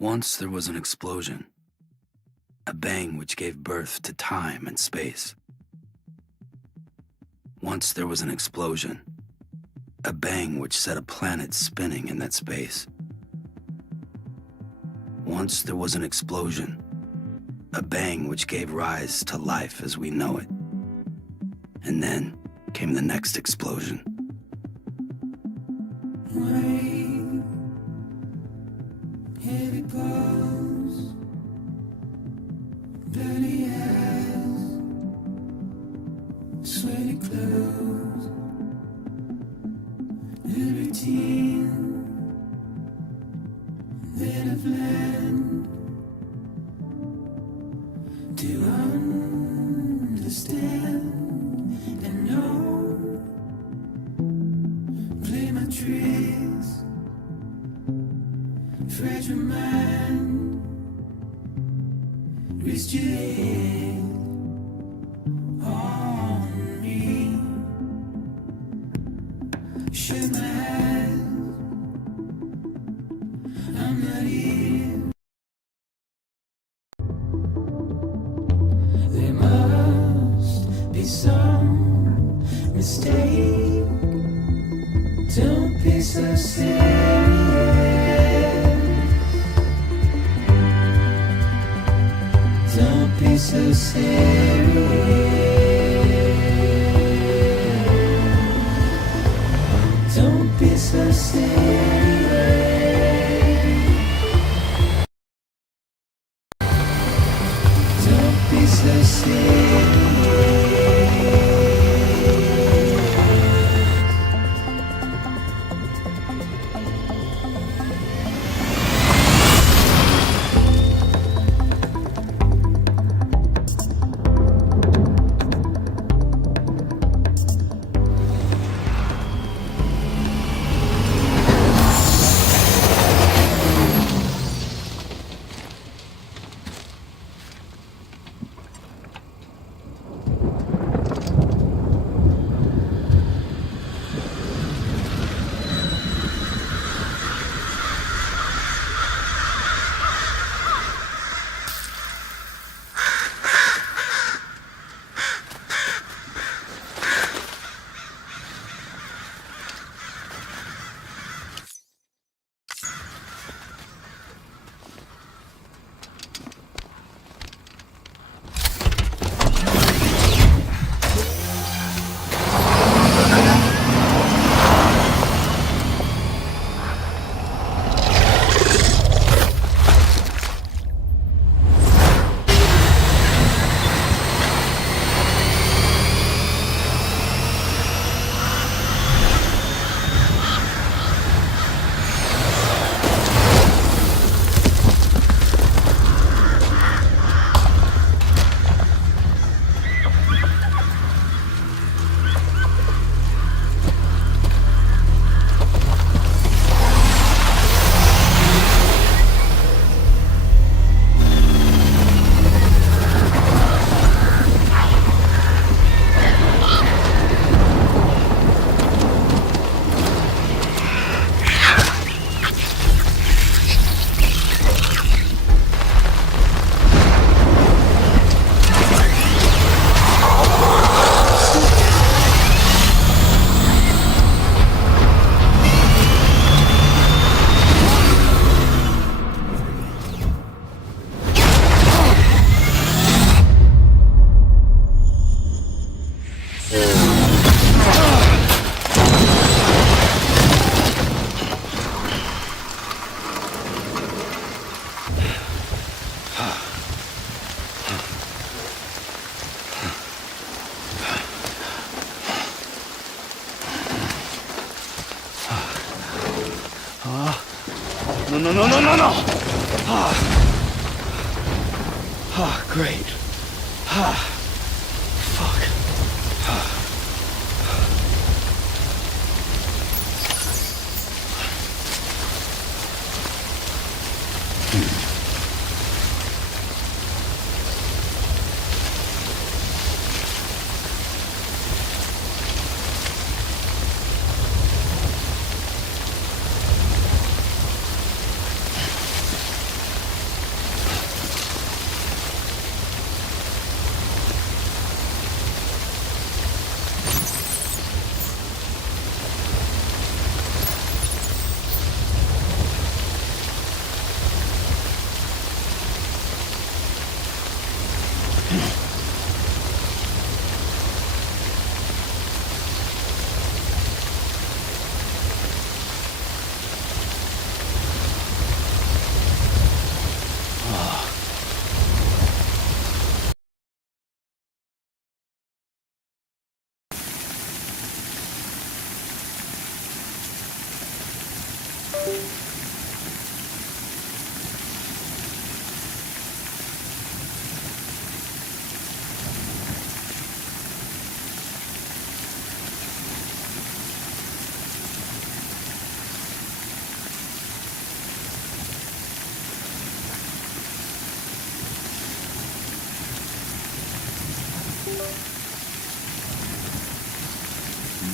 Once there was an explosion, a bang which gave birth to time and space. Once there was an explosion, a bang which set a planet spinning in that space. Once there was an explosion, a bang which gave rise to life as we know it. And then came the next explosion. Rain, heavy blows, bloody eyes, sweaty clothes, a routine, then I've learned to understand and know. Play my tricks, fragile mind, risk your head on me. Shut my eyes, I'm not here. There must be some mistake. Don't be so serious. Don't be so serious. Don't be so serious. Don't be so serious. No. Great. Fuck.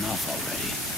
Enough already.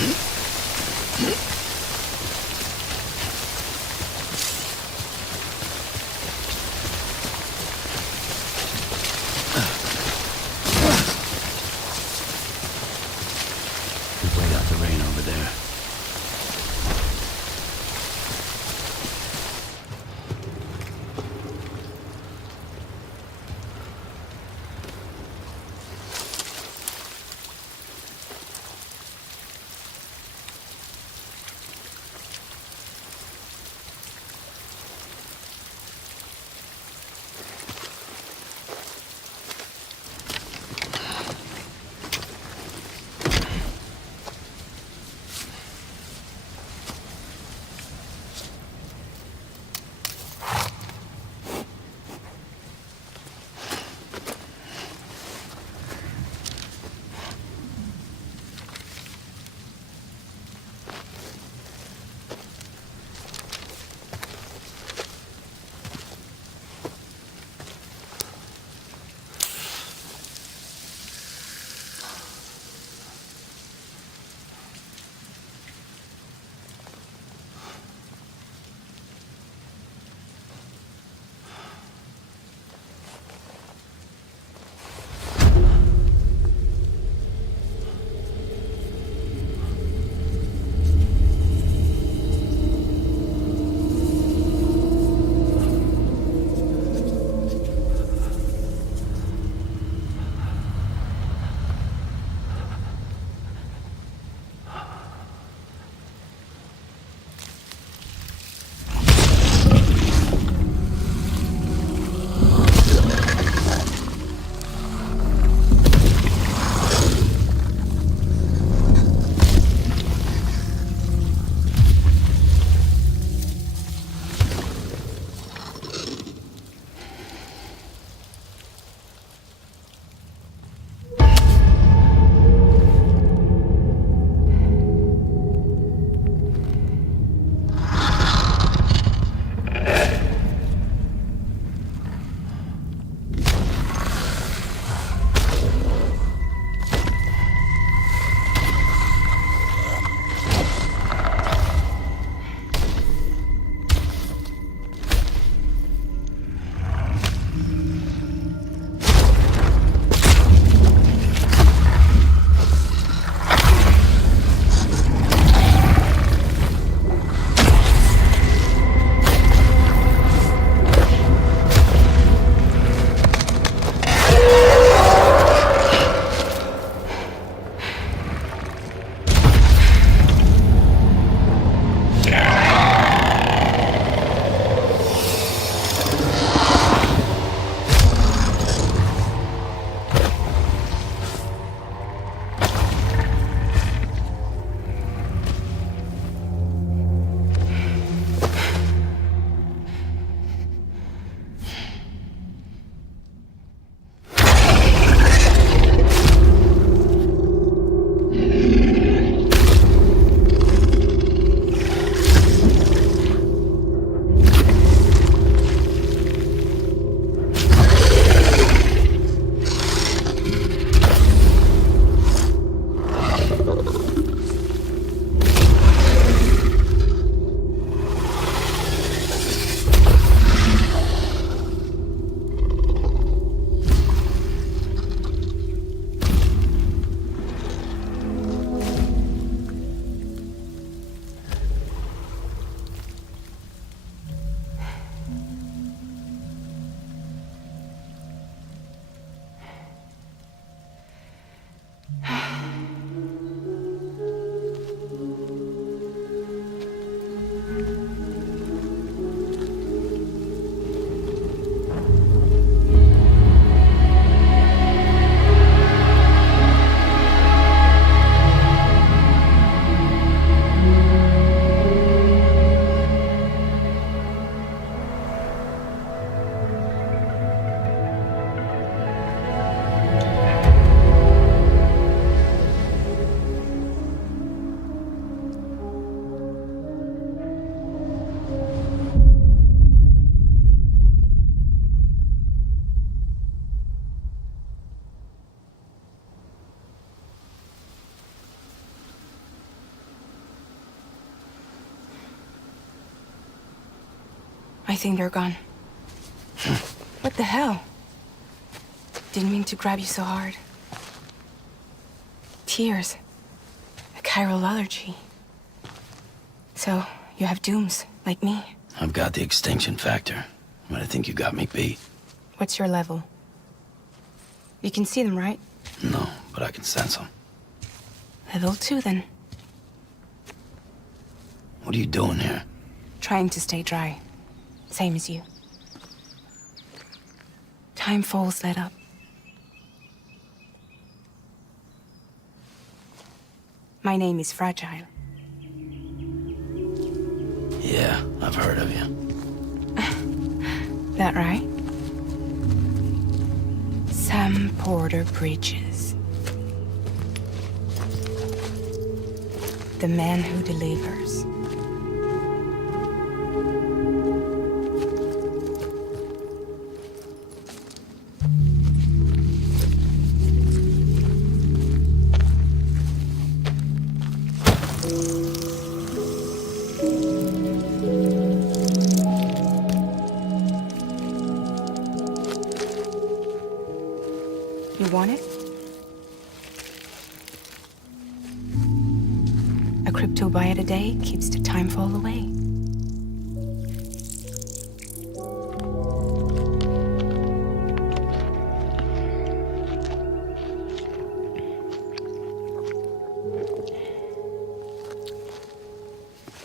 Wait out the rain over there. I think they're gone. What the hell? Didn't mean to grab you so hard. Tears. A chiral allergy. So, you have dooms, like me. I've got the extinction factor, but I think you got me beat. What's your level? You can see them, right? No, but I can sense them. Level 2, then. What are you doing here? Trying to stay dry. Same as you. Time falls let up. My name is Fragile. Yeah, I've heard of you. That right? Sam Porter Bridges. The man who delivers. You want it? A crypto buy a day keeps the time fall away.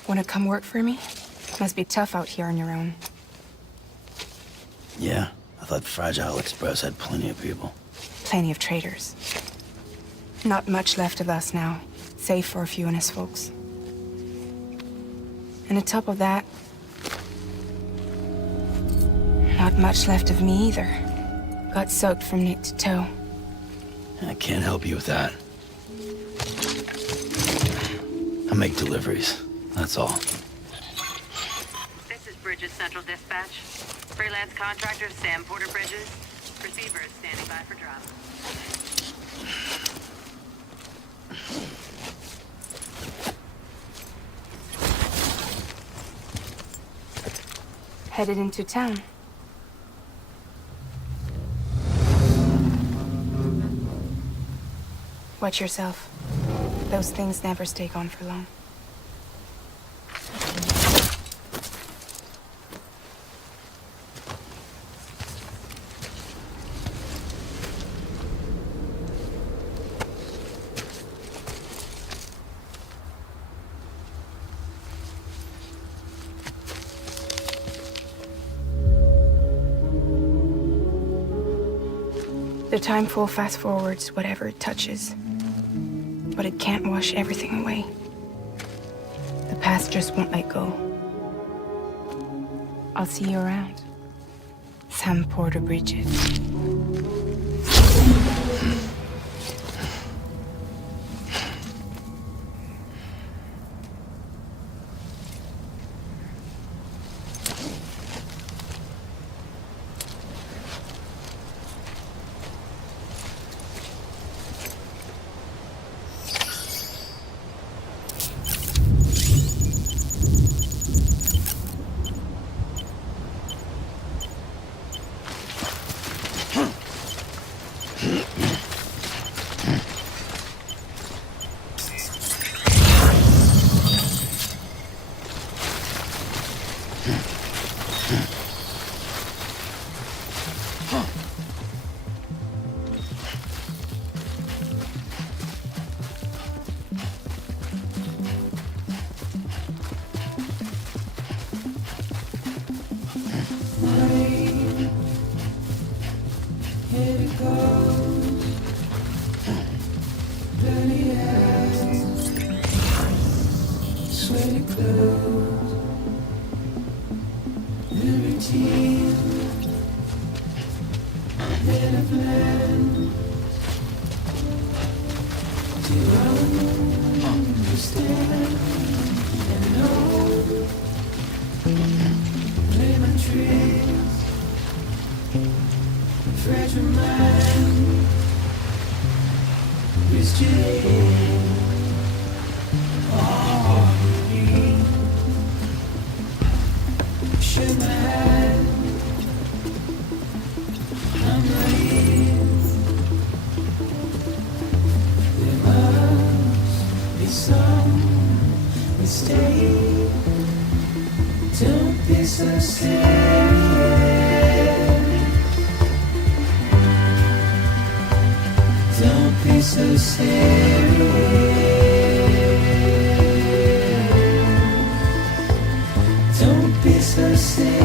Wanna come work for me? Must be tough out here on your own. Yeah, I thought Fragile Express had plenty of people. Plenty of traitors. Not much left of us now, save for a few honest folks. And on top of that, not much left of me either. Got soaked from neck to toe. I can't help you with that. I make deliveries, that's all. This is Bridges Central Dispatch. Freelance contractor Sam Porter Bridges. Receiver is standing by for drop. Headed into town. Watch yourself. Those things never stay gone for long. The timeful fast forwards whatever it touches, but it can't wash everything away. The past just won't let go. I'll see you around. Sam Porter Bridges. Here it goes. Dirty hands, sweaty clothes, the routine that I've learned to understand and know. Play my tricks, fragile mind, restrained. All you need. Should my stay. Don't be so serious. Don't be so serious. Don't be so serious.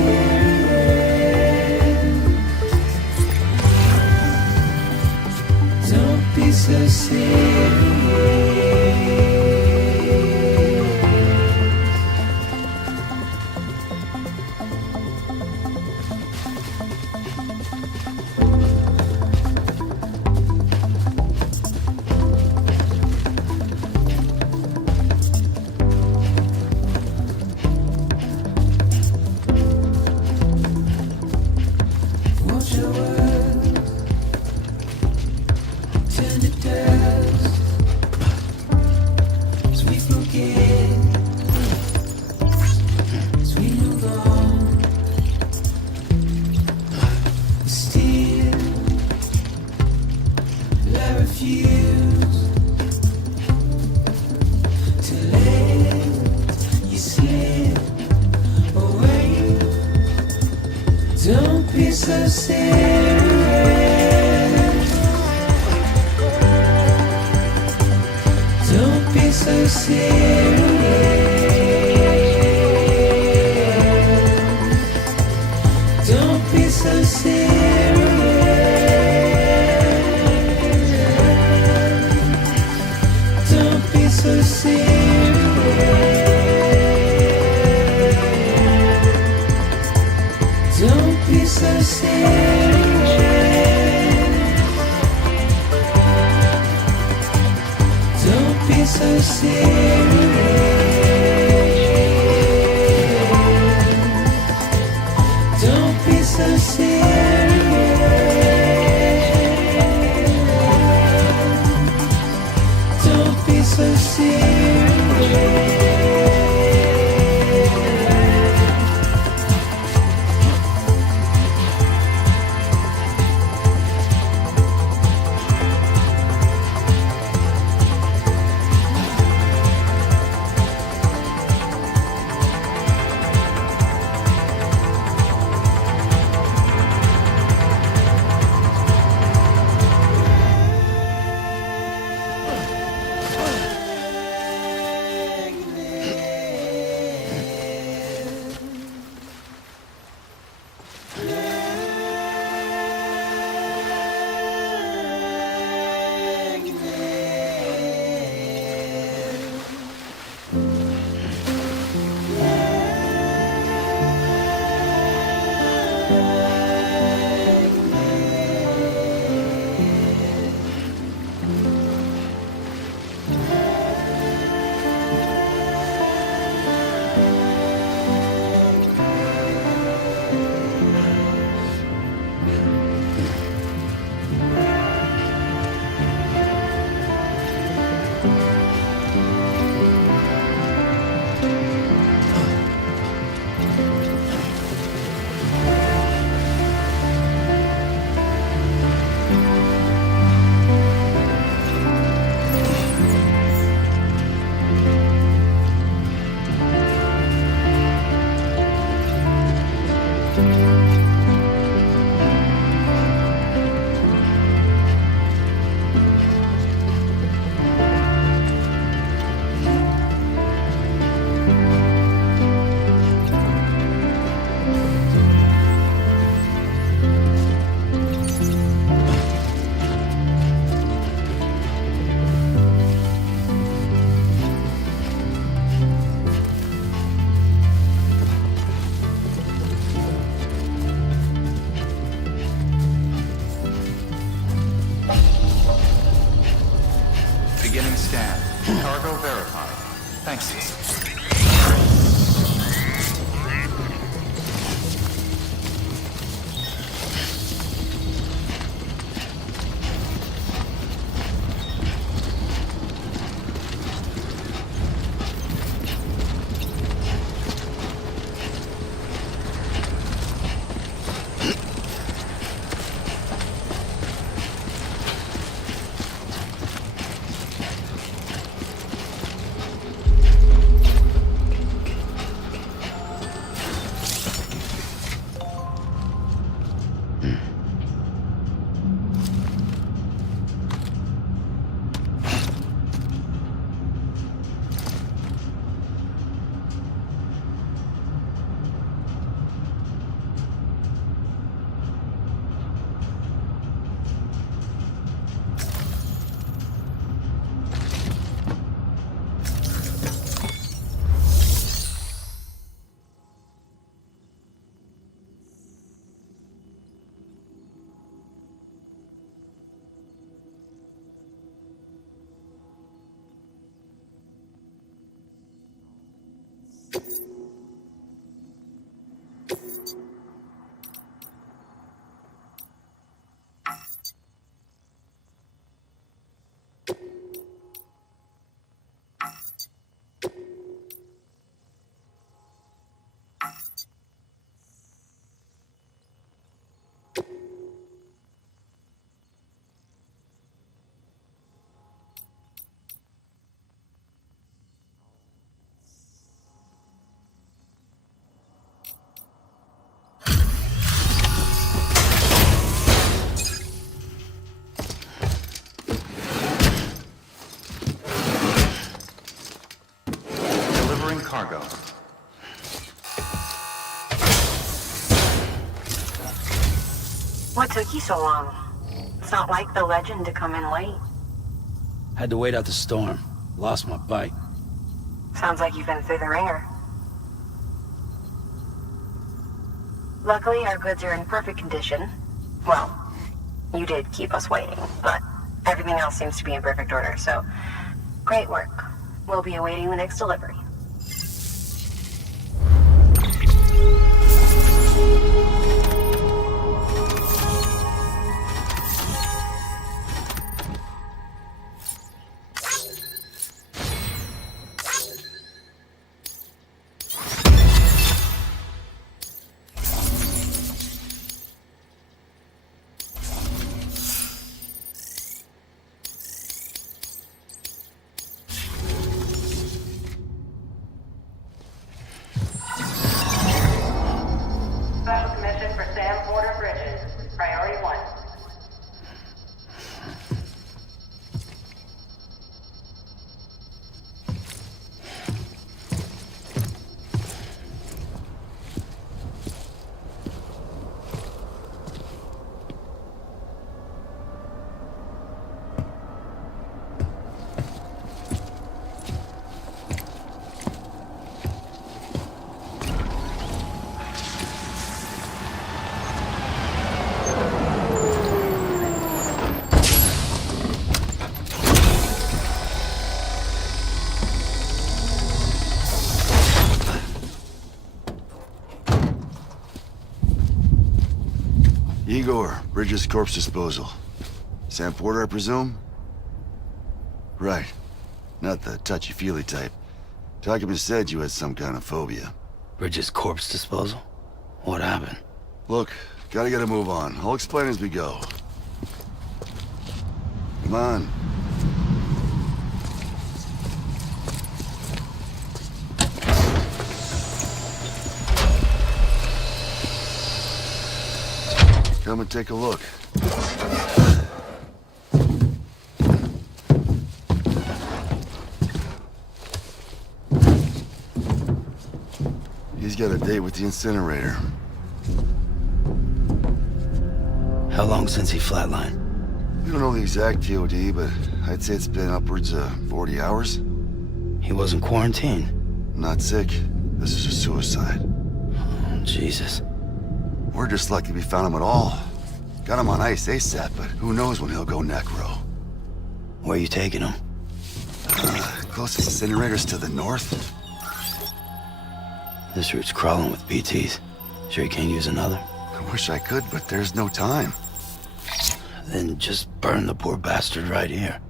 Don't be so serious. Watch your words turn to dust as we forget, as we move on. Still, I refuse to let you slip away. Don't be so serious. Don't be so serious. Don't be so serious. Don't be so serious. Don't be so serious. Don't be so serious. Don't be so serious. Don't be so serious. Beginning scan. Cargo verified. Thank you. cargo. What took you so long? It's not like the legend to come in late. Had to wait out the storm. Lost my bike. Sounds like you've been through the ringer. Luckily, our goods are in perfect condition. Well, you did keep us waiting, but everything else seems to be in perfect order, so great work. We'll be awaiting the next delivery. Special commission for Sam Porter Bridges. Priority 1. Igor, Bridges corpse disposal. Sam Porter, I presume? Right. Not the touchy-feely type. Document said you had some kind of phobia. Bridges' corpse disposal? What happened? Look, gotta get a move on. I'll explain as we go. Come on. Come and take a look. He's got a date with the incinerator. How long since he flatlined? We don't know the exact TOD, but I'd say it's been upwards of 40 hours. He wasn't quarantined. Not sick. This is a suicide. Oh, Jesus. We're just lucky we found him at all. Got him on ice ASAP, but who knows when he'll go necro. Where you taking him? Closest incinerator's to the north. This route's crawling with BTs. Sure you can't use another? I wish I could, but there's no time. Then just burn the poor bastard right here.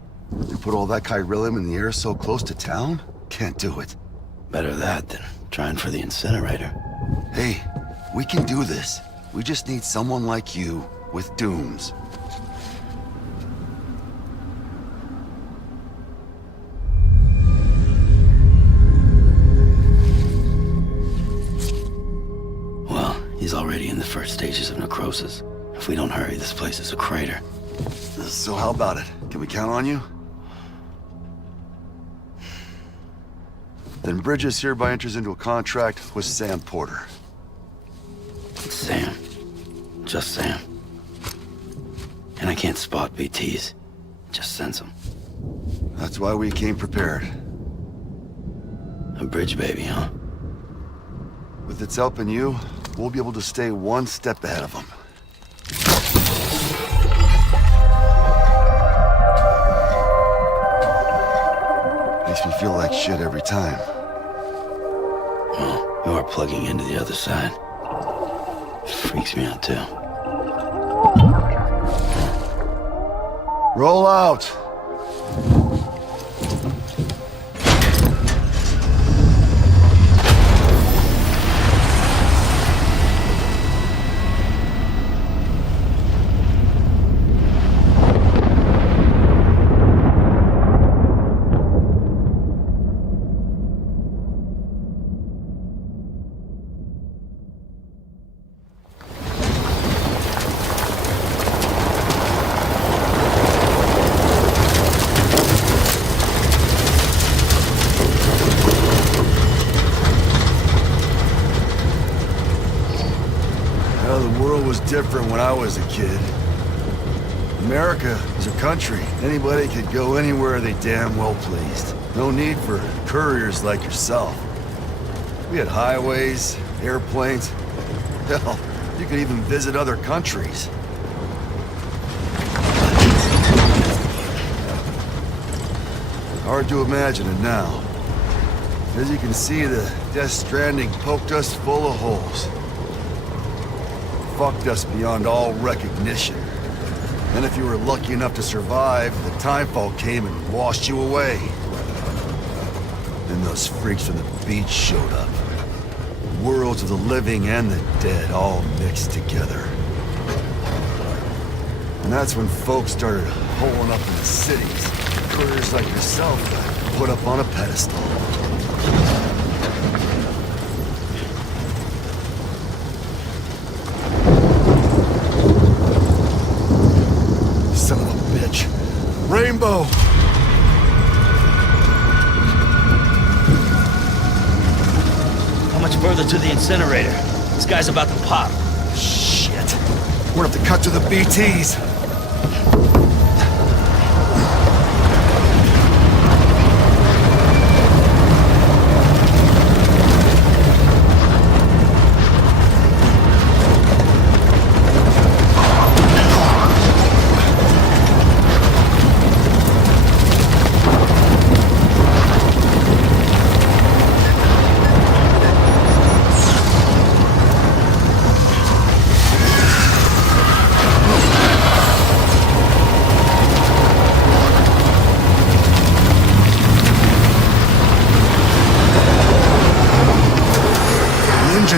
You put all that chiralium in the air so close to town? Can't do it. Better that than trying for the incinerator. Hey, we can do this. We just need someone like you with dooms. Well, he's already in the first stages of necrosis. If we don't hurry, this place is a crater. So how about it? Can we count on you? Then Bridges hereby enters into a contract with Sam Porter. Sam. Just Sam. And I can't spot BTs. Just sense them. That's why we came prepared. A bridge baby, huh? With its help and you, we'll be able to stay one step ahead of them. Makes me feel like shit every time. Well, you are plugging into the other side. Freaks me out, too. Roll out! different when I was a kid. America is a country. Anybody could go anywhere they damn well pleased. No need for couriers like yourself. We had highways, airplanes. Hell, you could even visit other countries. Hard to imagine it now. As you can see, the Death Stranding poked us full of holes. Fucked us beyond all recognition. And if you were lucky enough to survive, the timefall came and washed you away. Then those freaks from the beach showed up. Worlds of the living and the dead all mixed together. And that's when folks started holing up in the cities. Couriers like yourself got put up on a pedestal. Son of a bitch. Rainbow! How much further to the incinerator? This guy's about to pop. Shit. We're gonna have to cut to the BTs.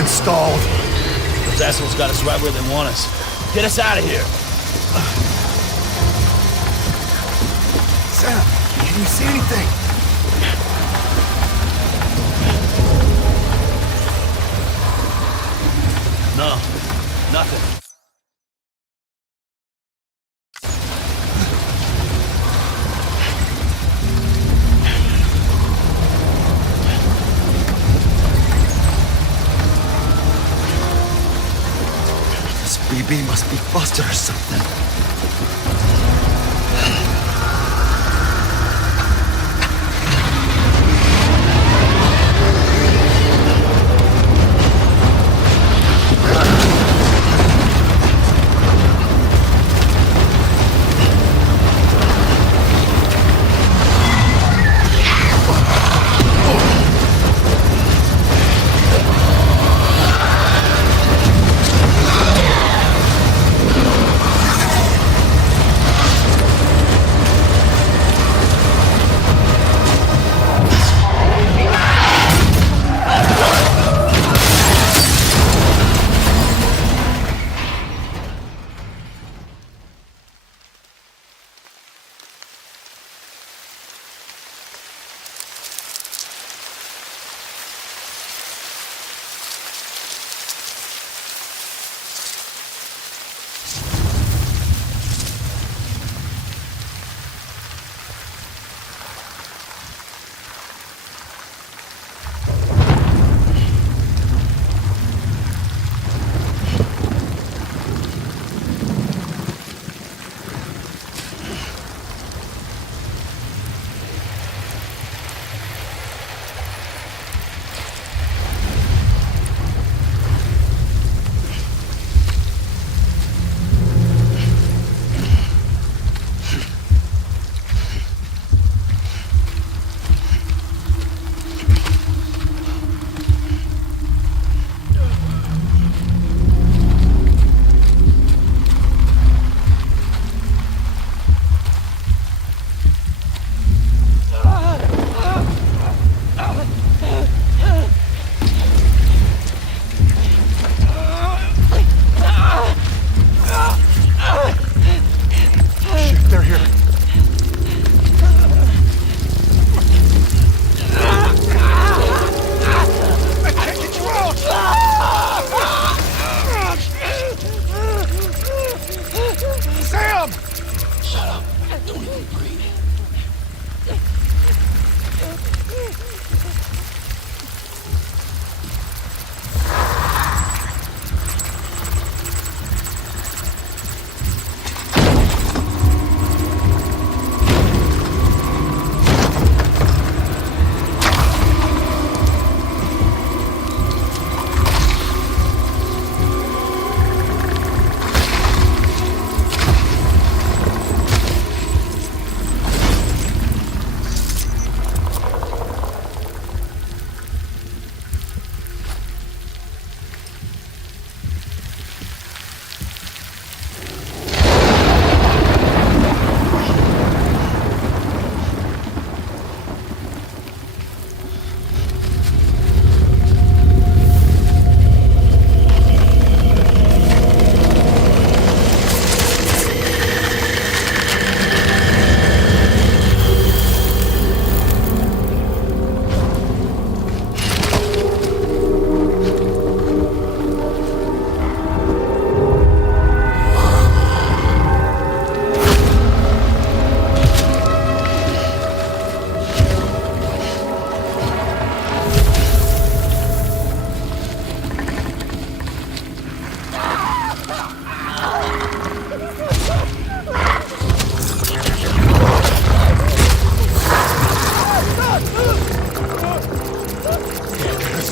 Stalled. Those assholes got us right where they want us. Get us out of here. Sam, can you see anything? No, nothing. BB must be busted or something.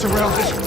surrounded.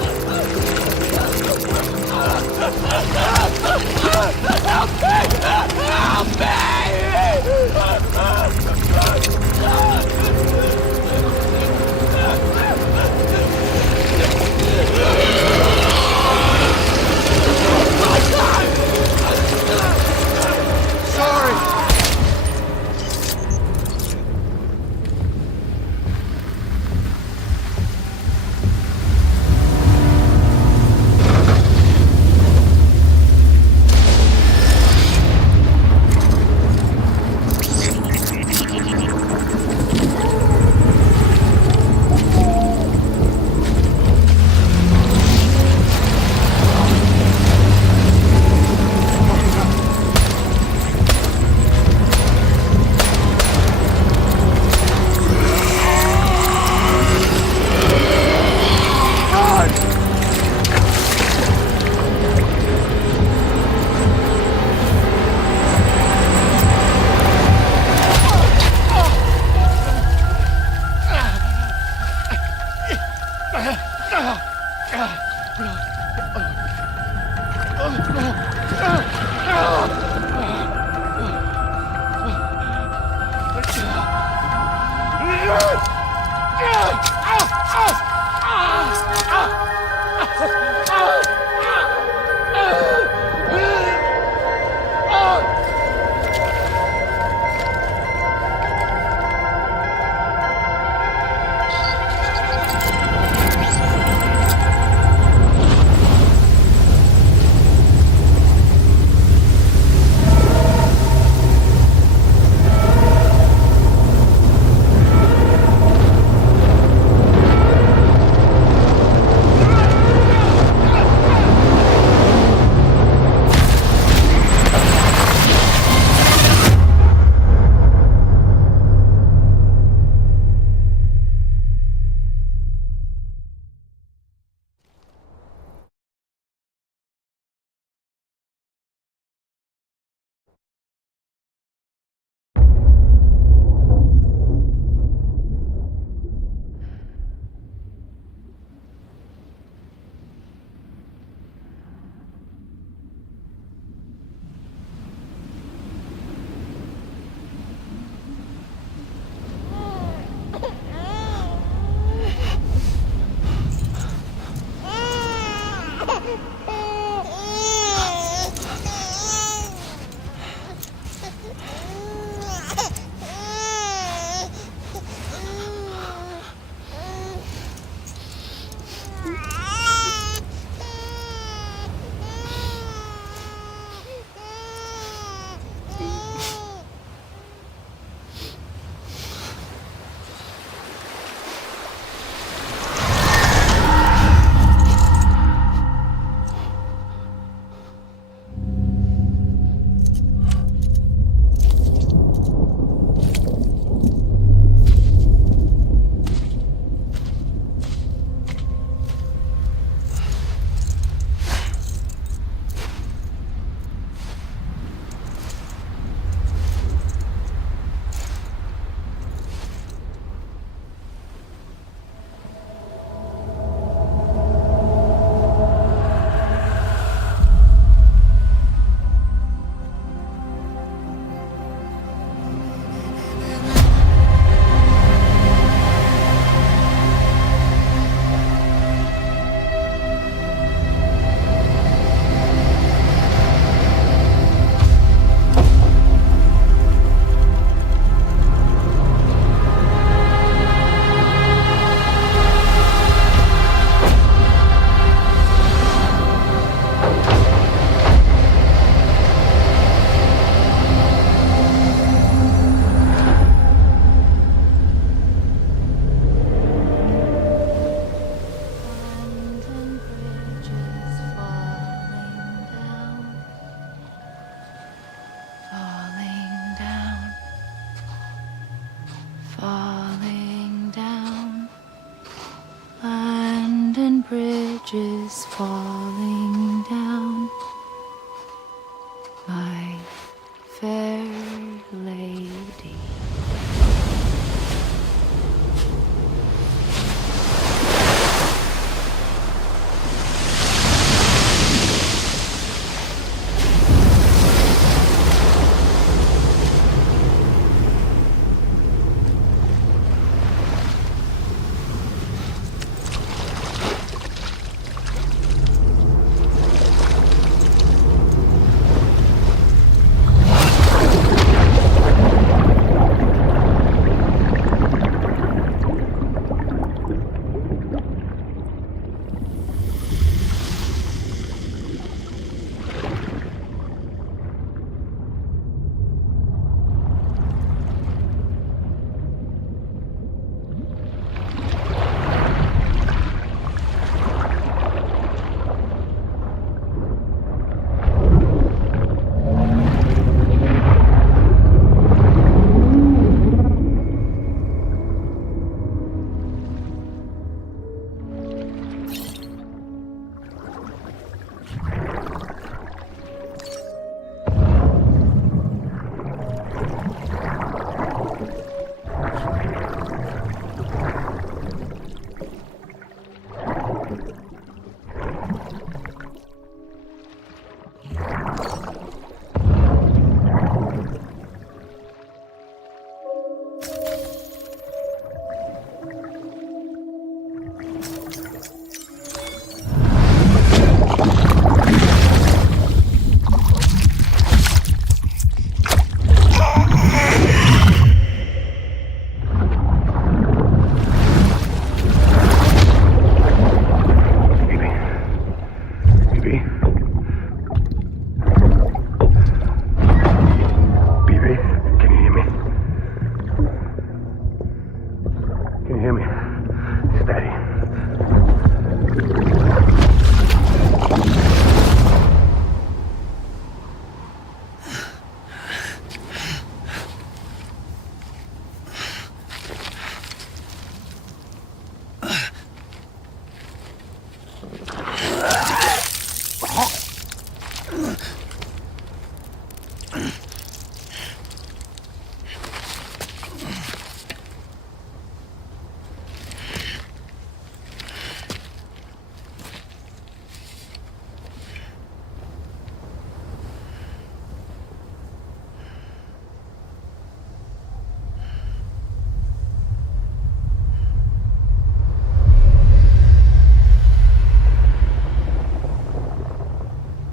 bridges falling down, my fair lady.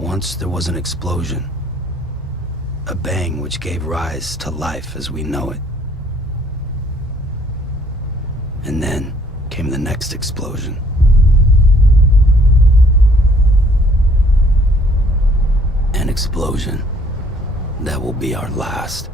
Once there was an explosion. A bang which gave rise to life as we know it. And then came the next explosion. An explosion that will be our last.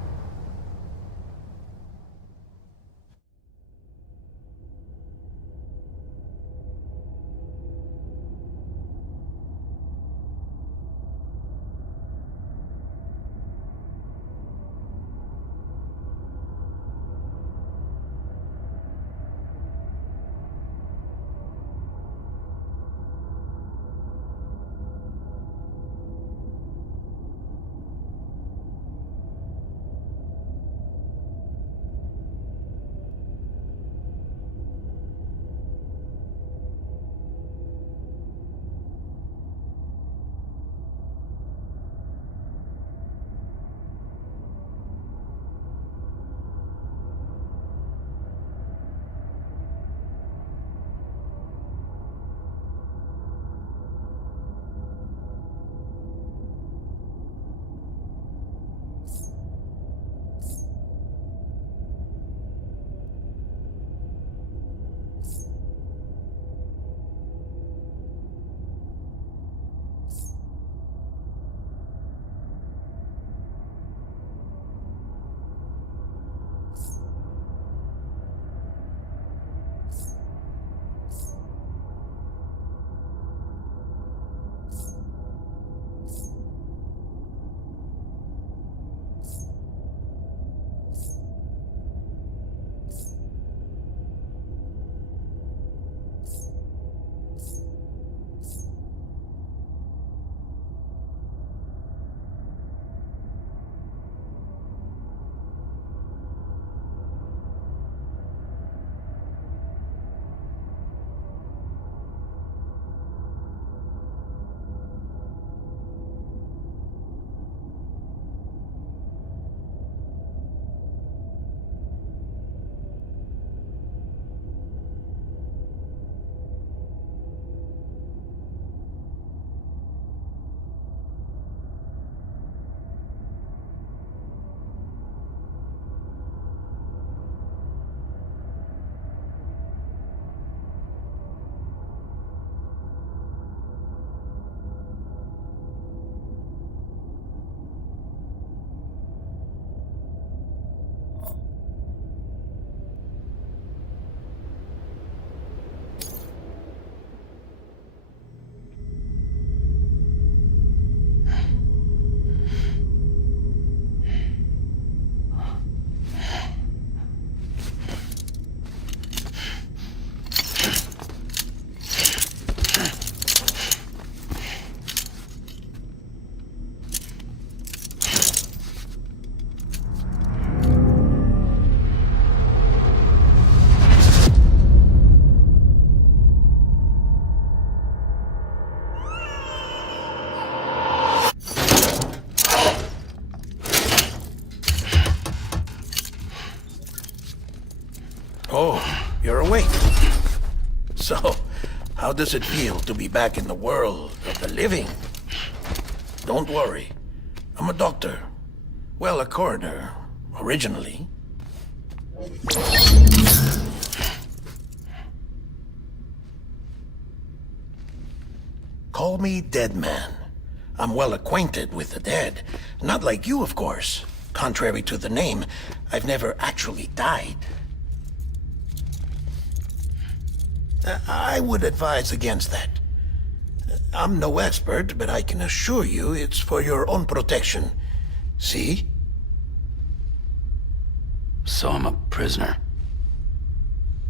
How does it feel to be back in the world of the living? Don't worry. I'm a doctor. Well, a coroner, originally. Call me Dead Man. I'm well acquainted with the dead. Not like you, of course. Contrary to the name, I've never actually died. I would advise against that. I'm no expert, but I can assure you it's for your own protection. See? So I'm a prisoner.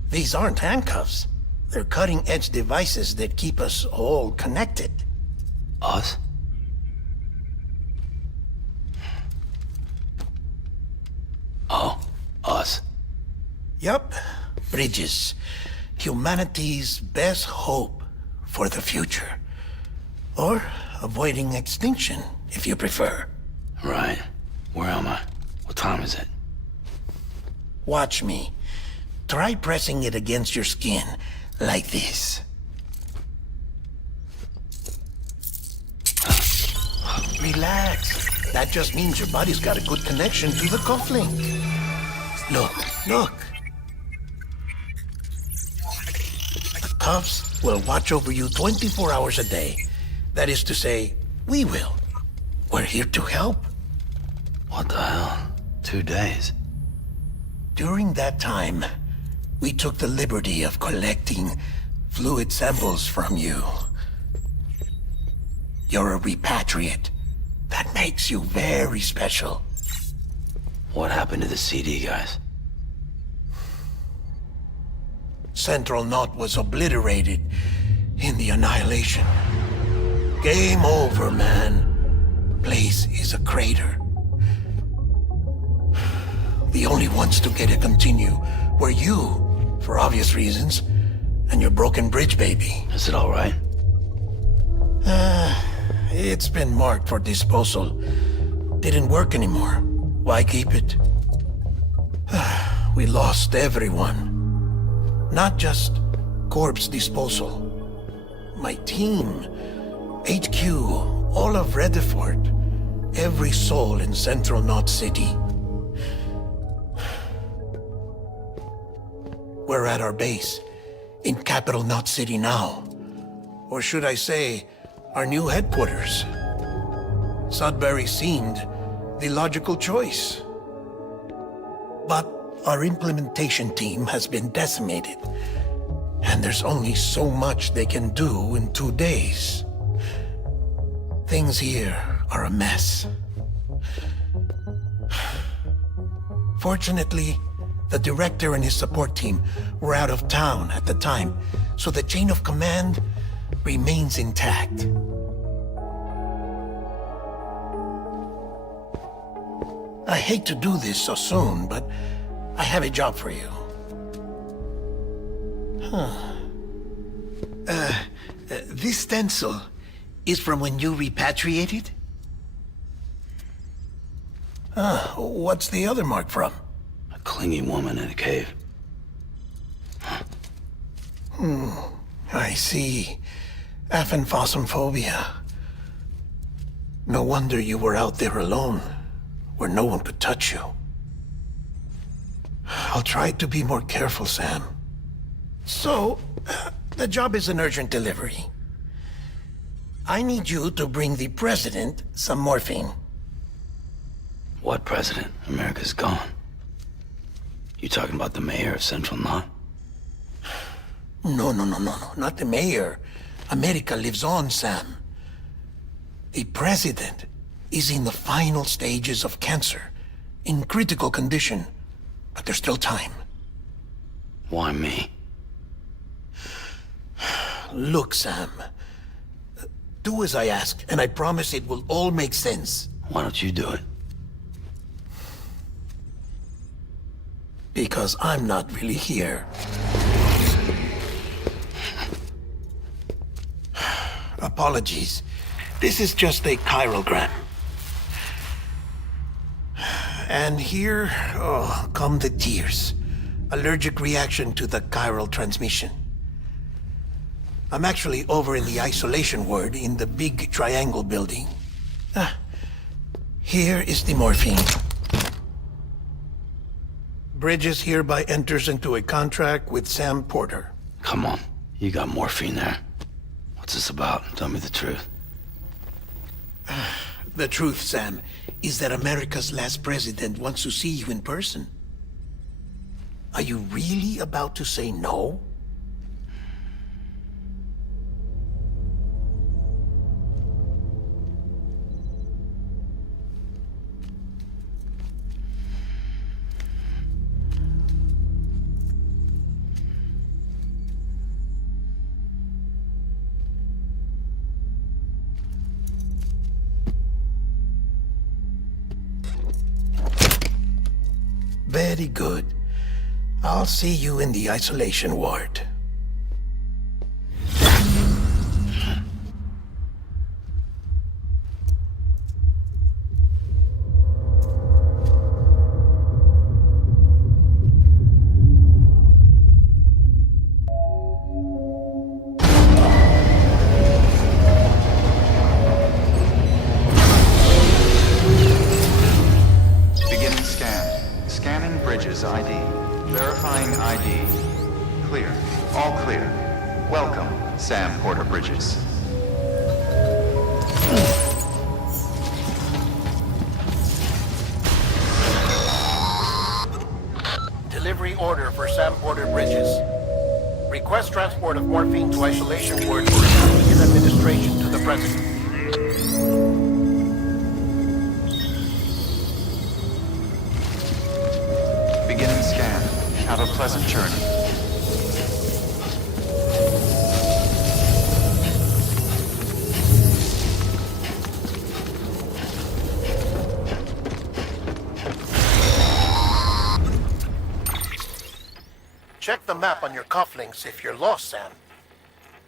These aren't handcuffs. They're cutting-edge devices that keep us all connected. Us? Oh, us. Yup. Bridges. Humanity's best hope for the future. Or avoiding extinction, if you prefer. Right. Where am I? What time is it? Watch me. Try pressing it against your skin, like this. Relax. That just means your body's got a good connection to the cufflink. Look, look. The cuffs will watch over you 24 hours a day. That is to say, we will. We're here to help. What the hell? 2 days? During that time, we took the liberty of collecting fluid samples from you. You're a repatriate. That makes you very special. What happened to the CD guys? Central Knot was obliterated in the Annihilation. Game over, man. Place is a crater. The only ones to get to continue were you, for obvious reasons, and your broken bridge baby. Is it all right? It's been marked for disposal. Didn't work anymore. Why keep it? We lost everyone. Not just corpse disposal. My team, HQ, all of Redefort, every soul in Central Knot City. We're at our base, in Capital Knot City now. Or should I say, our new headquarters. Sudbury seemed the logical choice. But our implementation team has been decimated, and there's only so much they can do in 2 days. Things here are a mess. Fortunately, the director and his support team were out of town at the time, so the chain of command remains intact. I hate to do this so soon, but I have a job for you. This stencil is from when you repatriated? What's the other mark from? A clingy woman in a cave. I see. Aphenphosmphobia. No wonder you were out there alone, where no one could touch you. I'll try to be more careful, Sam. So, the job is an urgent delivery. I need you to bring the president some morphine. What president? America's gone. You talking about the mayor of Central Knot? No, not the mayor. America lives on, Sam. The president is in the final stages of cancer, in critical condition, but there's still time. Why me? Look, Sam. Do as I ask, and I promise it will all make sense. Why don't you do it? Because I'm not really here. Apologies. This is just a chiralgram. And here, come the tears. Allergic reaction to the chiral transmission. I'm actually over in the isolation ward in the big triangle building. Here is the morphine. Bridges hereby enters into a contract with Sam Porter. Come on, you got morphine there. What's this about? Tell me the truth. The truth, Sam, is that America's last president wants to see you in person. Are you really about to say no? Very good. I'll see you in the isolation ward. Beginning scan. Scanning Bridges ID. Verifying ID. Clear. All clear. Welcome, Sam Porter Bridges. Delivery order for Sam Porter Bridges. Request transport of morphine to isolation ward for immediate administration to the president. Beginning scan. Have a pleasant journey. Check the map on your cufflinks if you're lost, Sam.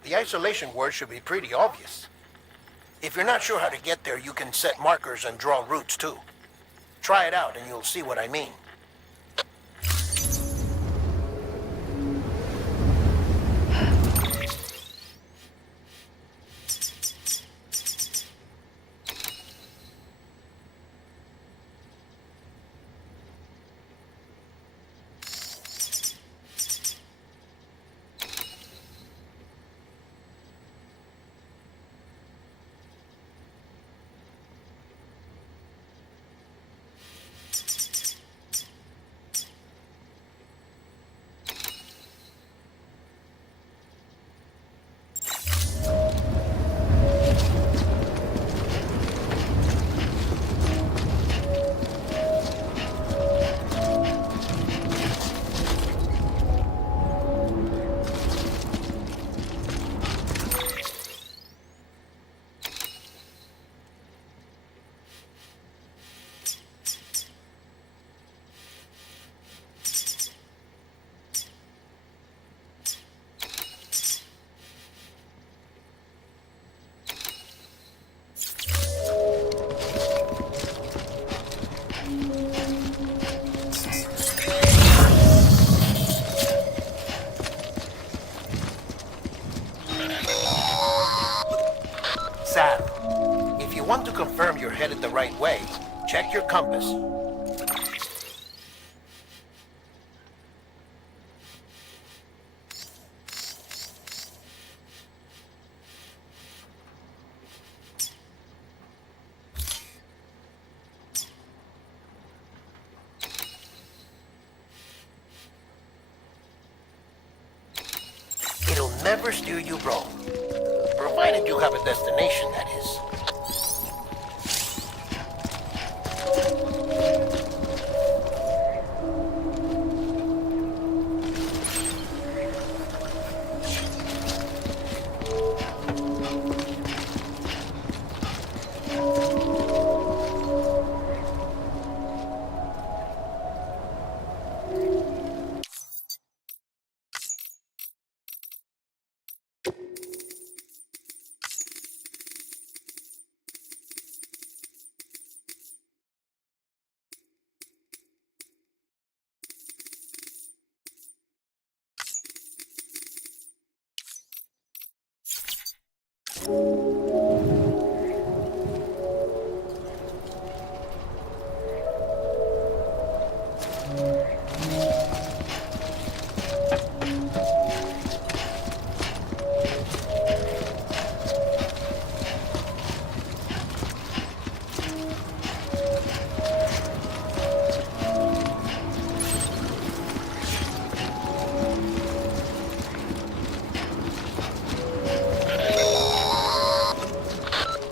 The isolation word should be pretty obvious. If you're not sure how to get there, you can set markers and draw routes too. Try it out and you'll see what I mean. Sam, if you want to confirm you're headed the right way, check your compass. It'll never steer you wrong. Provided you have a destination, that is.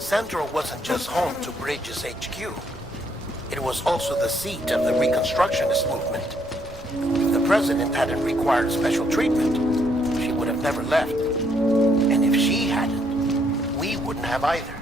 Central wasn't just home to Bridges HQ. It was also the seat of the Reconstructionist movement. If the president hadn't required special treatment, she would have never left. And if she hadn't, we wouldn't have either.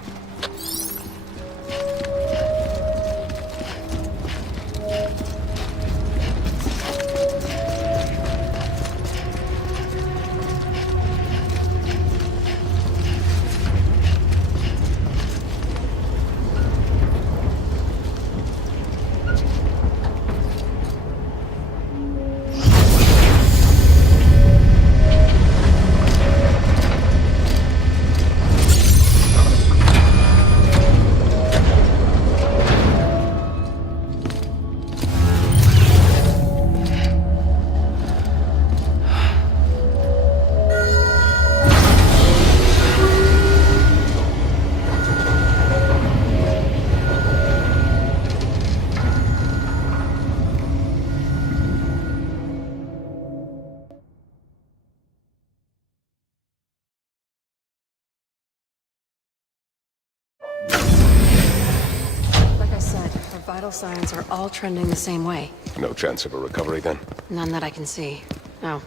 Vital signs are all trending the same way. No chance of a recovery then? None that I can see. No.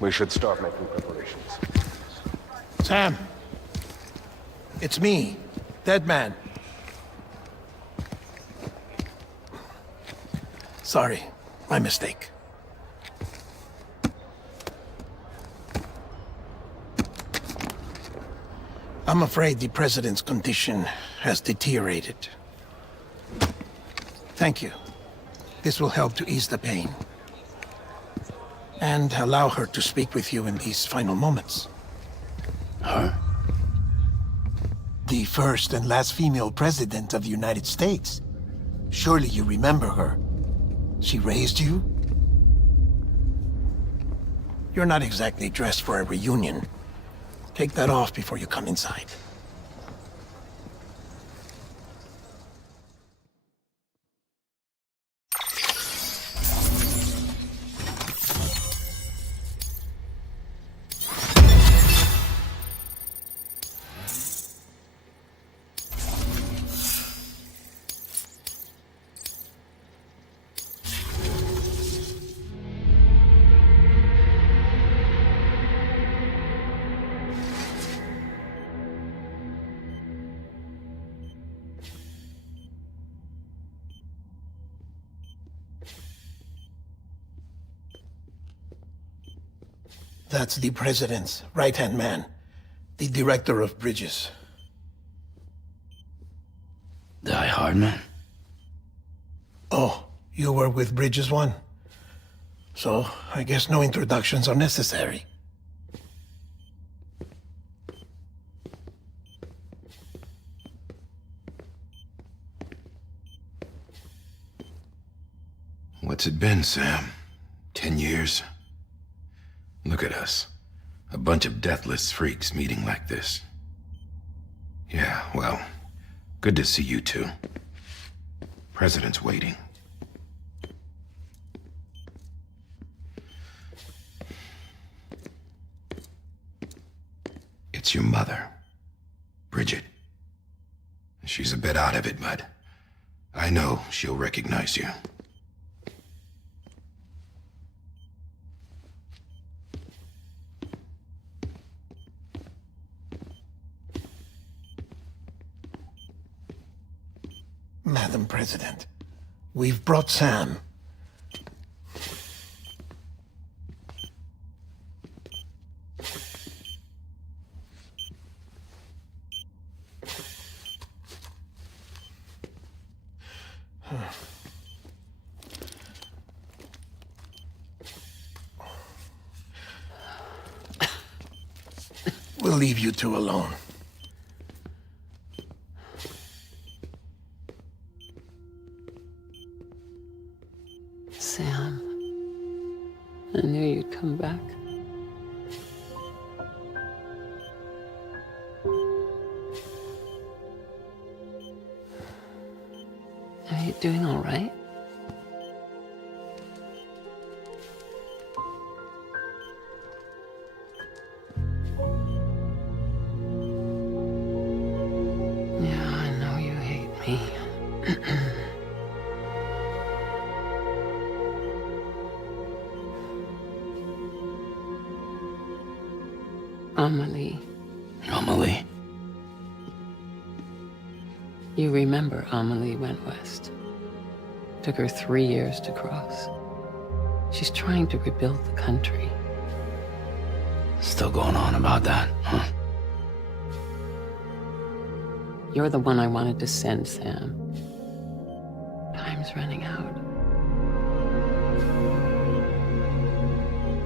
We should start making preparations. Sam! It's me, Dead Man. Sorry, my mistake. I'm afraid the president's condition has deteriorated. Thank you. This will help to ease the pain. And allow her to speak with you in these final moments. Her? The first and last female president of the United States. Surely you remember her. She raised you? You're not exactly dressed for a reunion. Take that off before you come inside. That's the president's right-hand man, the director of bridges. Die Hard Man? Oh, you were with Bridges 1? So, I guess no introductions are necessary. What's it been, Sam? 10 years? Look at us. A bunch of deathless freaks meeting like this. Yeah, well, good to see you two. President's waiting. It's your mother, Bridget. She's a bit out of it, but I know she'll recognize you. Madam President, we've brought Sam. We'll leave you two alone. Sam, I knew you'd come back. Are you doing all right? Yeah, I know you hate me. Amelie. Amelie? You remember Amelie went west. Took her 3 years to cross. She's trying to rebuild the country. Still going on about that, huh? You're the one I wanted to send, Sam. Time's running out.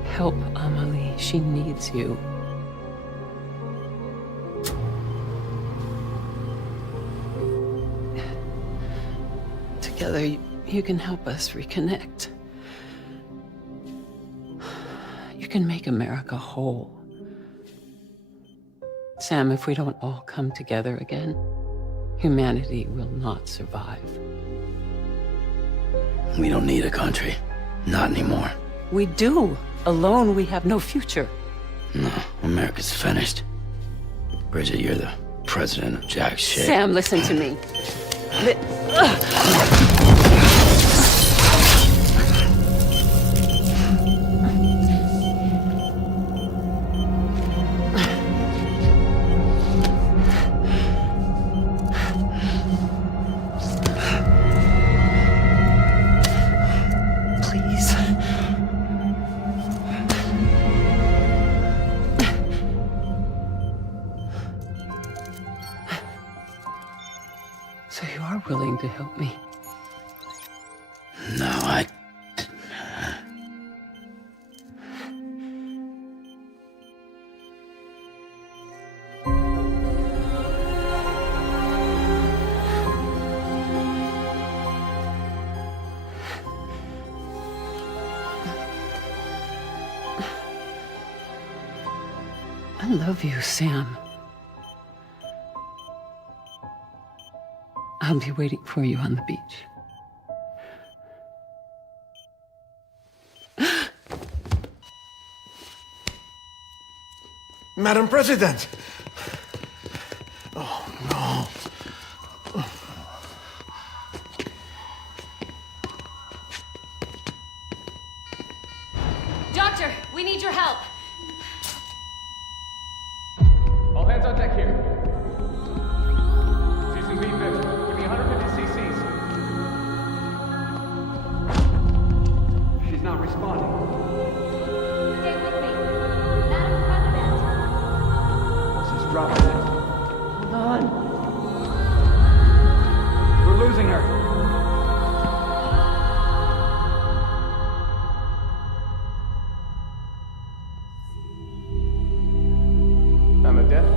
Help Amelie. She needs you. Together, you can help us reconnect. You can make America whole. Sam, if we don't all come together again, humanity will not survive. We don't need a country. Not anymore. We do. Alone, we have no future. No, America's finished. Bridget, you're the president of jack shit. Sam, listen to me. Please. So you are willing to help me? No, I... I love you, Sam. I'll be waiting for you on the beach. Madam President! Oh, no. Doctor, we need your help. All hands on deck here. Season B fixed. Give me 150 cc's. She's not responding. Stay with me. Madam President. She's dropping it. Hold on. We're losing her. Time of death?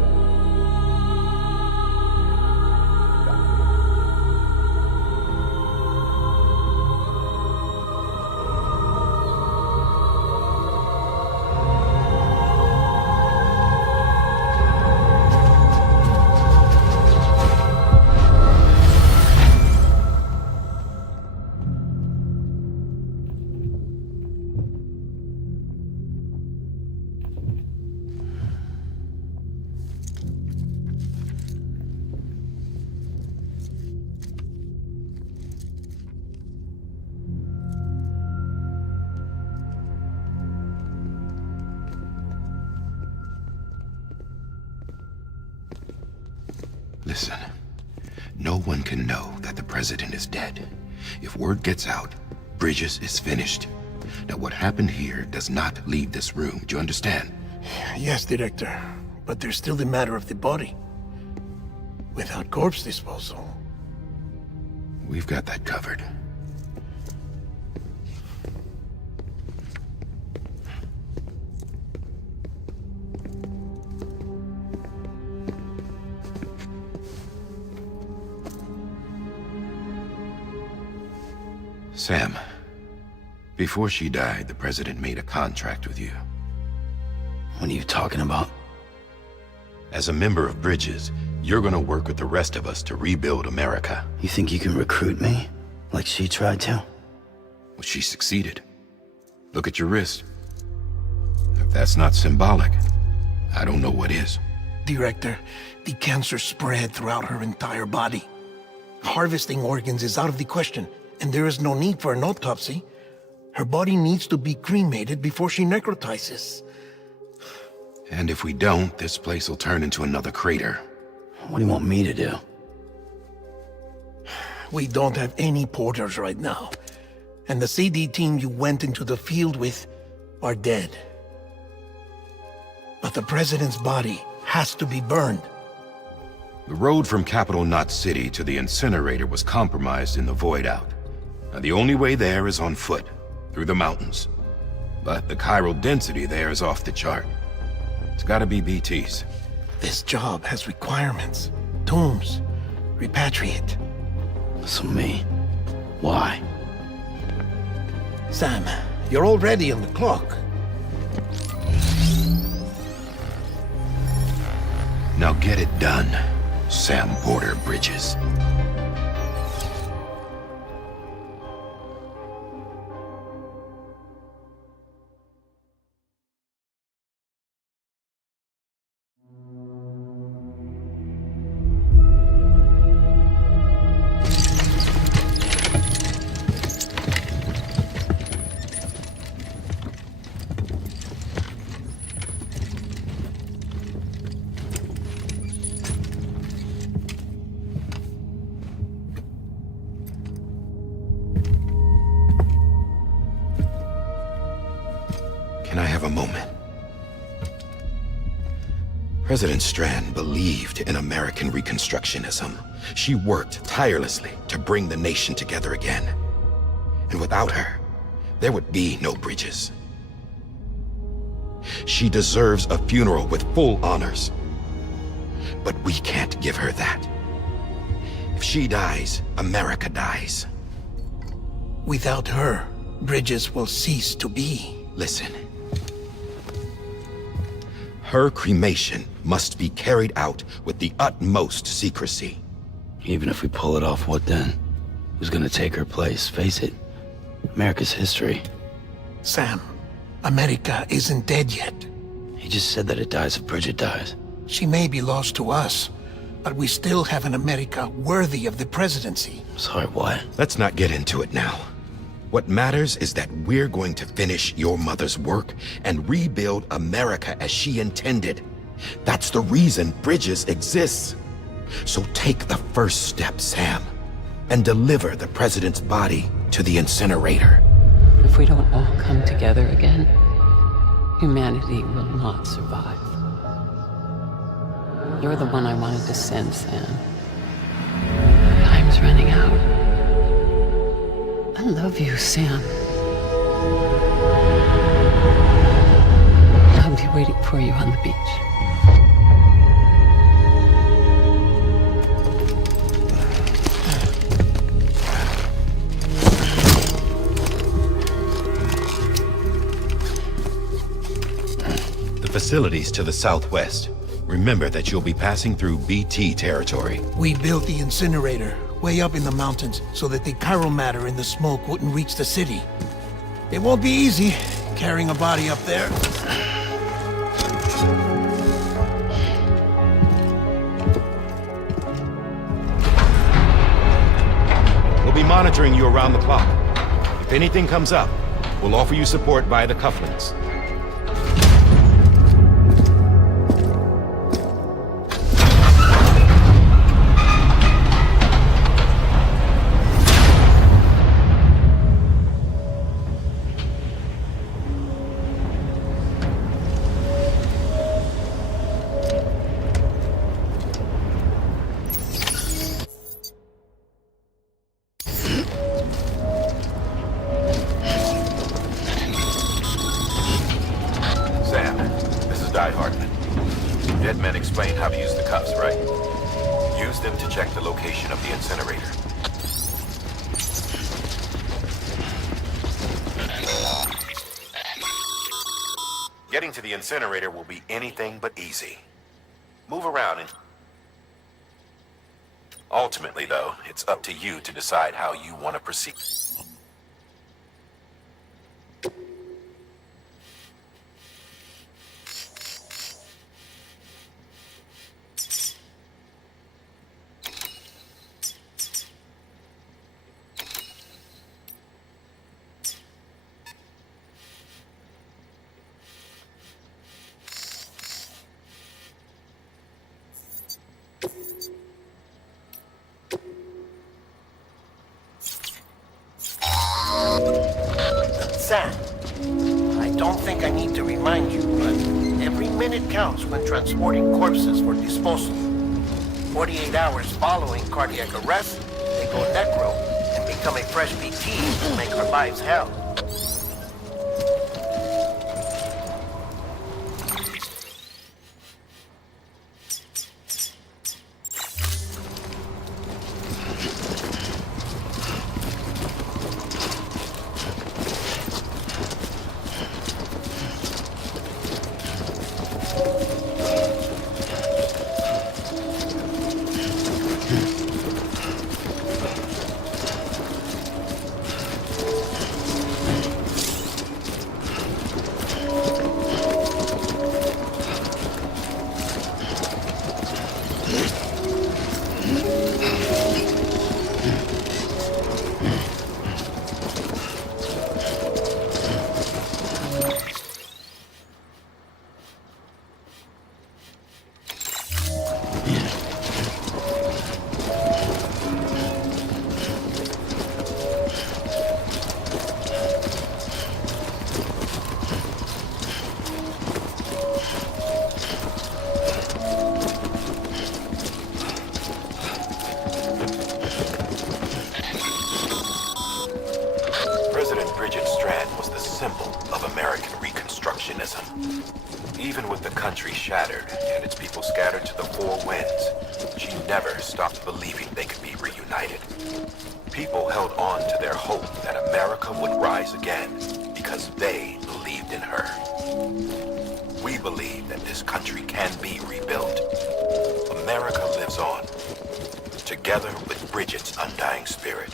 Listen, no one can know that the president is dead. If word gets out, Bridges is finished. Now, what happened here does not leave this room. Do you understand? Yes, Director. But there's still the matter of the body. Without corpse disposal. We've got that covered. Sam, before she died, the President made a contract with you. What are you talking about? As a member of Bridges, you're gonna work with the rest of us to rebuild America. You think you can recruit me? Like she tried to? Well, she succeeded. Look at your wrist. If that's not symbolic, I don't know what is. Director, the cancer spread throughout her entire body. Harvesting organs is out of the question, and there is no need for an autopsy. Her body needs to be cremated before she necrotizes. And if we don't, this place will turn into another crater. What do you want me to do? We don't have any porters right now, and the CD team you went into the field with are dead. But the President's body has to be burned. The road from Capital Knot City to the incinerator was compromised in the void out. Now, the only way there is on foot, through the mountains. But the chiral density there is off the chart. It's gotta be BT's. This job has requirements. Tombs. Repatriate. So me? Why? Sam, you're already on the clock. Now get it done, Sam Porter Bridges. Can I have a moment? President Strand believed in American Reconstructionism. She worked tirelessly to bring the nation together again. And without her, there would be no Bridges. She deserves a funeral with full honors. But we can't give her that. If she dies, America dies. Without her, Bridges will cease to be. Listen. Her cremation must be carried out with the utmost secrecy. Even if we pull it off, what then? Who's gonna take her place? Face it, America's history. Sam, America isn't dead yet. He just said that it dies if Bridget dies. She may be lost to us, but we still have an America worthy of the presidency. Sorry, what? Let's not get into it now. What matters is that we're going to finish your mother's work and rebuild America as she intended. That's the reason Bridges exists. So take the first step, Sam, and deliver the president's body to the incinerator. If we don't all come together again, humanity will not survive. You're the one I wanted to send, Sam. Time's running out. I love you, Sam. I'll be waiting for you on the beach. The facilities to the southwest. Remember that you'll be passing through BT territory. We built the incinerator way up in the mountains so that the chiral matter in the smoke wouldn't reach the city. It won't be easy carrying a body up there. We'll be monitoring you around the clock. If anything comes up, we'll offer you support via the cufflinks. Getting to the incinerator will be anything but easy. Move around and... Ultimately, though, it's up to you to decide how you want to proceed. Sam, I don't think I need to remind you, but every minute counts when transporting corpses for disposal. 48 hours following cardiac arrest, they go necro and become a fresh BT to make our lives hell. Even with the country shattered and its people scattered to the four winds, she never stopped believing they could be reunited. People held on to their hope that America would rise again because they believed in her. We believe that this country can be rebuilt. America lives on, together with Bridget's undying spirit.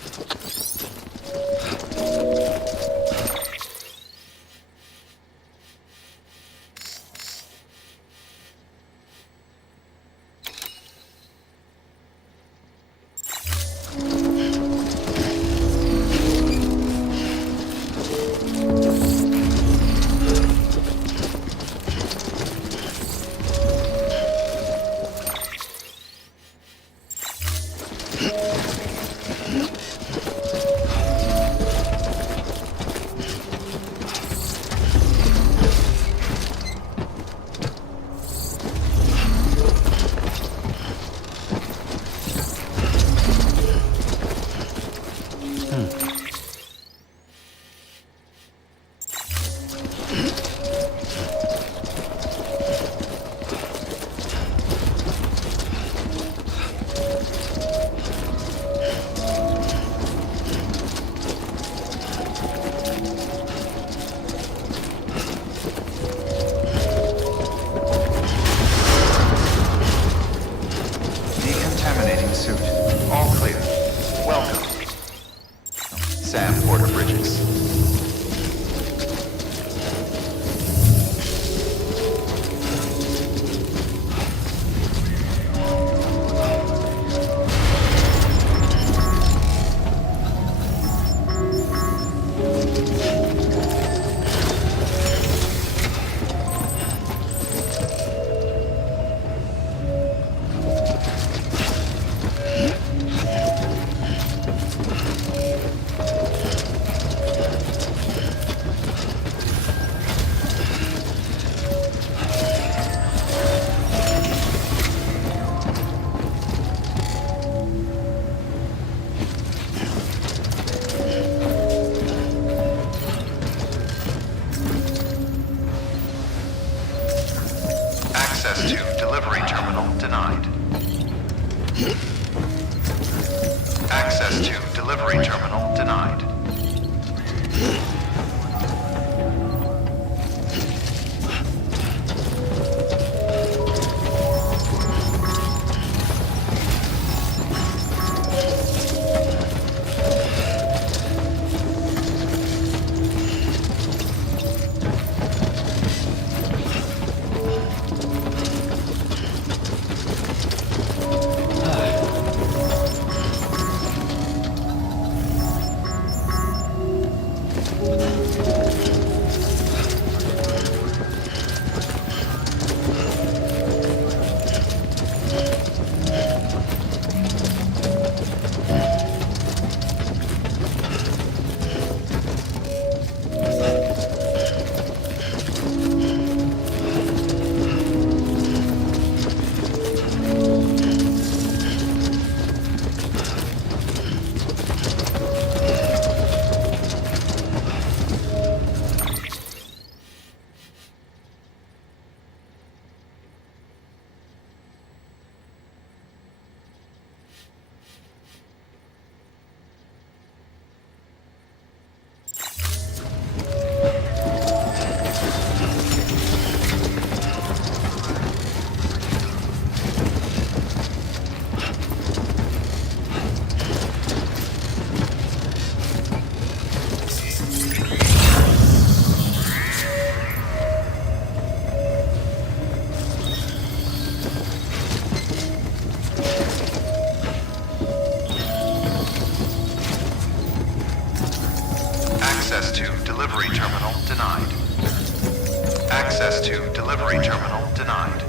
to delivery terminal denied.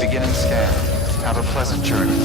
Beginning scan. Have a pleasant journey.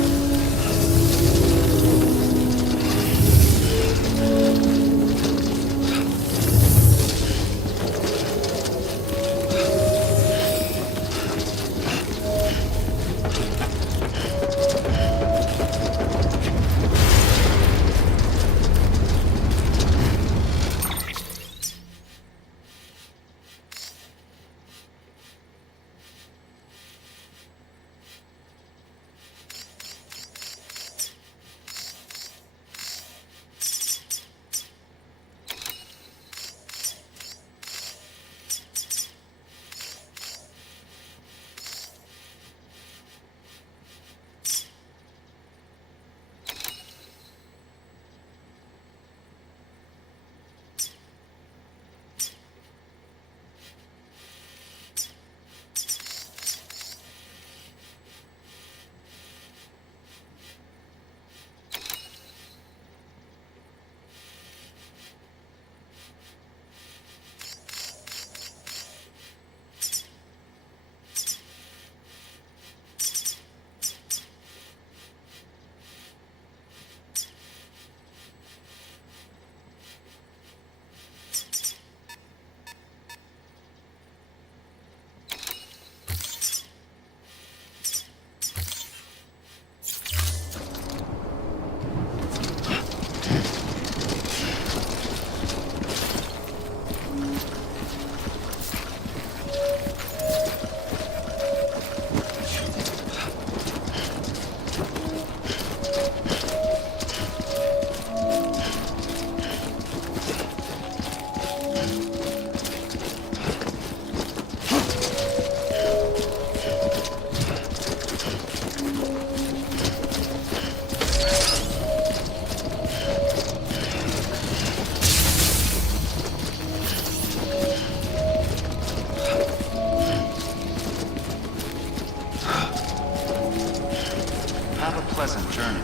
Have a pleasant journey.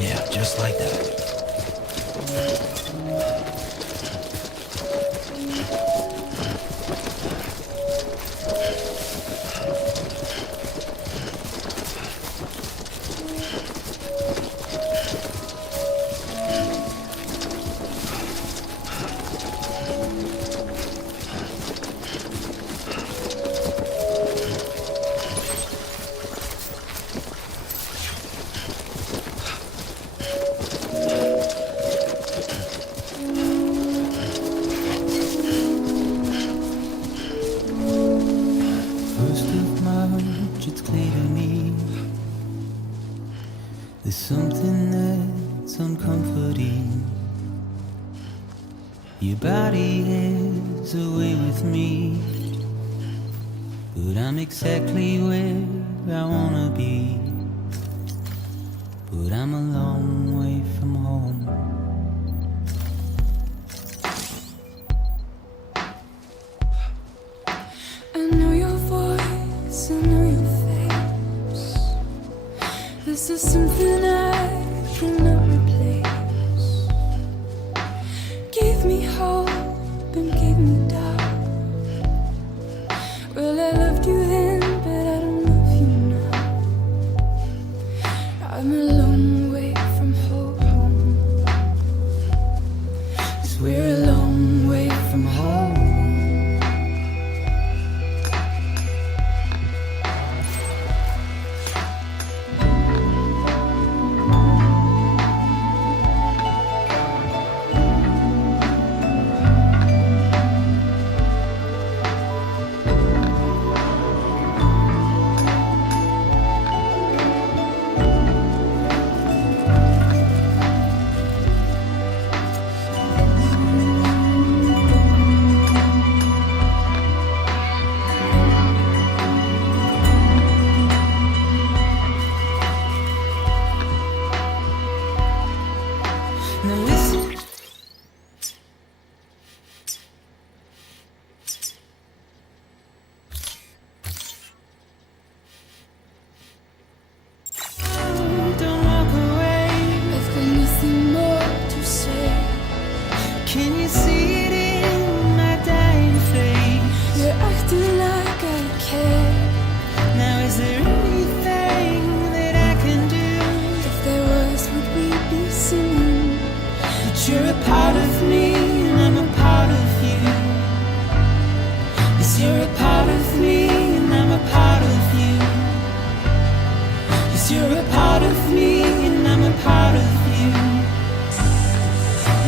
Yeah, just like that. There's something that's uncomforting. Your body is away with me, but I'm exactly where I wanna be. But I'm a long way from home. I know your voice, I know your face. This is something I cannot replace. Give me hope and give me doubt. Well, I loved you then, but I don't love you now. I'm a long way from home.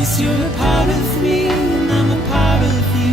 Yes, you're a part of me, and I'm a part of you.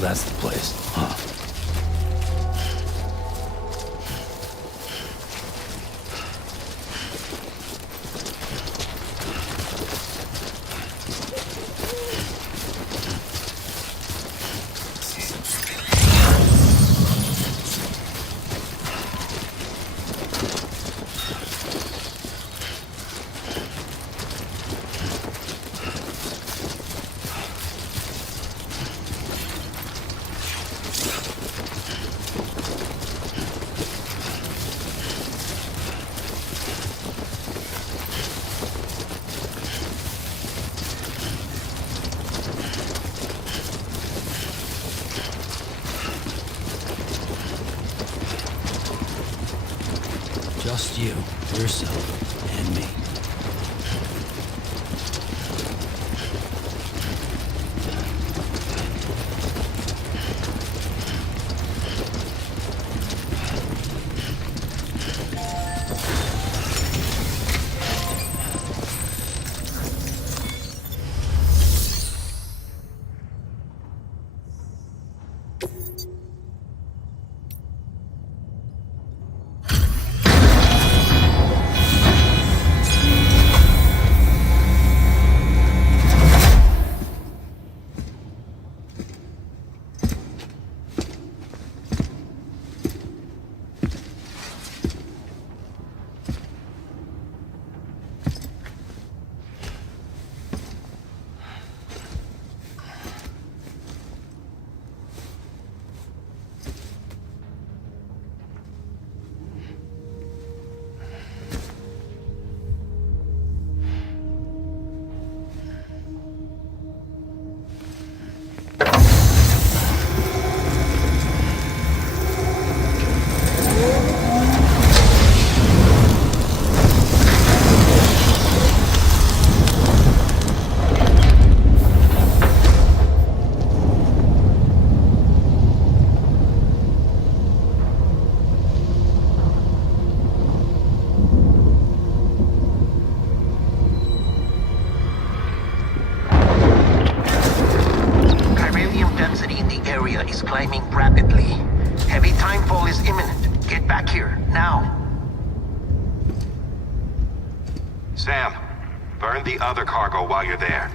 That's the place, huh? Just you, yourself, and me. Sam, burn the other cargo while you're there.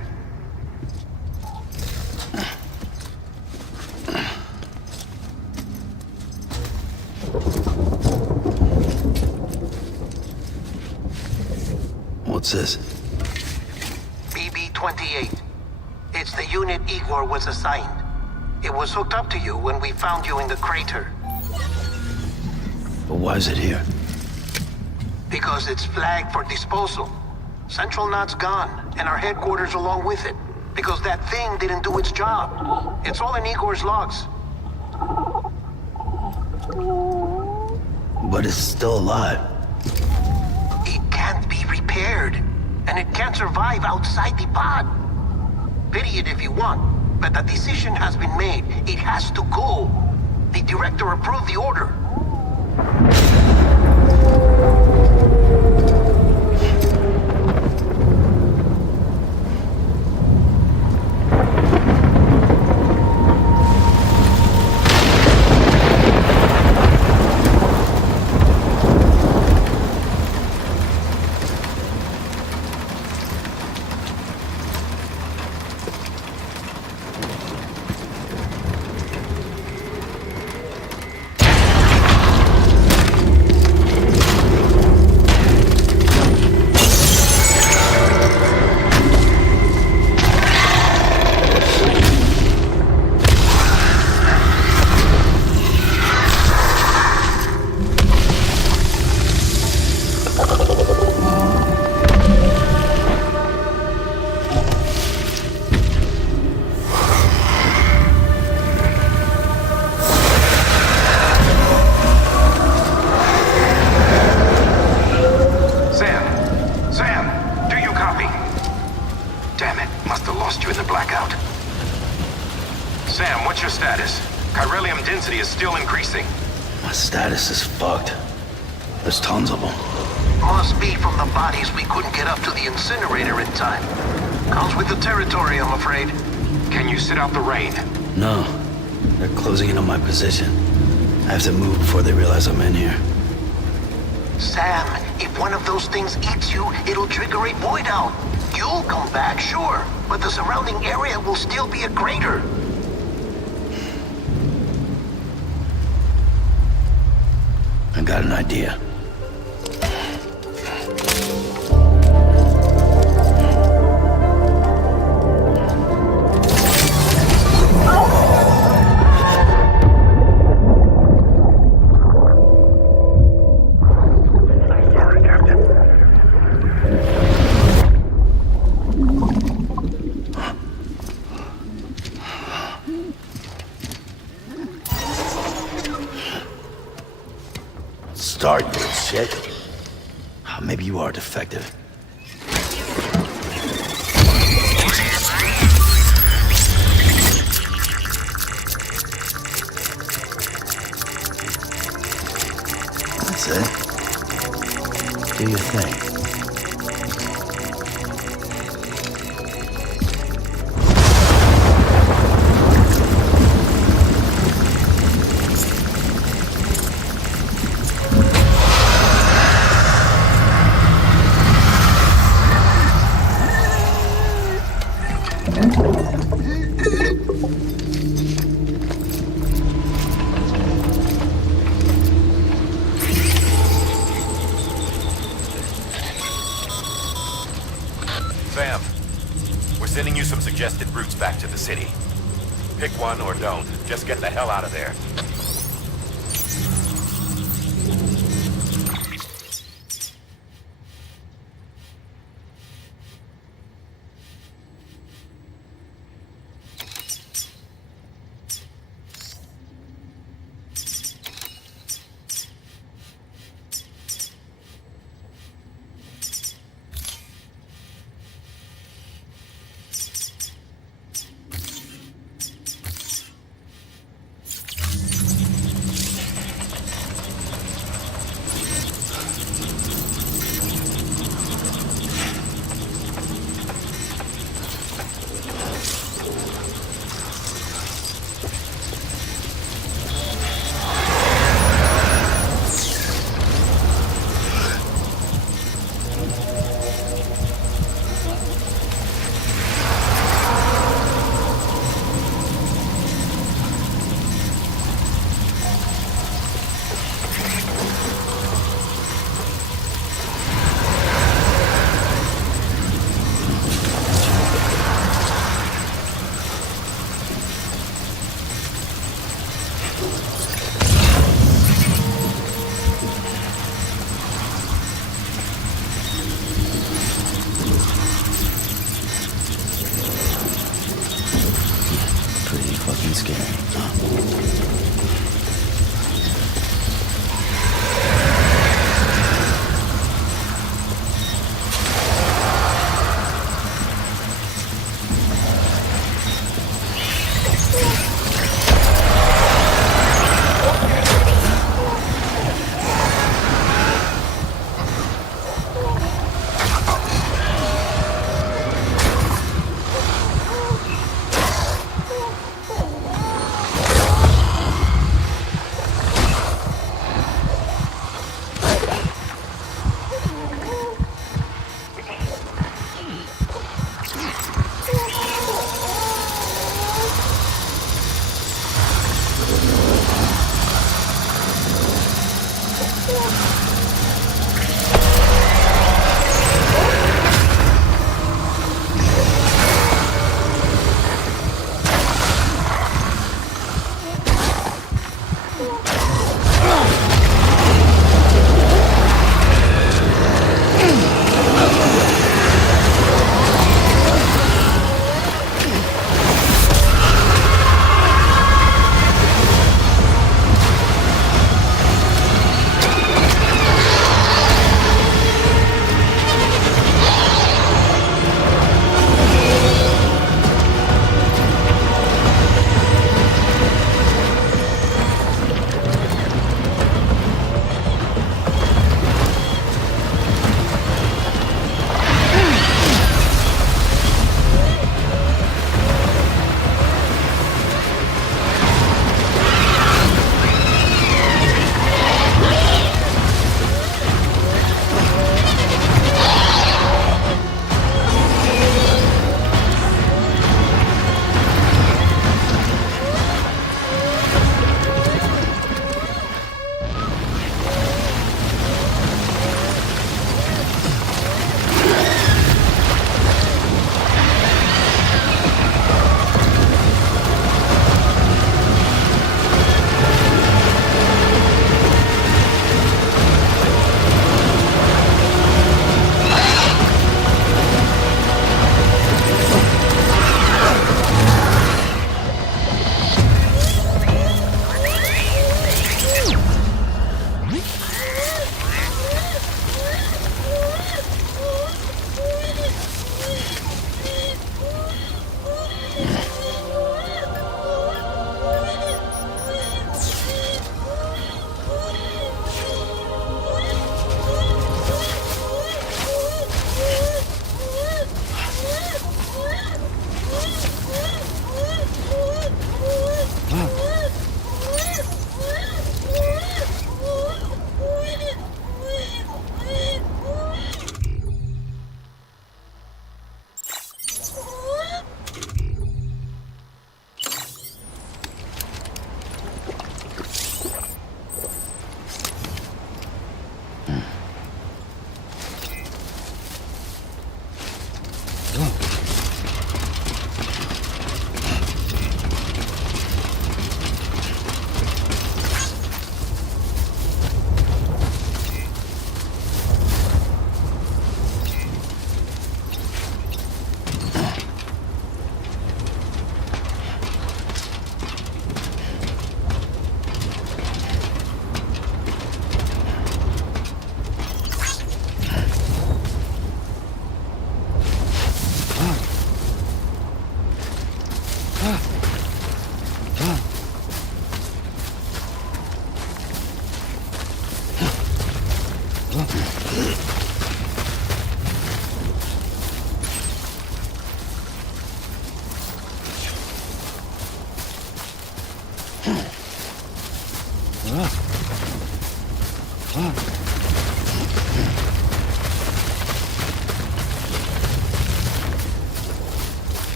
What's this? BB-28. It's the unit Igor was assigned. It was hooked up to you when we found you in the crater. But why is it here? Because it's flagged for disposal. Central Knot's gone, and our headquarters along with it. Because that thing didn't do its job. It's all in Igor's logs. But it's still alive. It can't be repaired, and it can't survive outside the pod. Pity it if you want, but the decision has been made. It has to go. The director approved the order. My status is fucked. There's tons of them. Must be from the bodies we couldn't get up to the incinerator in time. Comes with the territory, I'm afraid. Can you sit out the rain? No. They're closing in on my position. I have to move before they realize I'm in here. Sam, if one of those things eats you, it'll trigger a void out. You'll come back, sure, but the surrounding area will still be a crater. I got an idea. Start, you shit. Maybe you are defective. That's it. Do your thing. Sam, we're sending you some suggested routes back to the city. Pick one or don't. Just get the hell out of there.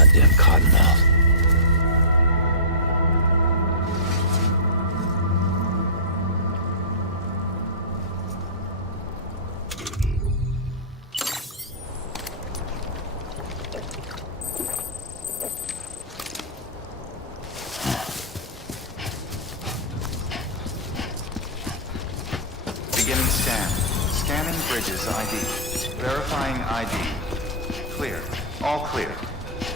Goddamn cottonmouth. Beginning scan. Scanning bridges ID. Verifying ID. Clear. All clear.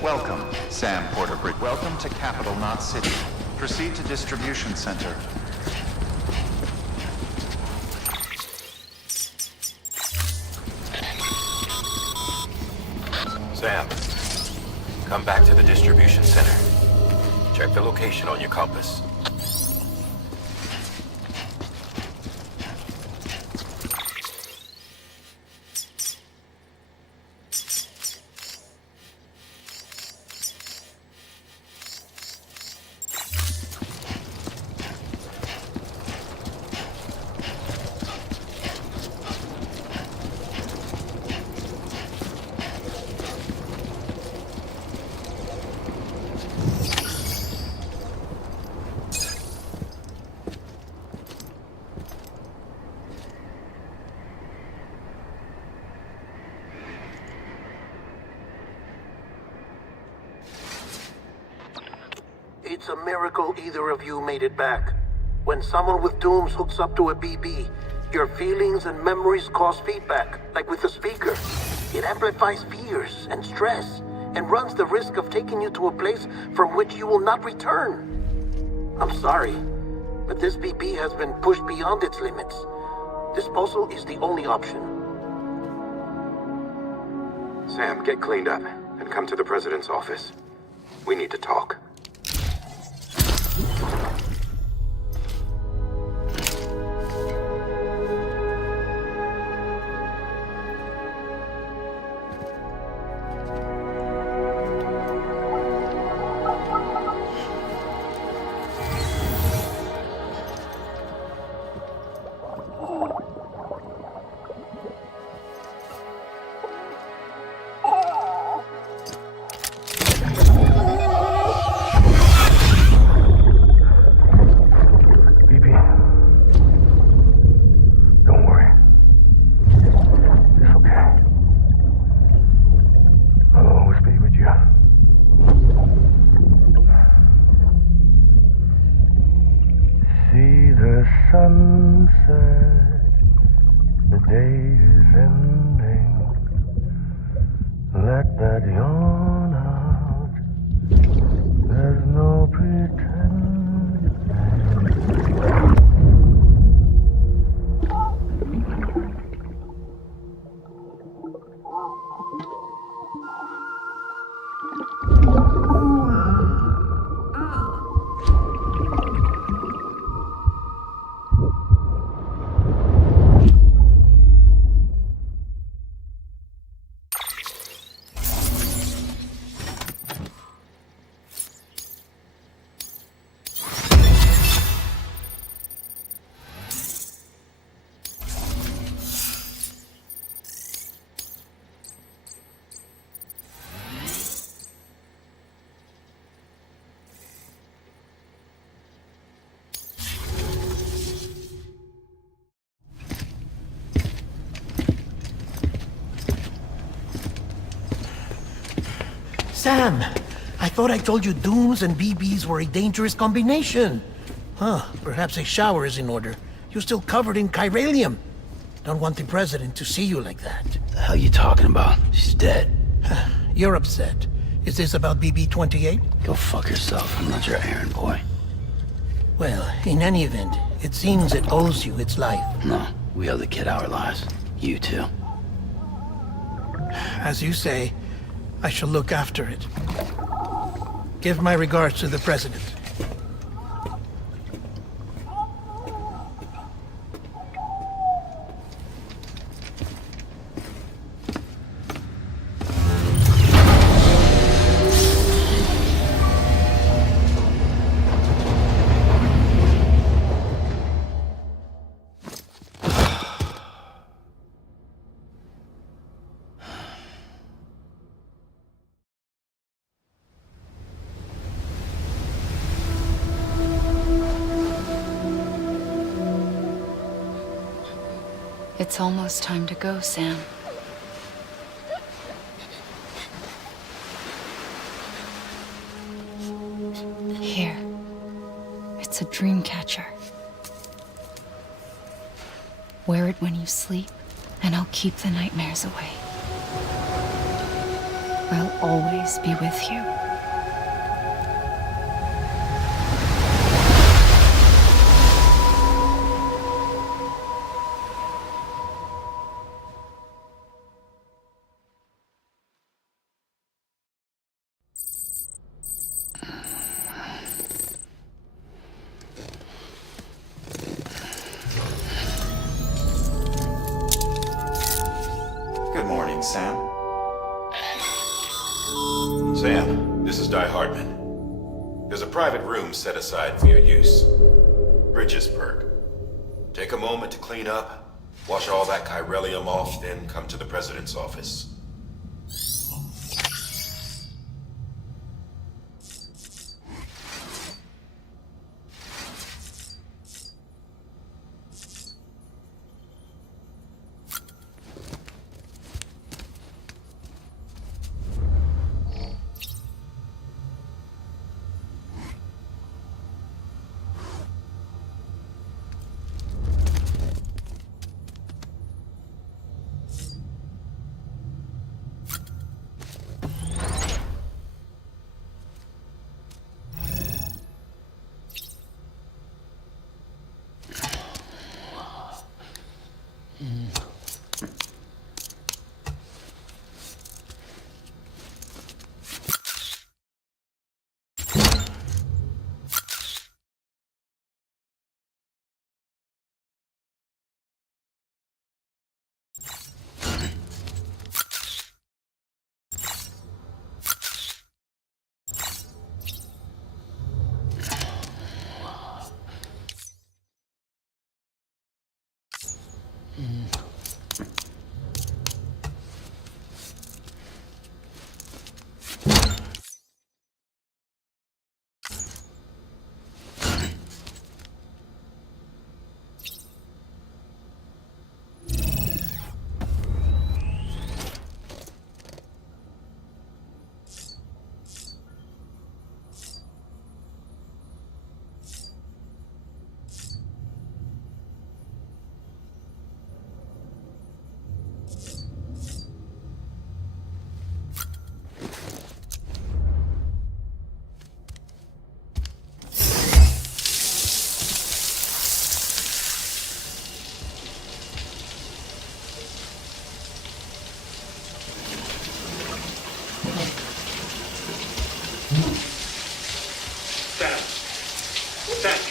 Welcome, Sam Porter Bridge. Welcome to Capital Knot City. Proceed to distribution center. Sam, come back to the distribution center. Check the location on your compass. It's a miracle either of you made it back. When someone with dooms hooks up to a BB, your feelings and memories cause feedback, like with the speaker. It amplifies fears and stress, and runs the risk of taking you to a place from which you will not return. I'm sorry, but this BB has been pushed beyond its limits. Disposal is the only option. Sam, get cleaned up and come to the president's office. We need to talk. sunset, the day is ending. Let that yawn out. There's no pretending. Sam, I thought I told you dooms and BBs were a dangerous combination. Huh, perhaps a shower is in order. You're still covered in chiralium. Don't want the president to see you like that. The hell you talking about? She's dead. You're upset. Is this about BB-28? Go fuck yourself. I'm not your errand boy. Well, in any event, it seems it owes you its life. No, we owe the kid our lives. You too. As you say, I shall look after it. Give my regards to the president. It's almost time to go, Sam. Here. It's a dream catcher. Wear it when you sleep, and I'll keep the nightmares away. I'll always be with you. Good morning, Sam. Sam, this is Di Hardman. There's a private room set aside for your use. Bridges perk. Take a moment to clean up, wash all that chiralium off, then come to the president's office.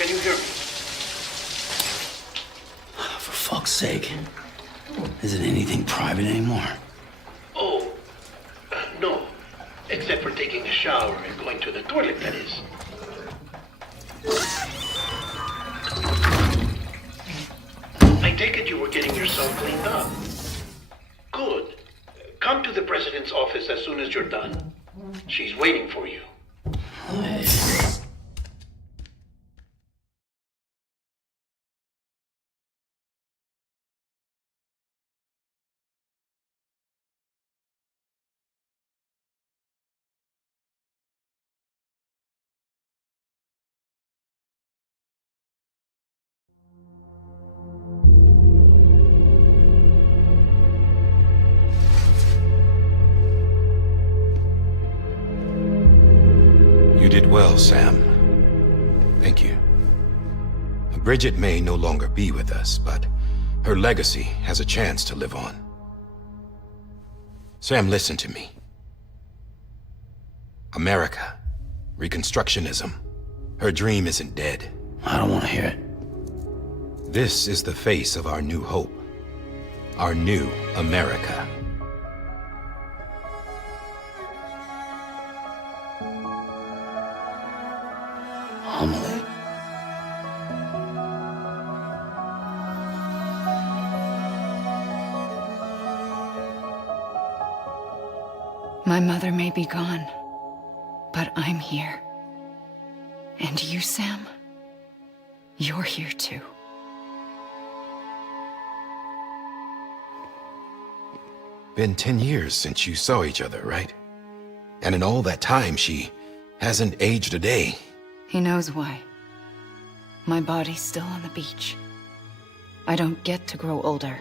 Can you hear me? For fuck's sake. Isn't anything private anymore? Oh, no. Except for taking a shower and going to the toilet, that is. I take it you were getting yourself cleaned up. Good. Come to the president's office as soon as you're done. She's waiting for you. You did well, Sam. Thank you. Bridget may no longer be with us, but her legacy has a chance to live on. Sam, listen to me. America, Reconstructionism, her dream isn't dead. I don't want to hear it. This is the face of our new hope. Our new America. Amelie. My mother may be gone, but I'm here. And you, Sam, you're here too. Been 10 years since you saw each other, right? And in all that time, she hasn't aged a day. He knows why. My body's still on the beach. I don't get to grow older.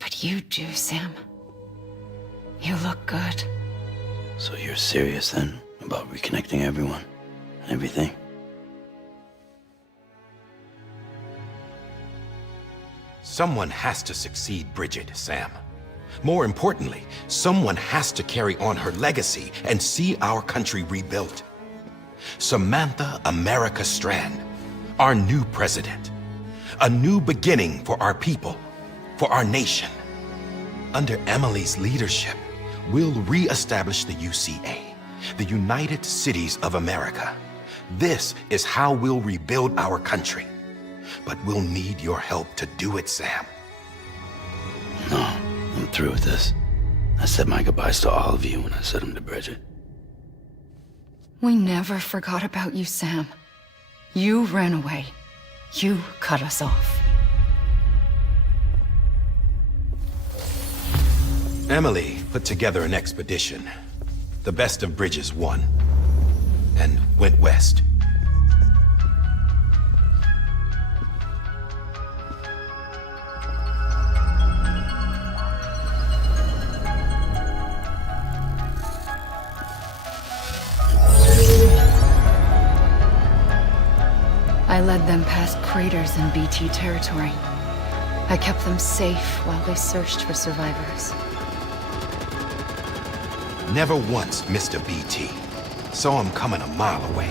But you do, Sam. You look good. So you're serious then about reconnecting everyone and everything? Someone has to succeed Bridget, Sam. More importantly, someone has to carry on her legacy and see our country rebuilt. Samantha America Strand, our new president. A new beginning for our people, for our nation. Under Emily's leadership, we'll re-establish the UCA, the United Cities of America. This is how we'll rebuild our country. But we'll need your help to do it, Sam. No, I'm through with this. I said my goodbyes to all of you when I said them to Bridget. We never forgot about you, Sam. You ran away. You cut us off. Emily put together an expedition. The best of Bridges won. And went west. I led them past craters in BT territory. I kept them safe while they searched for survivors. Never once missed a BT. Saw him coming a mile away.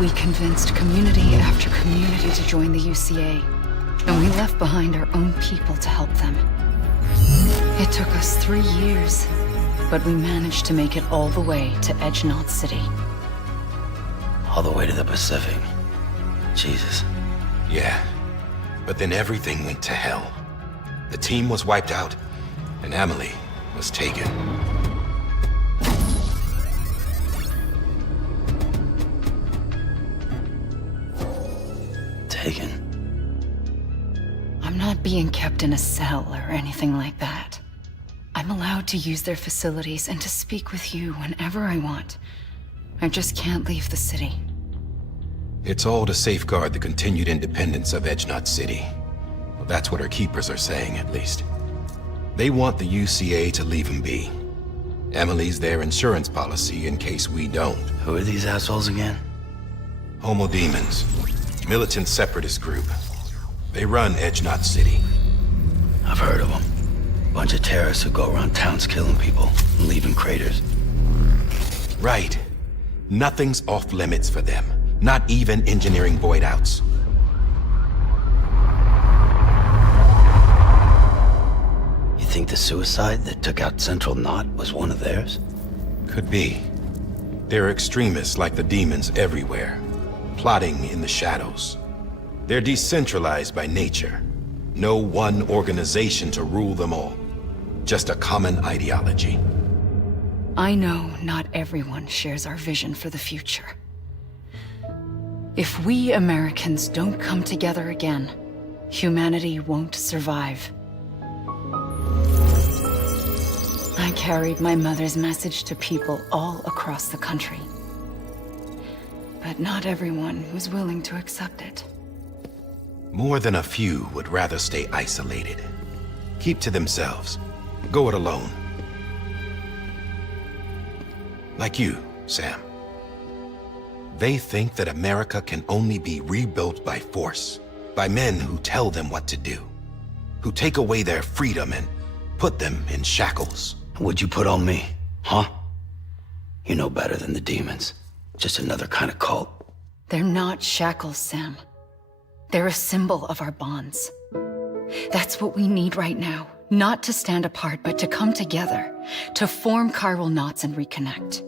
We convinced community after community to join the UCA, and we left behind our own people to help them. It took us 3 years, but we managed to make it all the way to Edge Knot City. All the way to the Pacific. Jesus. Yeah, but then everything went to hell. The team was wiped out, and Emily was taken. Taken? I'm not being kept in a cell or anything like that. I'm allowed to use their facilities and to speak with you whenever I want. I just can't leave the city. It's all to safeguard the continued independence of Edge Knot City. Well, that's what our keepers are saying, at least. They want the UCA to leave him be. Emily's their insurance policy in case we don't. Who are these assholes again? Homo Demons. Militant separatist group. They run Edge Knot City. I've heard of them. Bunch of terrorists who go around towns killing people and leaving craters. Right. Nothing's off limits for them. Not even engineering void outs. You think the suicide that took out Central Knot was one of theirs? Could be. There are extremists like the demons everywhere, plotting in the shadows. They're decentralized by nature. No one organization to rule them all. Just a common ideology. I know not everyone shares our vision for the future. If we Americans don't come together again, humanity won't survive. I carried my mother's message to people all across the country. But not everyone was willing to accept it. More than a few would rather stay isolated. Keep to themselves. Go it alone. Like you, Sam. They think that America can only be rebuilt by force, by men who tell them what to do, who take away their freedom and put them in shackles. What'd you put on me, huh? You know better than the demons. Just another kind of cult. They're not shackles, Sam. They're a symbol of our bonds. That's what we need right now. Not to stand apart, but to come together, to form chiral knots and reconnect.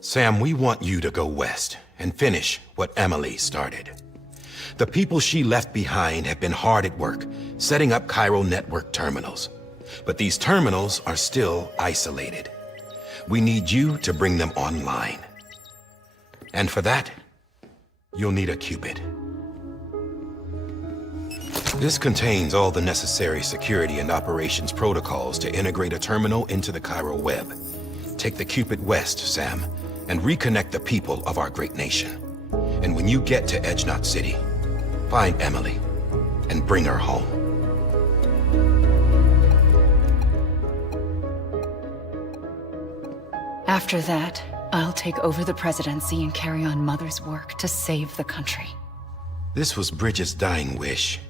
Sam, we want you to go west and finish what Emily started. The people she left behind have been hard at work, setting up chiral network terminals. But these terminals are still isolated. We need you to bring them online. And for that, you'll need a Cupid. This contains all the necessary security and operations protocols to integrate a terminal into the chiral web. Take the Cupid west, Sam, and reconnect the people of our great nation. And when you get to Edge Knot City, find Emily and bring her home. After that, I'll take over the presidency and carry on Mother's work to save the country. This was Bridget's dying wish.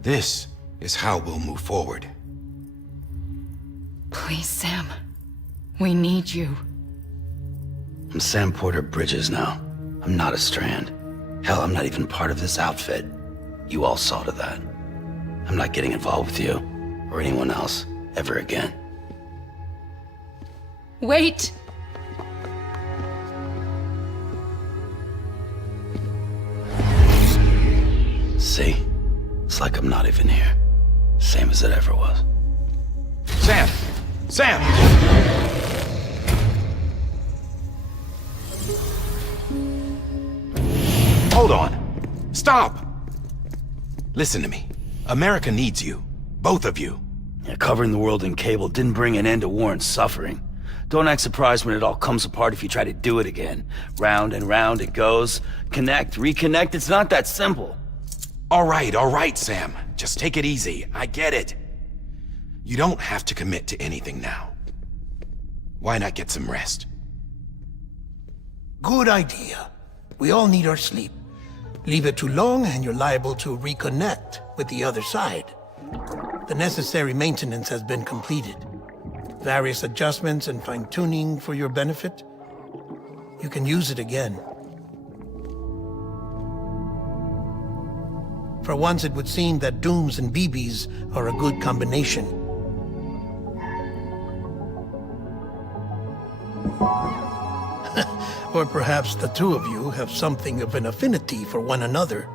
This is how we'll move forward. Please, Sam. We need you. I'm Sam Porter Bridges now. I'm not a Strand. Hell, I'm not even part of this outfit. You all saw to that. I'm not getting involved with you, or anyone else, ever again. Wait! See? It's like I'm not even here. Same as it ever was. Sam! Sam! Hold on. Stop! Listen to me. America needs you. Both of you. Yeah, covering the world in cable didn't bring an end to war and suffering. Don't act surprised when it all comes apart if you try to do it again. Round and round it goes. Connect, reconnect, it's not that simple. All right, Sam. Just take it easy. I get it. You don't have to commit to anything now. Why not get some rest? Good idea. We all need our sleep. Leave it too long and you're liable to reconnect with the other side. The necessary maintenance has been completed. Various adjustments and fine-tuning for your benefit. You can use it again. For once, it would seem that Dooms and BBs are a good combination. Or perhaps the two of you have something of an affinity for one another.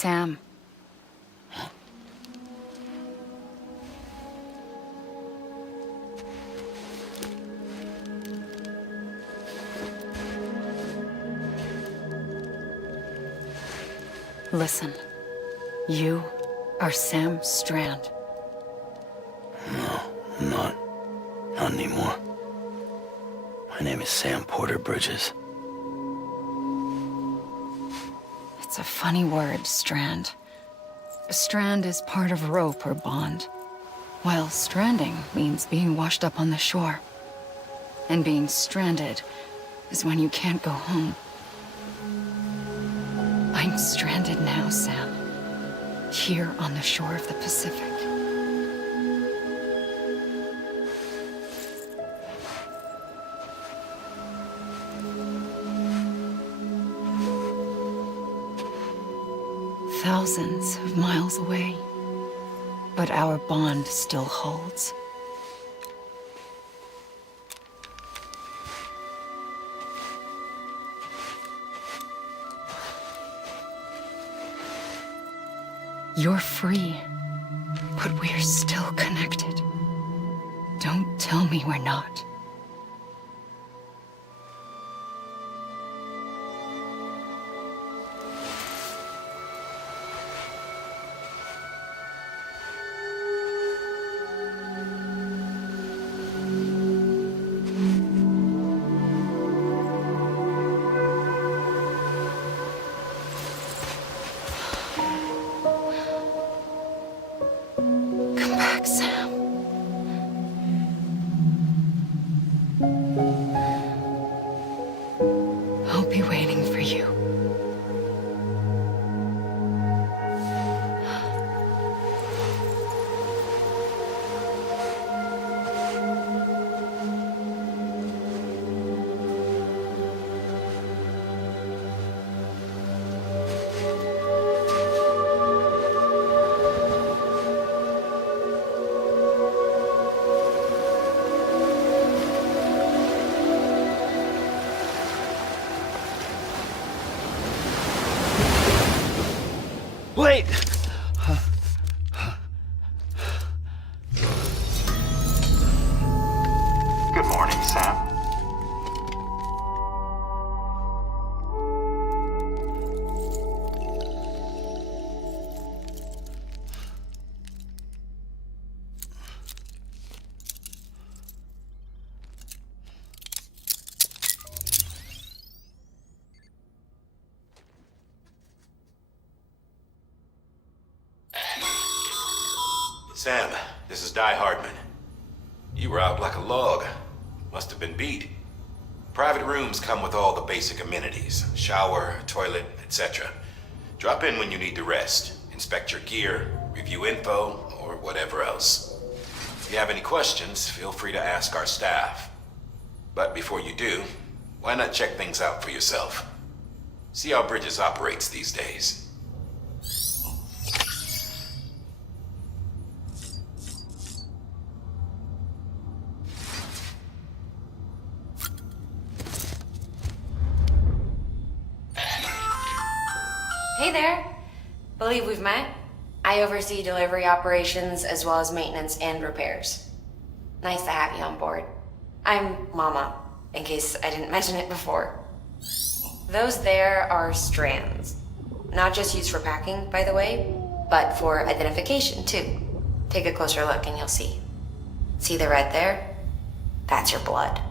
Sam. Listen, you are Sam Strand. No, I'm not. Not anymore. My name is Sam Porter Bridges. It's a funny word, Strand. A strand is part of rope or bond, while stranding means being washed up on the shore. And being stranded is when you can't go home. I'm stranded now, Sam. Here on the shore of the Pacific. Thousands of miles away, but our bond still holds. You're free, but we're still connected. Don't tell me we're not. Come back, Sam. I'll be waiting for you. Wait! Good morning, Sam. Sam, this is Die Hardman. You were out like a log. Must have been beat. Private rooms come with all the basic amenities. Shower, toilet, etc. Drop in when you need to rest. Inspect your gear, review info, or whatever else. If you have any questions, feel free to ask our staff. But before you do, why not check things out for yourself? See how Bridges operates these days. Hey there. Believe we've met. I oversee delivery operations as well as maintenance and repairs. Nice to have you on board. I'm Mama, in case I didn't mention it before. Those there are strands. Not just used for packing, by the way, but for identification too. Take a closer look and you'll see. See the red there? That's your blood.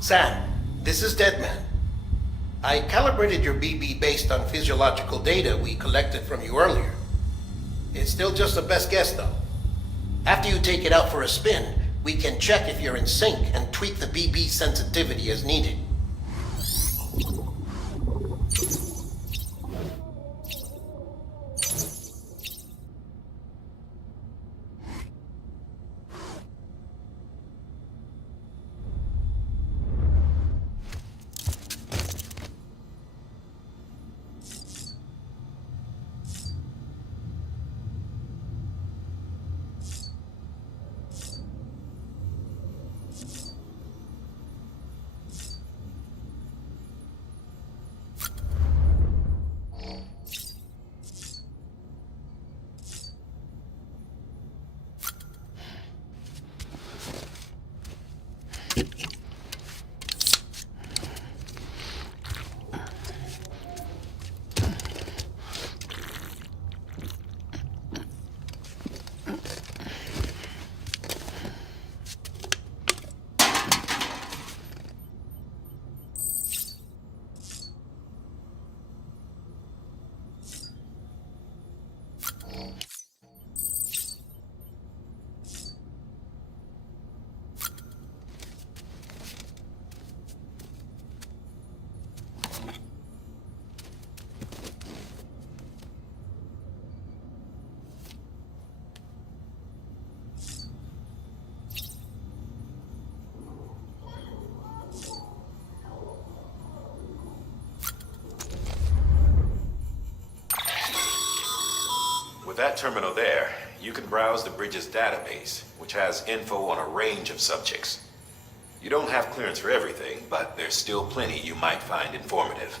Sam, this is Deadman. I calibrated your BB based on physiological data we collected from you earlier. It's still just a best guess, though. After you take it out for a spin, we can check if you're in sync and tweak the BB sensitivity as needed. that terminal there, you can browse the bridge's database, which has info on a range of subjects. You don't have clearance for everything, but there's still plenty you might find informative.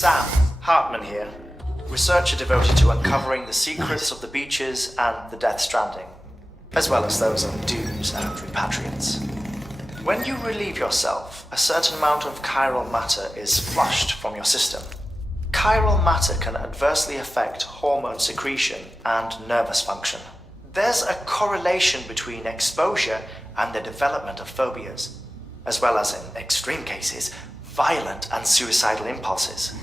Sam, Hartman here, researcher devoted to uncovering the secrets of the beaches and the Death Stranding, as well as those of dooms and repatriates. When you relieve yourself, a certain amount of chiral matter is flushed from your system. Chiral matter can adversely affect hormone secretion and nervous function. There's a correlation between exposure and the development of phobias, as well as, in extreme cases, violent and suicidal impulses.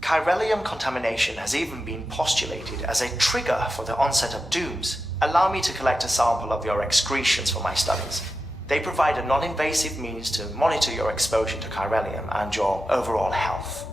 Chiralium contamination has even been postulated as a trigger for the onset of dooms. Allow me to collect a sample of your excretions for my studies. They provide a non-invasive means to monitor your exposure to chiralium and your overall health.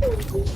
Bo.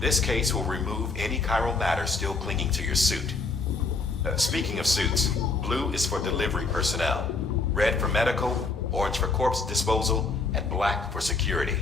This case will remove any chiral matter still clinging to your suit. Speaking of suits, blue is for delivery personnel, red for medical, orange for corpse disposal, and black for security.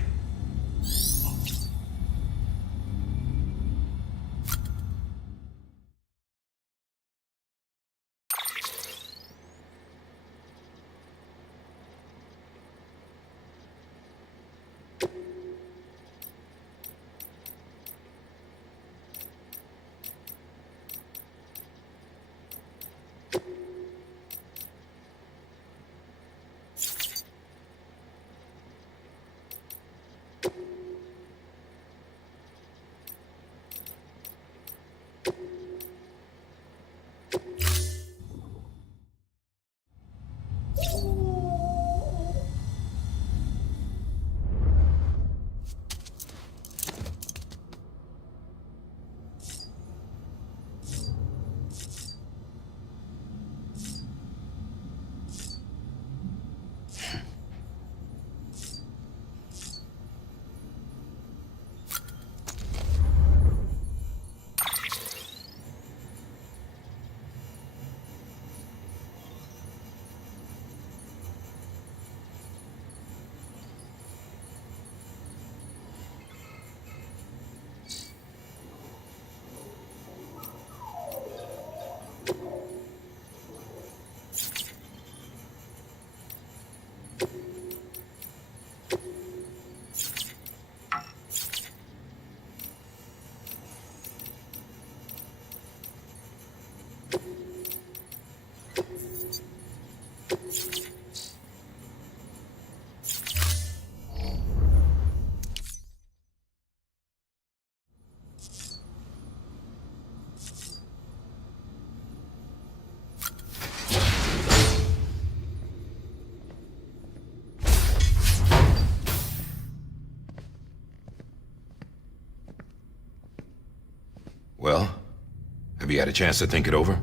Have you had a chance to think it over?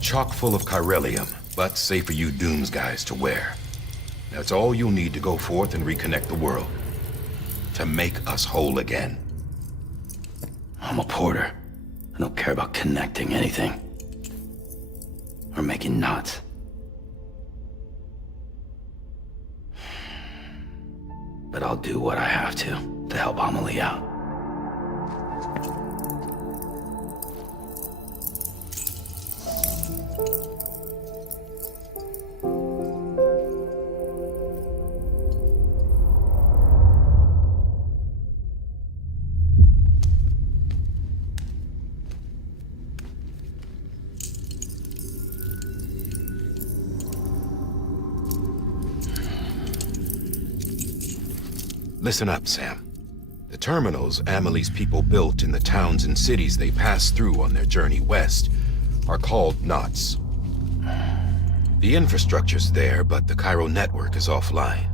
Chock full of chiralium, but safe for you Dooms guys to wear. That's all you'll need to go forth and reconnect the world. To make us whole again. I'm a porter. I don't care about connecting anything. Or making knots. But I'll do what I have to help Amelie out. Listen up, Sam. The terminals Amelie's people built in the towns and cities they passed through on their journey west are called knots. The infrastructure's there, but the Cairo network is offline.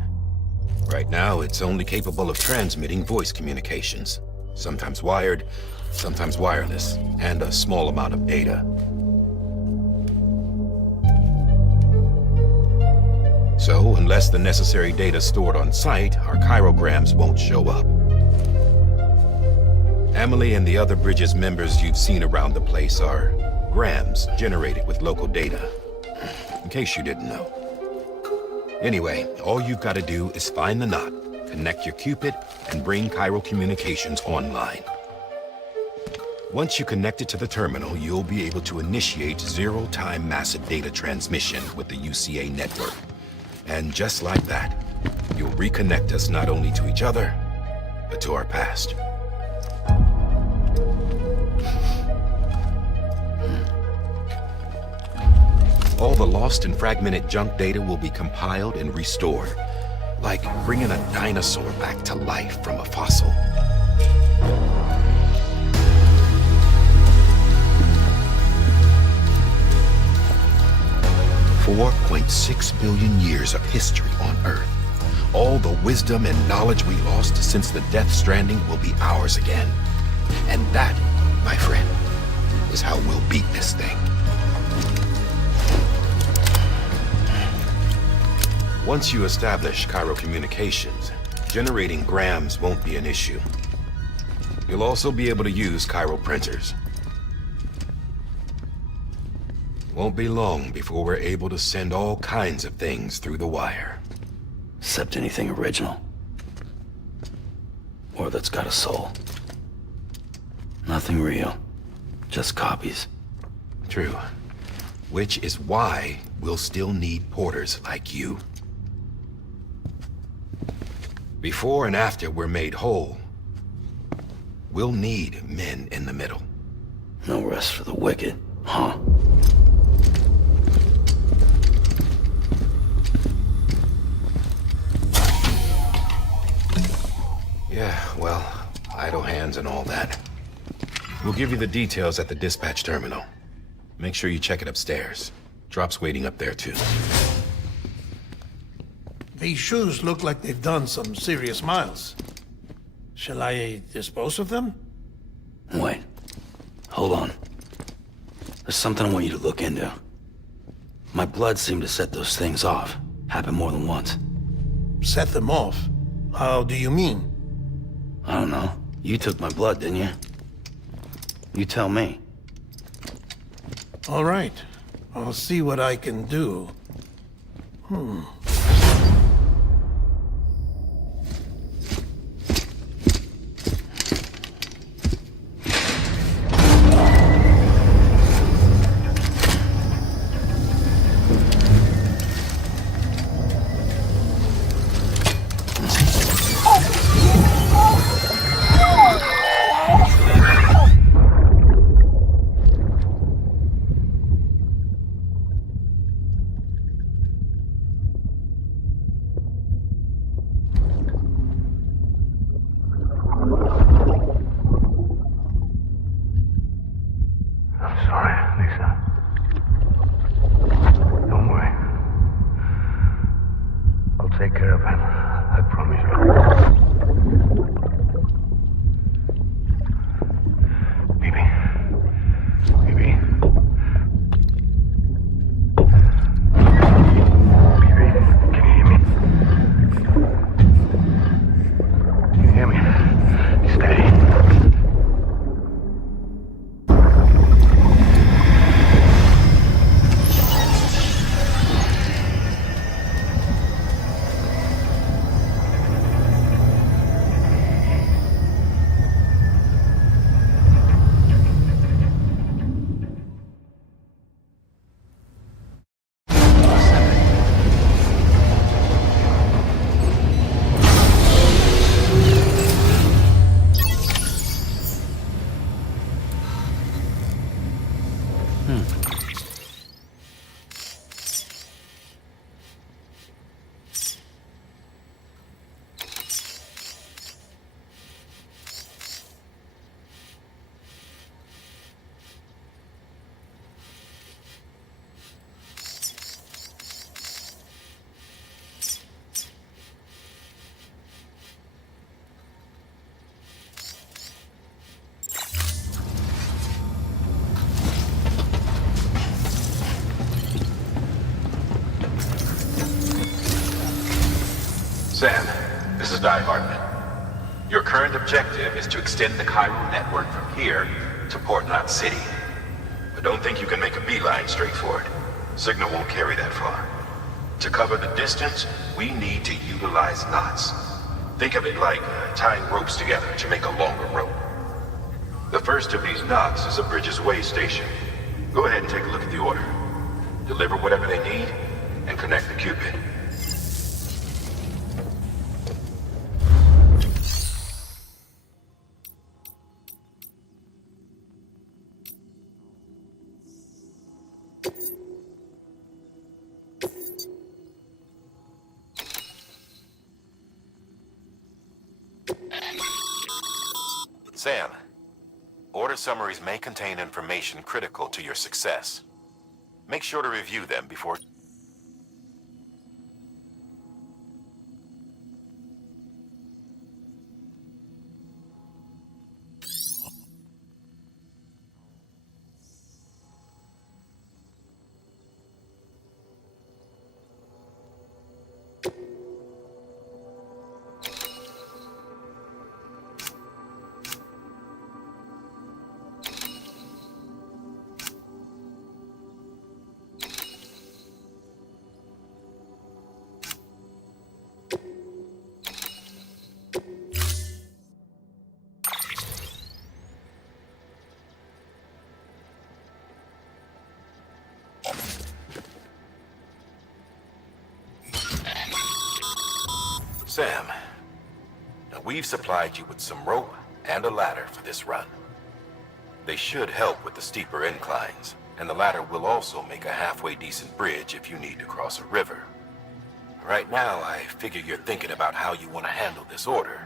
Right now, it's only capable of transmitting voice communications. Sometimes wired, sometimes wireless, and a small amount of data. So, unless the necessary data stored on site, our chirograms won't show up. Amelie and the other Bridges members you've seen around the place are grams generated with local data. In case you didn't know. Anyway, all you've got to do is find the knot, connect your Cupid, and bring Cairo communications online. Once you connect it to the terminal, you'll be able to initiate zero-time massive data transmission with the UCA network. And just like that, you'll reconnect us not only to each other, but to our past. All the lost and fragmented junk data will be compiled and restored, like bringing a dinosaur back to life from a fossil. $4.6 billion years of history on Earth. All the wisdom and knowledge we lost since the Death Stranding will be ours again. And that, my friend, is how we'll beat this thing. Once you establish Cairo communications, generating grams won't be an issue. You'll also be able to use Cairo printers. Won't be long before we're able to send all kinds of things through the wire. Except anything original. Or that's got a soul. Nothing real. Just copies. True. Which is why we'll still need porters like you. Before and after we're made whole, we'll need men in the middle. No rest for the wicked, huh? Yeah, well, idle hands and all that. We'll give you the details at the dispatch terminal. Make sure you check it upstairs. Drop's waiting up there, too. These shoes look like they've done some serious miles. Shall I dispose of them? Wait. Hold on. There's something I want you to look into. My blood seemed to set those things off. Happened more than once. Set them off? How do you mean? I don't know. You took my blood, didn't you? You tell me. All right. I'll see what I can do. Sam, this is Die Hartman. Your current objective is to extend the Cairo network from here to Port Knot City. But don't think you can make a beeline straight for it. Signal won't carry that far. To cover the distance, we need to utilize knots. Think of it like tying ropes together to make a longer rope. The first of these knots is a Bridges Way station. Go ahead and take a look at the order. Deliver whatever they need, and connect the Cupid. Sam, order summaries may contain information critical to your success. Make sure to review them before... Sam, now we've supplied you with some rope and a ladder for this run. They should help with the steeper inclines, and the ladder will also make a halfway decent bridge if you need to cross a river. Right now, I figure you're thinking about how you want to handle this order.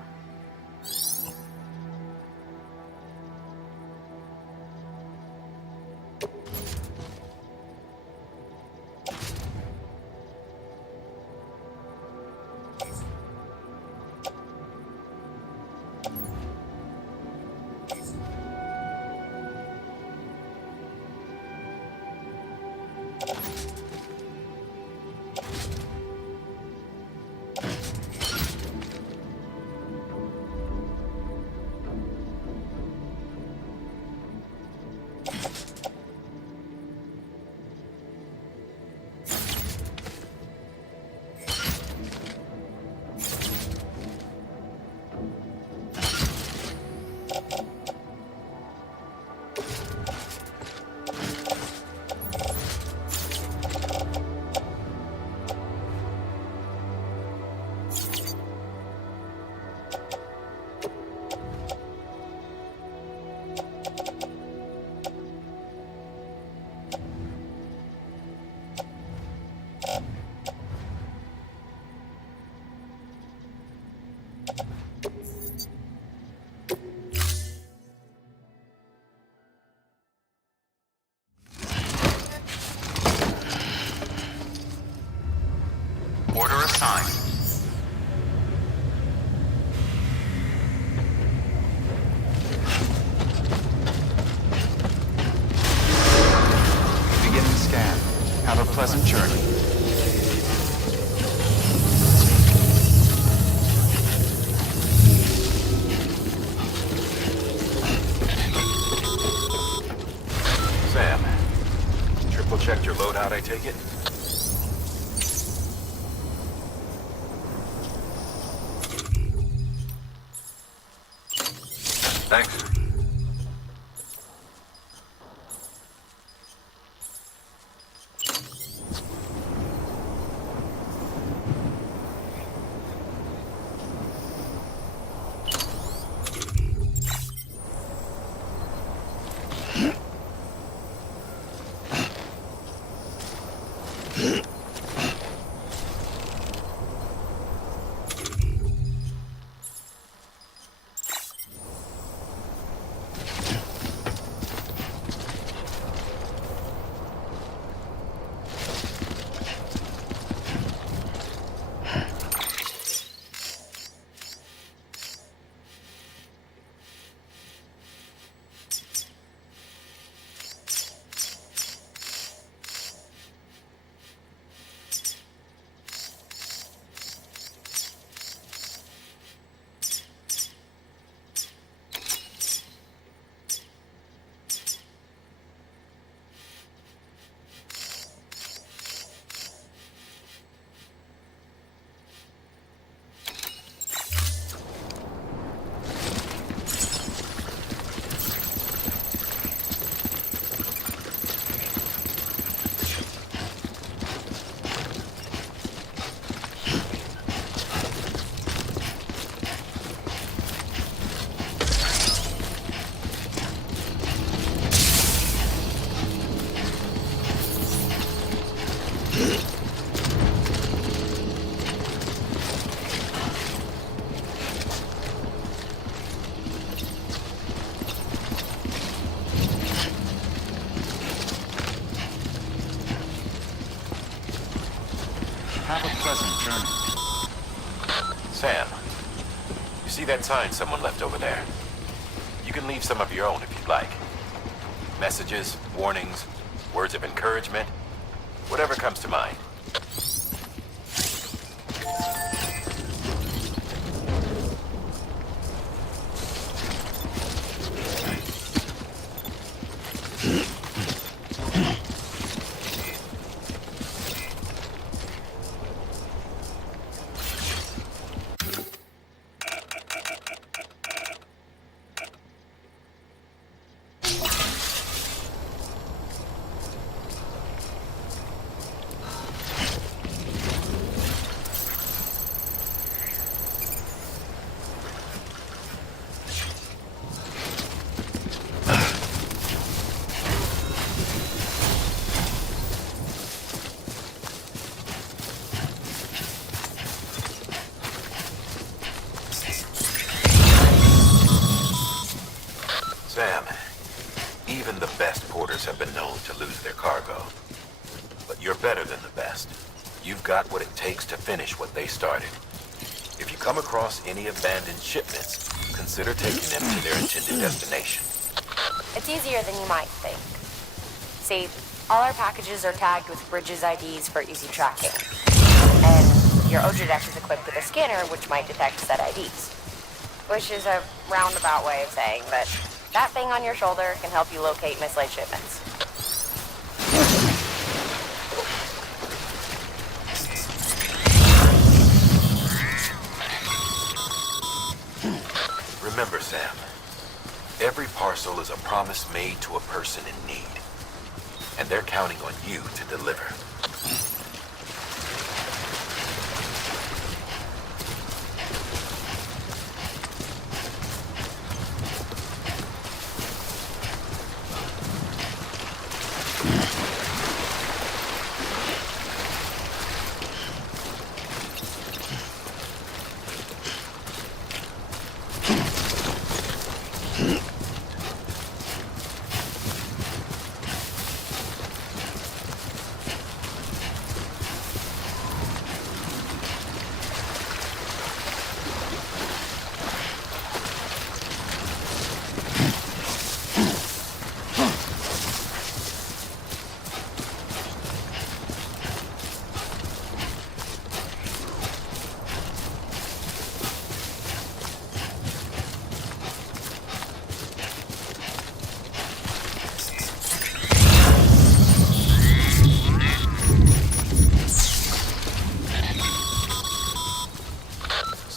Order assigned. Beginning scan. Have a pleasant journey. Sam, triple checked your loadout, I take it? Thanks. Have a pleasant journey. Sam, you see that sign someone left over there? You can leave some of your own if you'd like. Messages, warnings, words of encouragement, whatever comes to mind. Sam, even the best porters have been known to lose their cargo. But you're better than the best. You've got what it takes to finish what they started. If you come across any abandoned shipments, consider taking them to their intended destination. It's easier than you might think. See, all our packages are tagged with Bridges IDs for easy tracking. And your Odra deck is equipped with a scanner which might detect said IDs. Which is a roundabout way of saying that that thing on your shoulder can help you locate mislaid shipments. Remember, Sam, every parcel is a promise made to a person in need. And they're counting on you to deliver.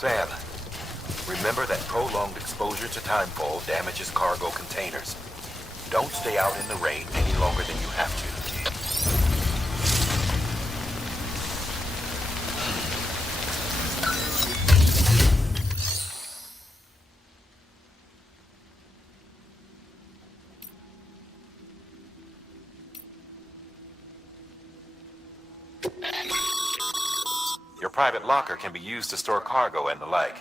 Sam, remember that prolonged exposure to timefall damages cargo containers. Don't stay out in the rain any longer than you have to. Your private locker can be used to store cargo and the like.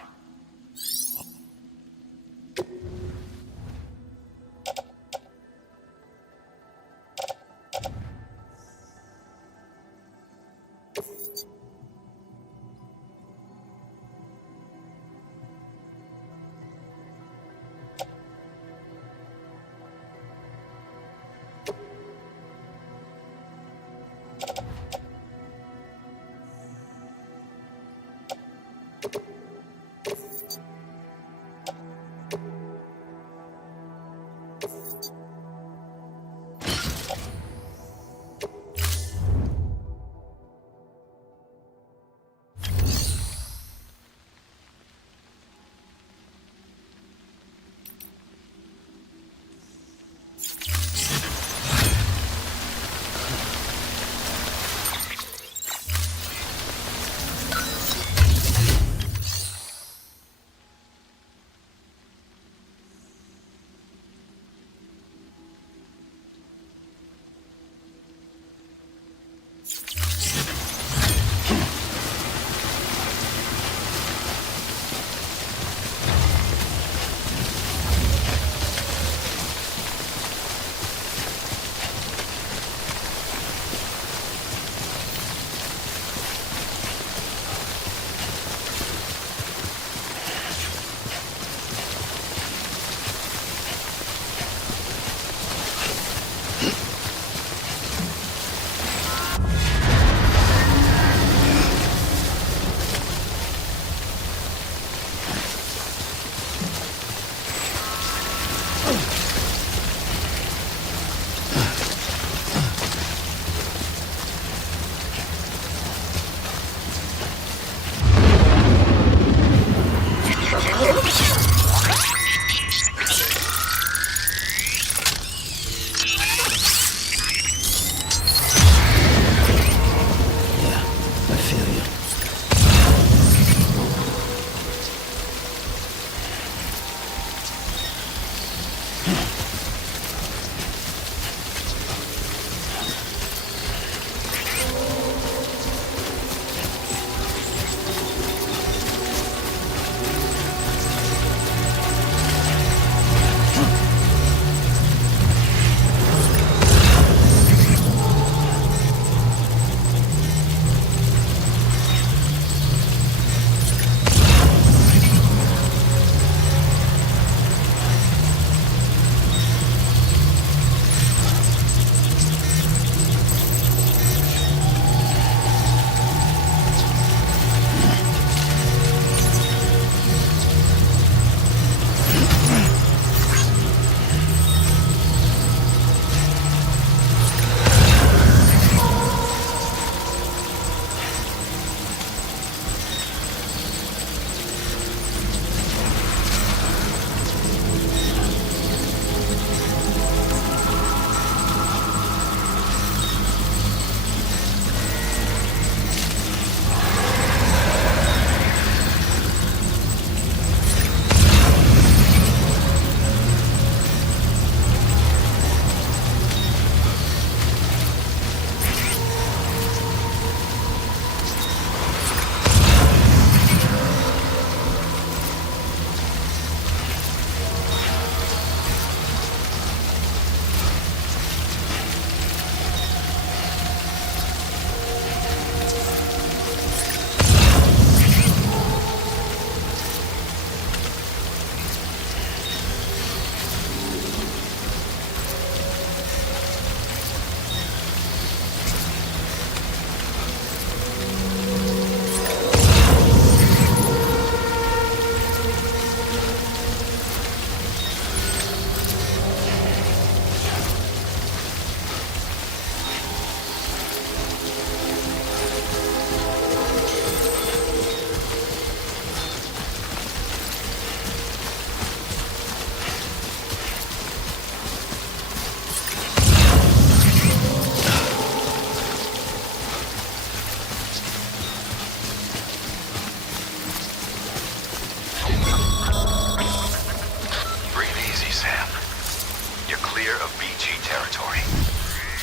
clear of BG territory.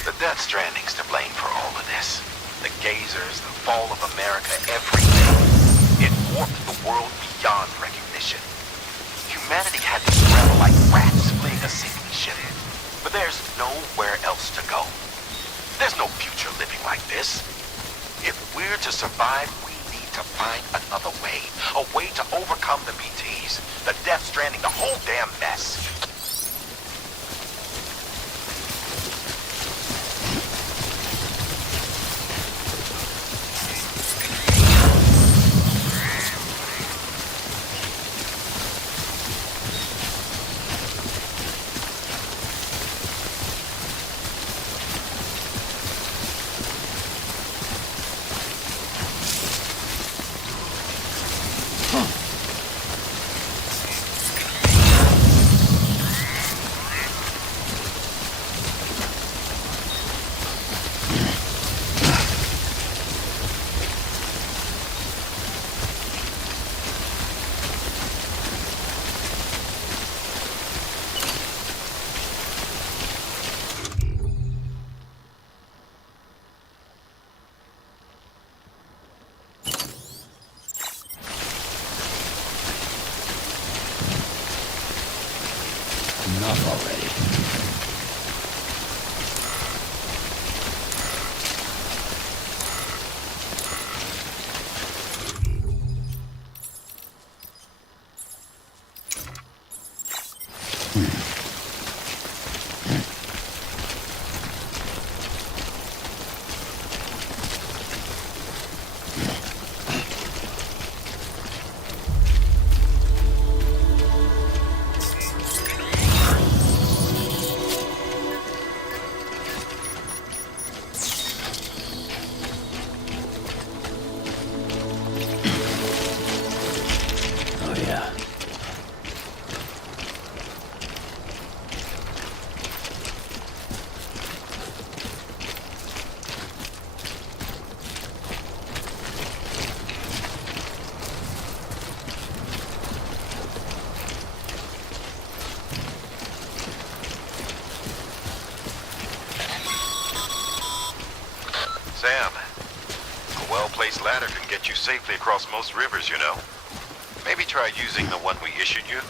The Death Stranding's to blame for all of this. The gazers, the fall of America, everything. It warped the world beyond recognition. Humanity had to scramble like rats fleeing a sinking ship. But there's nowhere else to go. There's no future living like this. If we're to survive, we need to find another way. A way to overcome the BTs, the Death Stranding, the whole damn mess. Enough already. Sam, a well-placed ladder can get you safely across most rivers, you know. Maybe try using the one we issued you.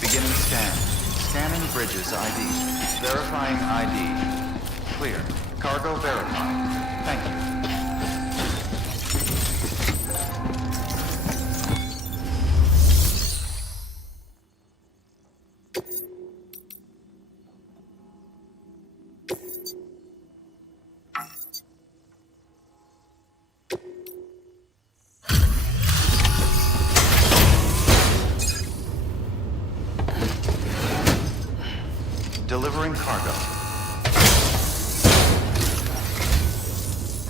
Beginning scan. Scanning bridges ID. Verifying ID. Clear. Cargo verified. Thank you. delivering cargo.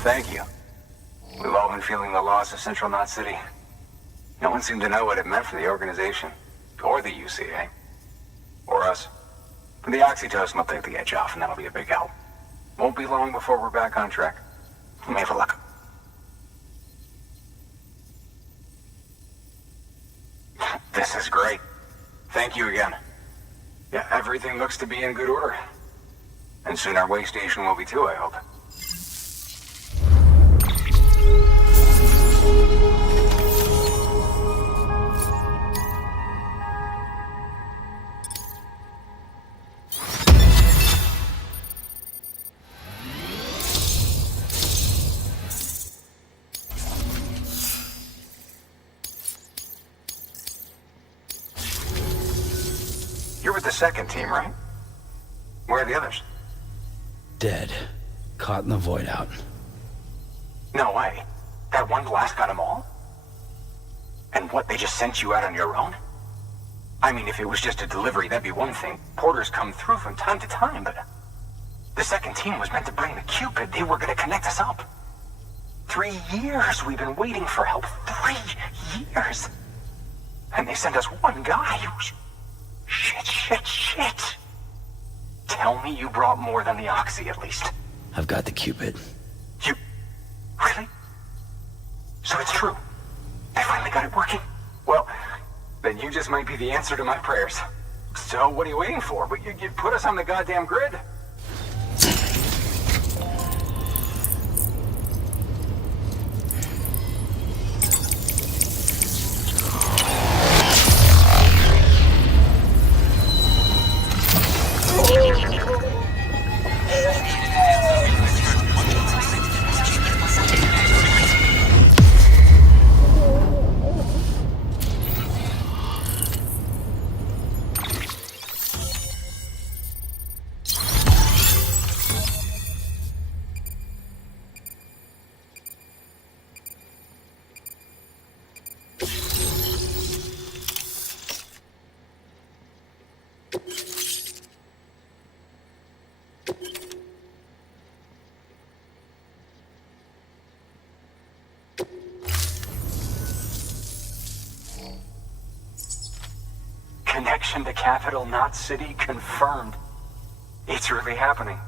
Thank you. We've all been feeling the loss of Central Knot City. No one seemed to know what it meant for the organization, or the UCA, or us. The oxytocin will take the edge off, and that'll be a big help. Won't be long before we're back on track. We may have a luck. This is great. Thank you again. Yeah, everything looks to be in good order. And soon our way station will be too, I hope. You're with the second team, right? Where are the others? Dead. Caught in the void out. No way. That one blast got them all? And what, they just sent you out on your own? I mean, if it was just a delivery, that'd be one thing. Porters come through from time to time, but... The second team was meant to bring the Cupid. They were gonna connect us up. 3 years we've been waiting for help. 3 years! And they sent us one guy who's... Shit. Tell me you brought more than the Oxy, at least. I've got the Cupid. You... Really? So it's true. They finally got it working? Well, then you just might be the answer to my prayers. So what are you waiting for? But you put us on the goddamn grid. Connection to Capital Knot City confirmed. It's really happening.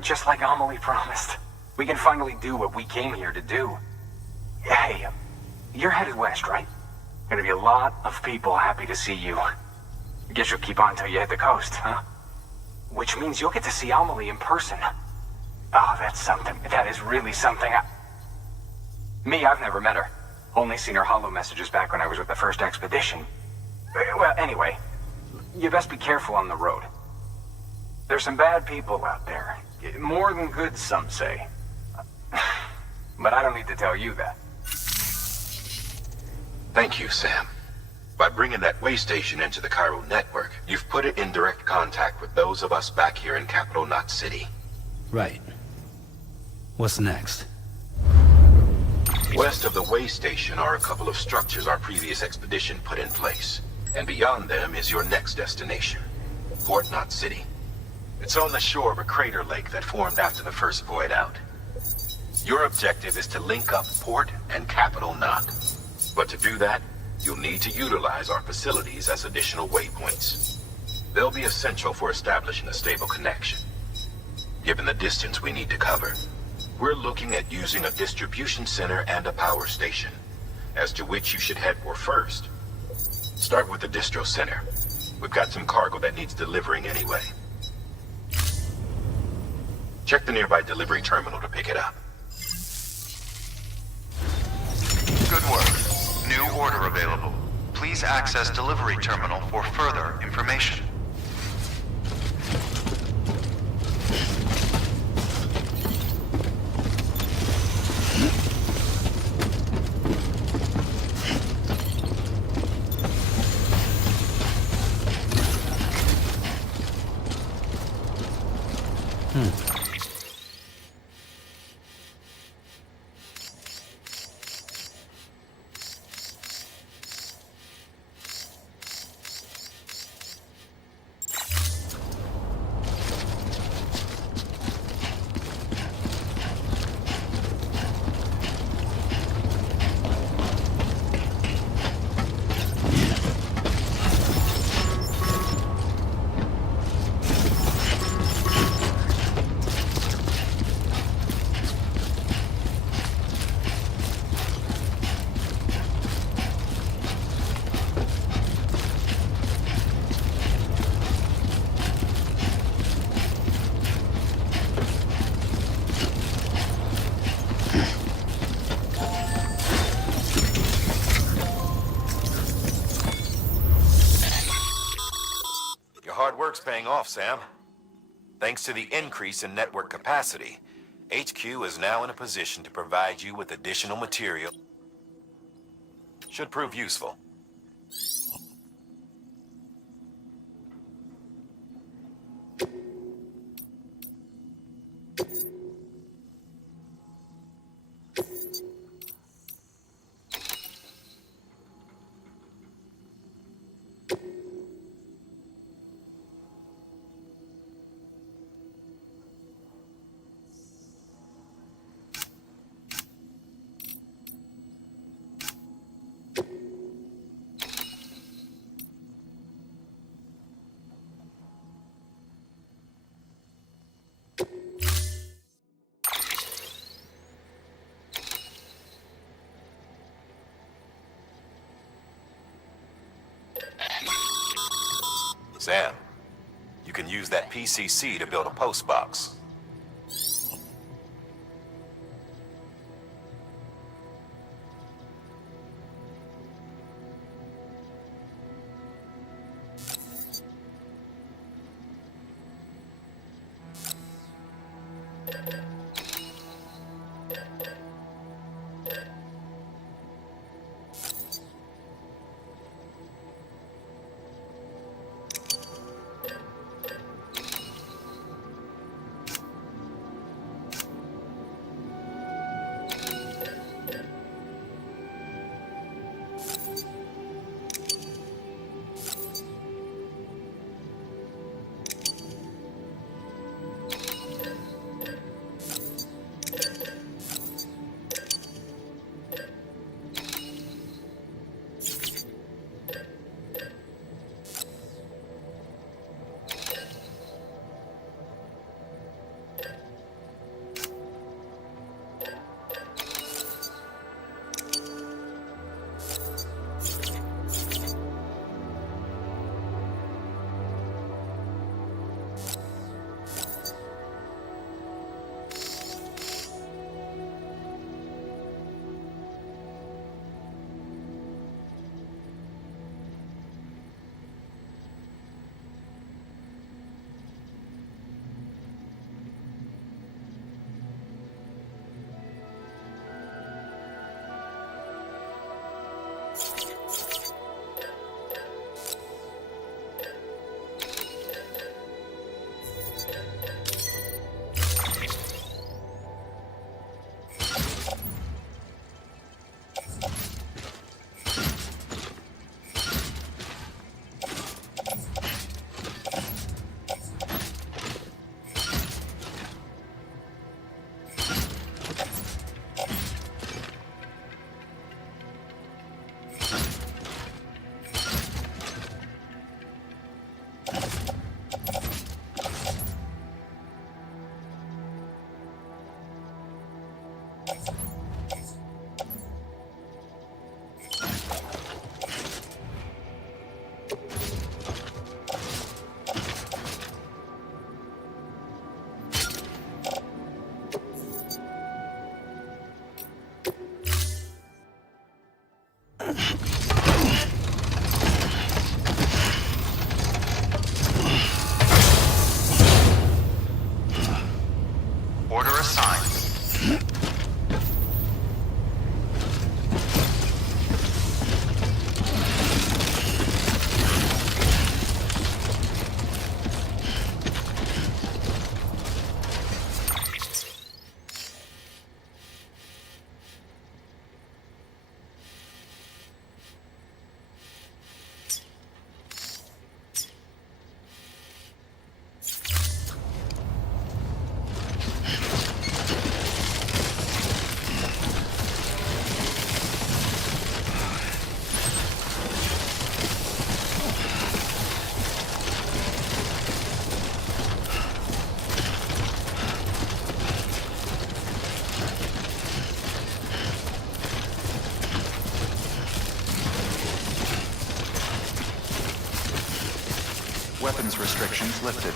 Just like Amelie promised. We can finally do what we came here to do. Hey, you're headed west, right? Gonna be a lot of people happy to see you. Guess you'll keep on till you hit the coast, huh? Which means you'll get to see Amelie in person. Oh, that's something. That is really something. Me, I've never met her. Only seen her holo messages back when I was with the first expedition. Well, anyway, you best be careful on the road. There's some bad people out there. More than good, some say. But I don't need to tell you that. Thank you, Sam. By bringing that way station into the Cairo network, you've put it in direct contact with those of us back here in Capital Knot City. Right. What's next? West of the way station are a couple of structures our previous expedition put in place. And beyond them is your next destination, Port Knot City. It's on the shore of a crater lake that formed after the first void out. Your objective is to link up Port and Capital Knot. But to do that, you'll need to utilize our facilities as additional waypoints. They'll be essential for establishing a stable connection. Given the distance we need to cover, we're looking at using a distribution center and a power station, as to which you should head for first. Start with the distro center. We've got some cargo that needs delivering anyway. Check the nearby delivery terminal to pick it up. Good work. New order available. Please access delivery terminal for further information. hard work's paying off, Sam. Thanks to the increase in network capacity, HQ is now in a position to provide you with additional material. Should prove useful. Sam, you can use that PCC to build a post box. Order assigned. Weapons restrictions lifted.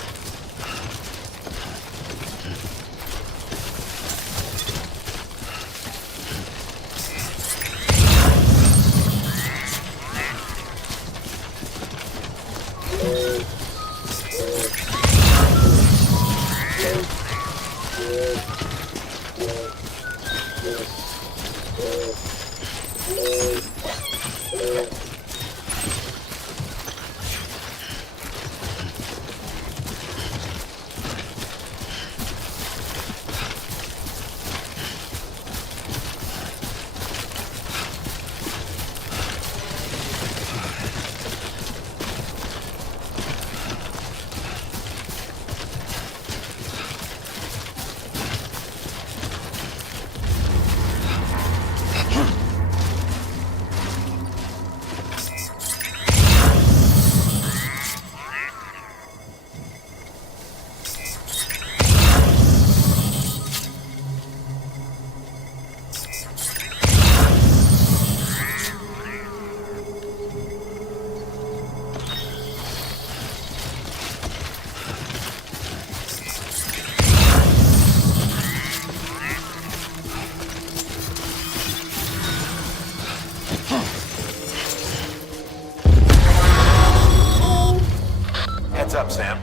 What's up, Sam?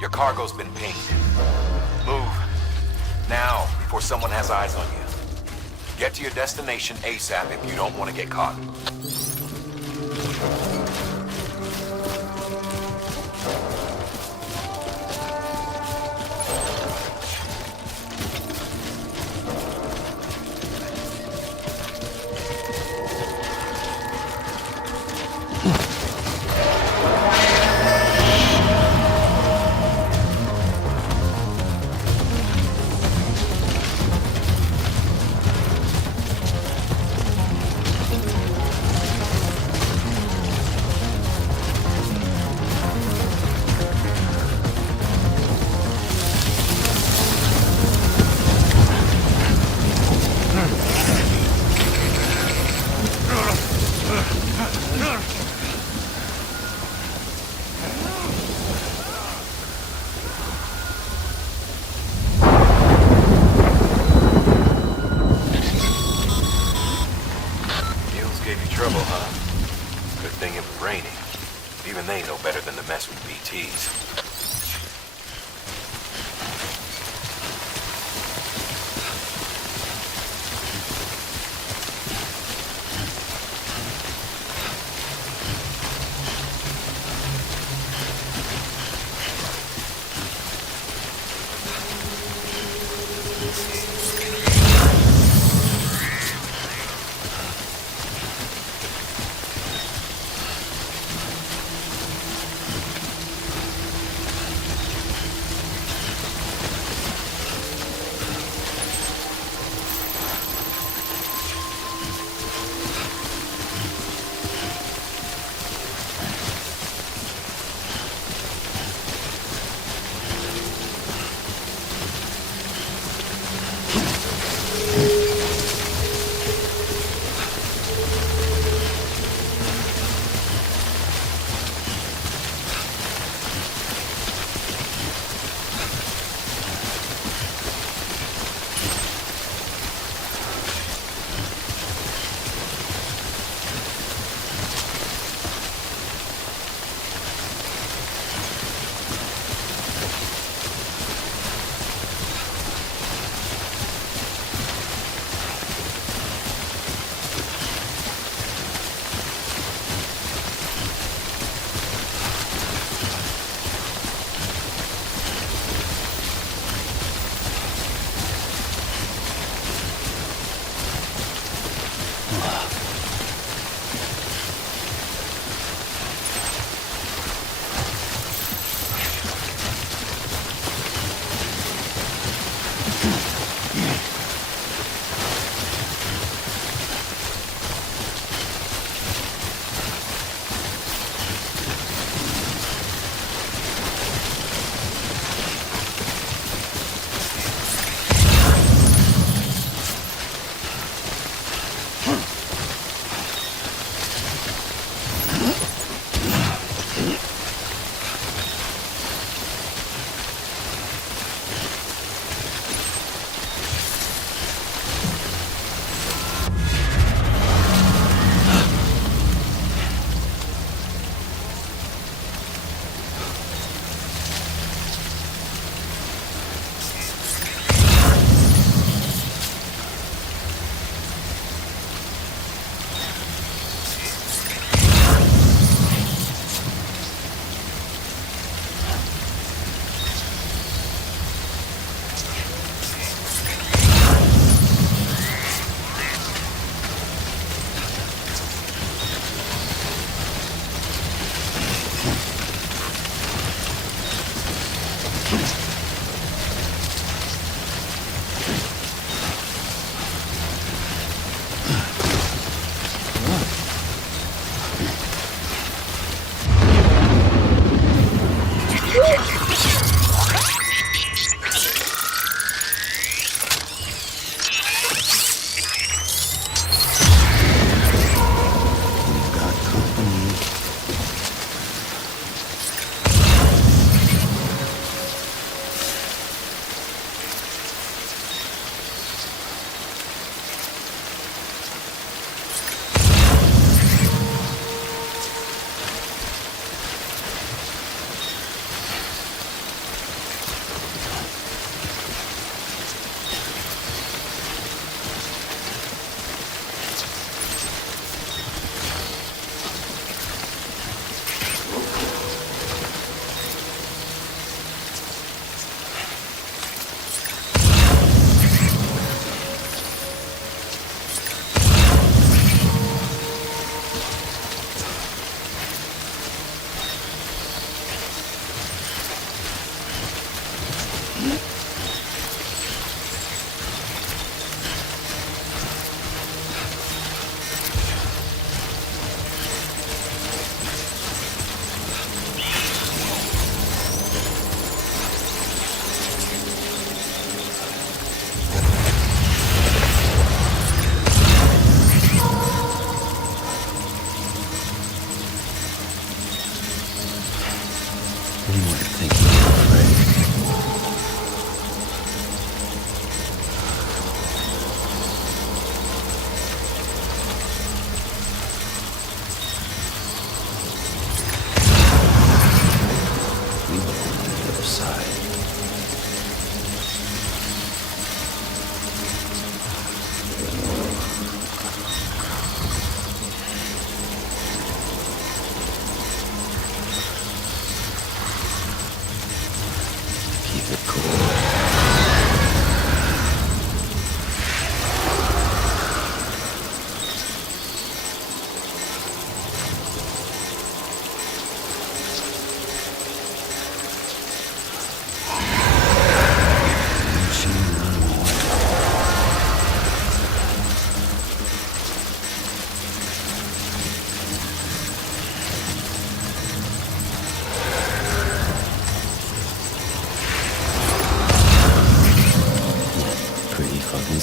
Your cargo's been pinged. Move. Now, before someone has eyes on you. Get to your destination ASAP if you don't want to get caught.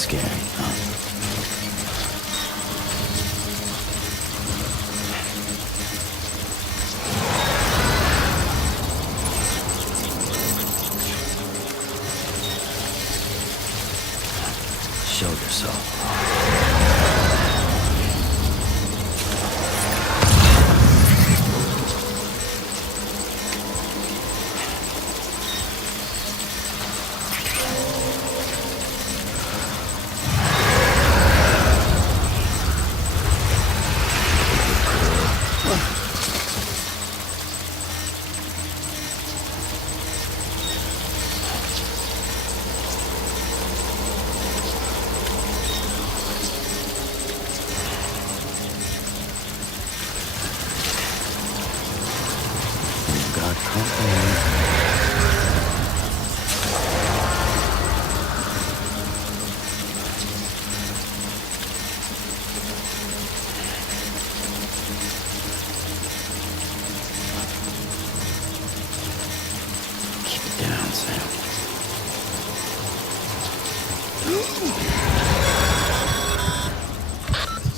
scary, huh? Show yourself.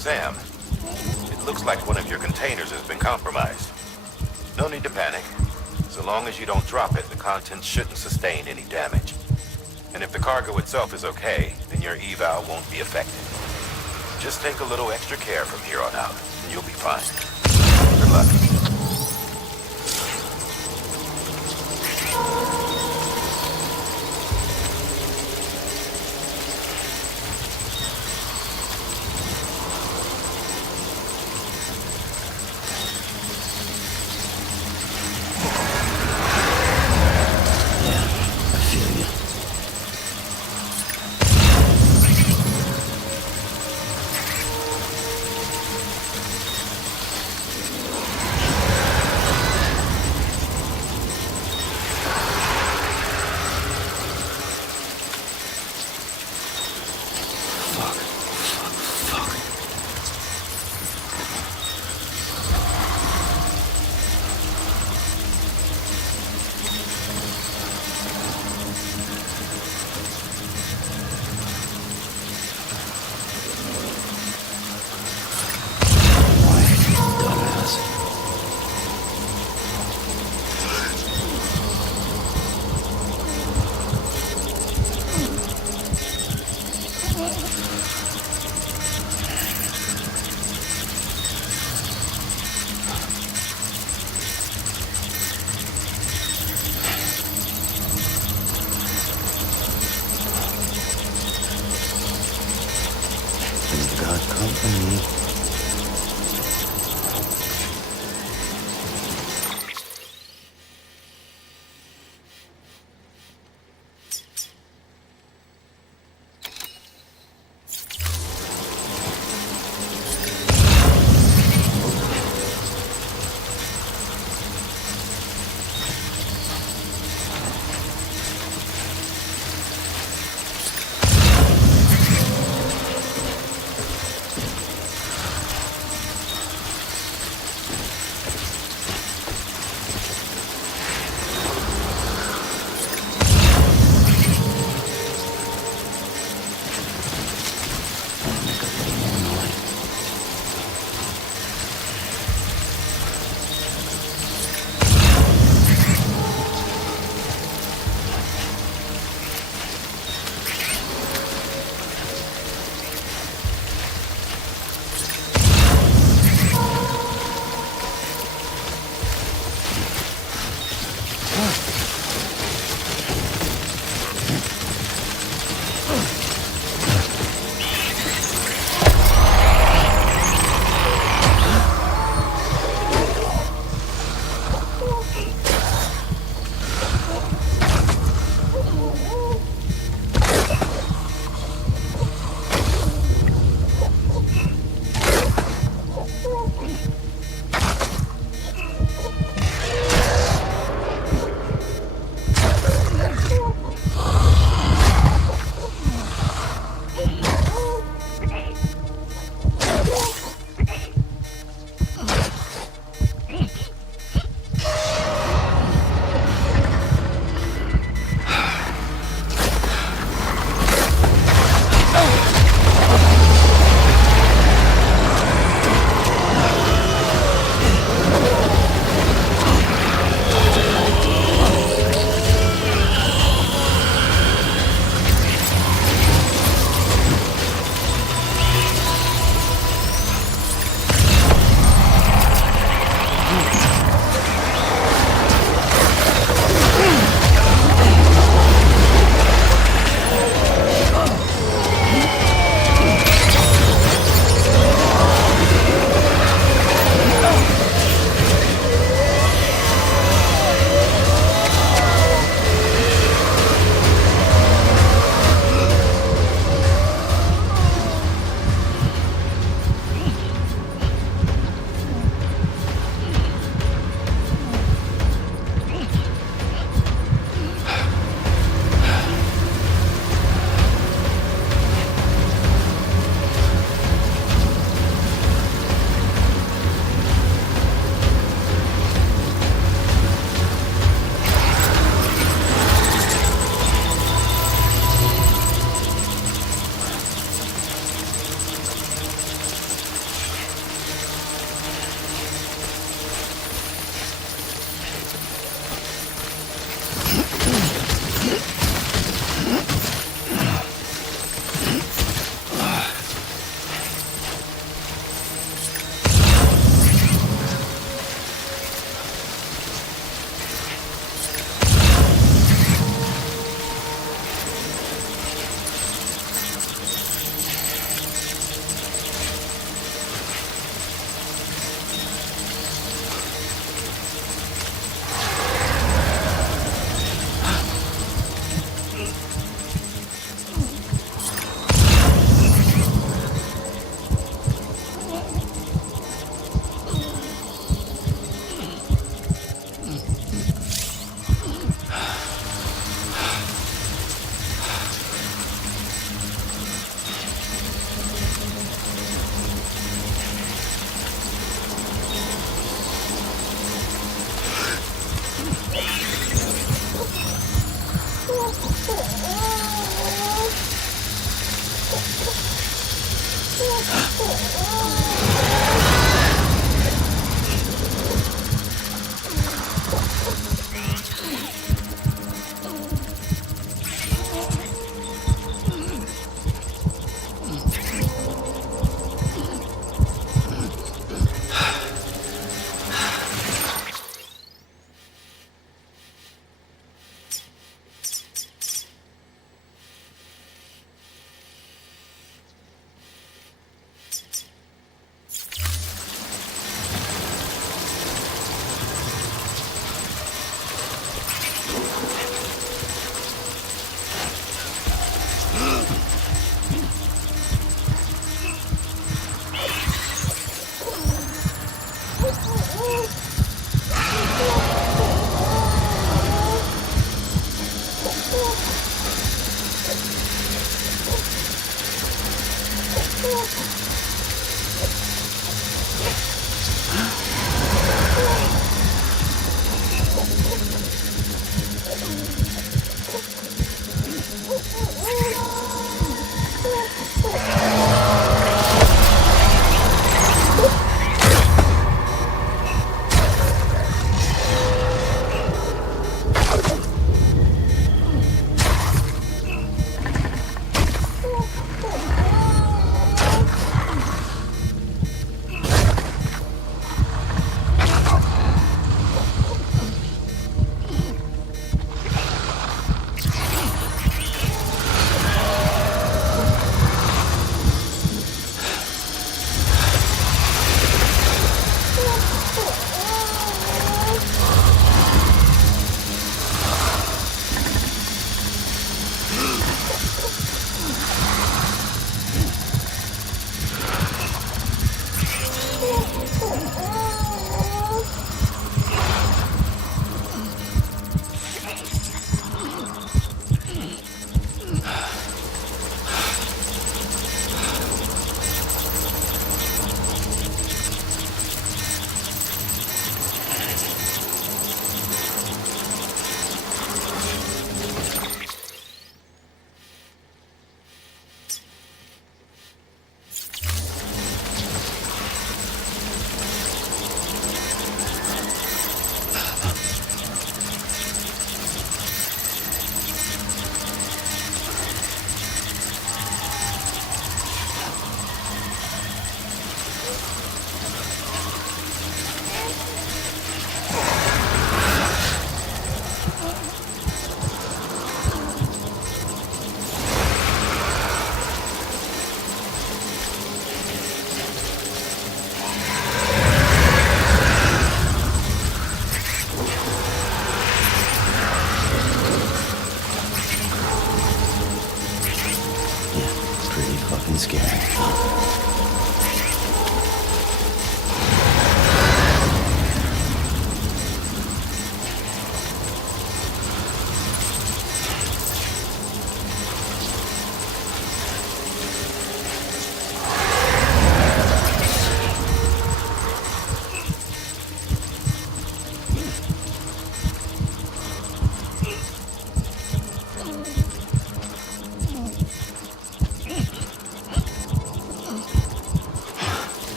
Sam, it looks like one of your containers has been compromised. No need to panic. So long as you don't drop it, the contents shouldn't sustain any damage. And if the cargo itself is okay, then your eval won't be affected. Just take a little extra care from here on out, and you'll be fine. Good luck.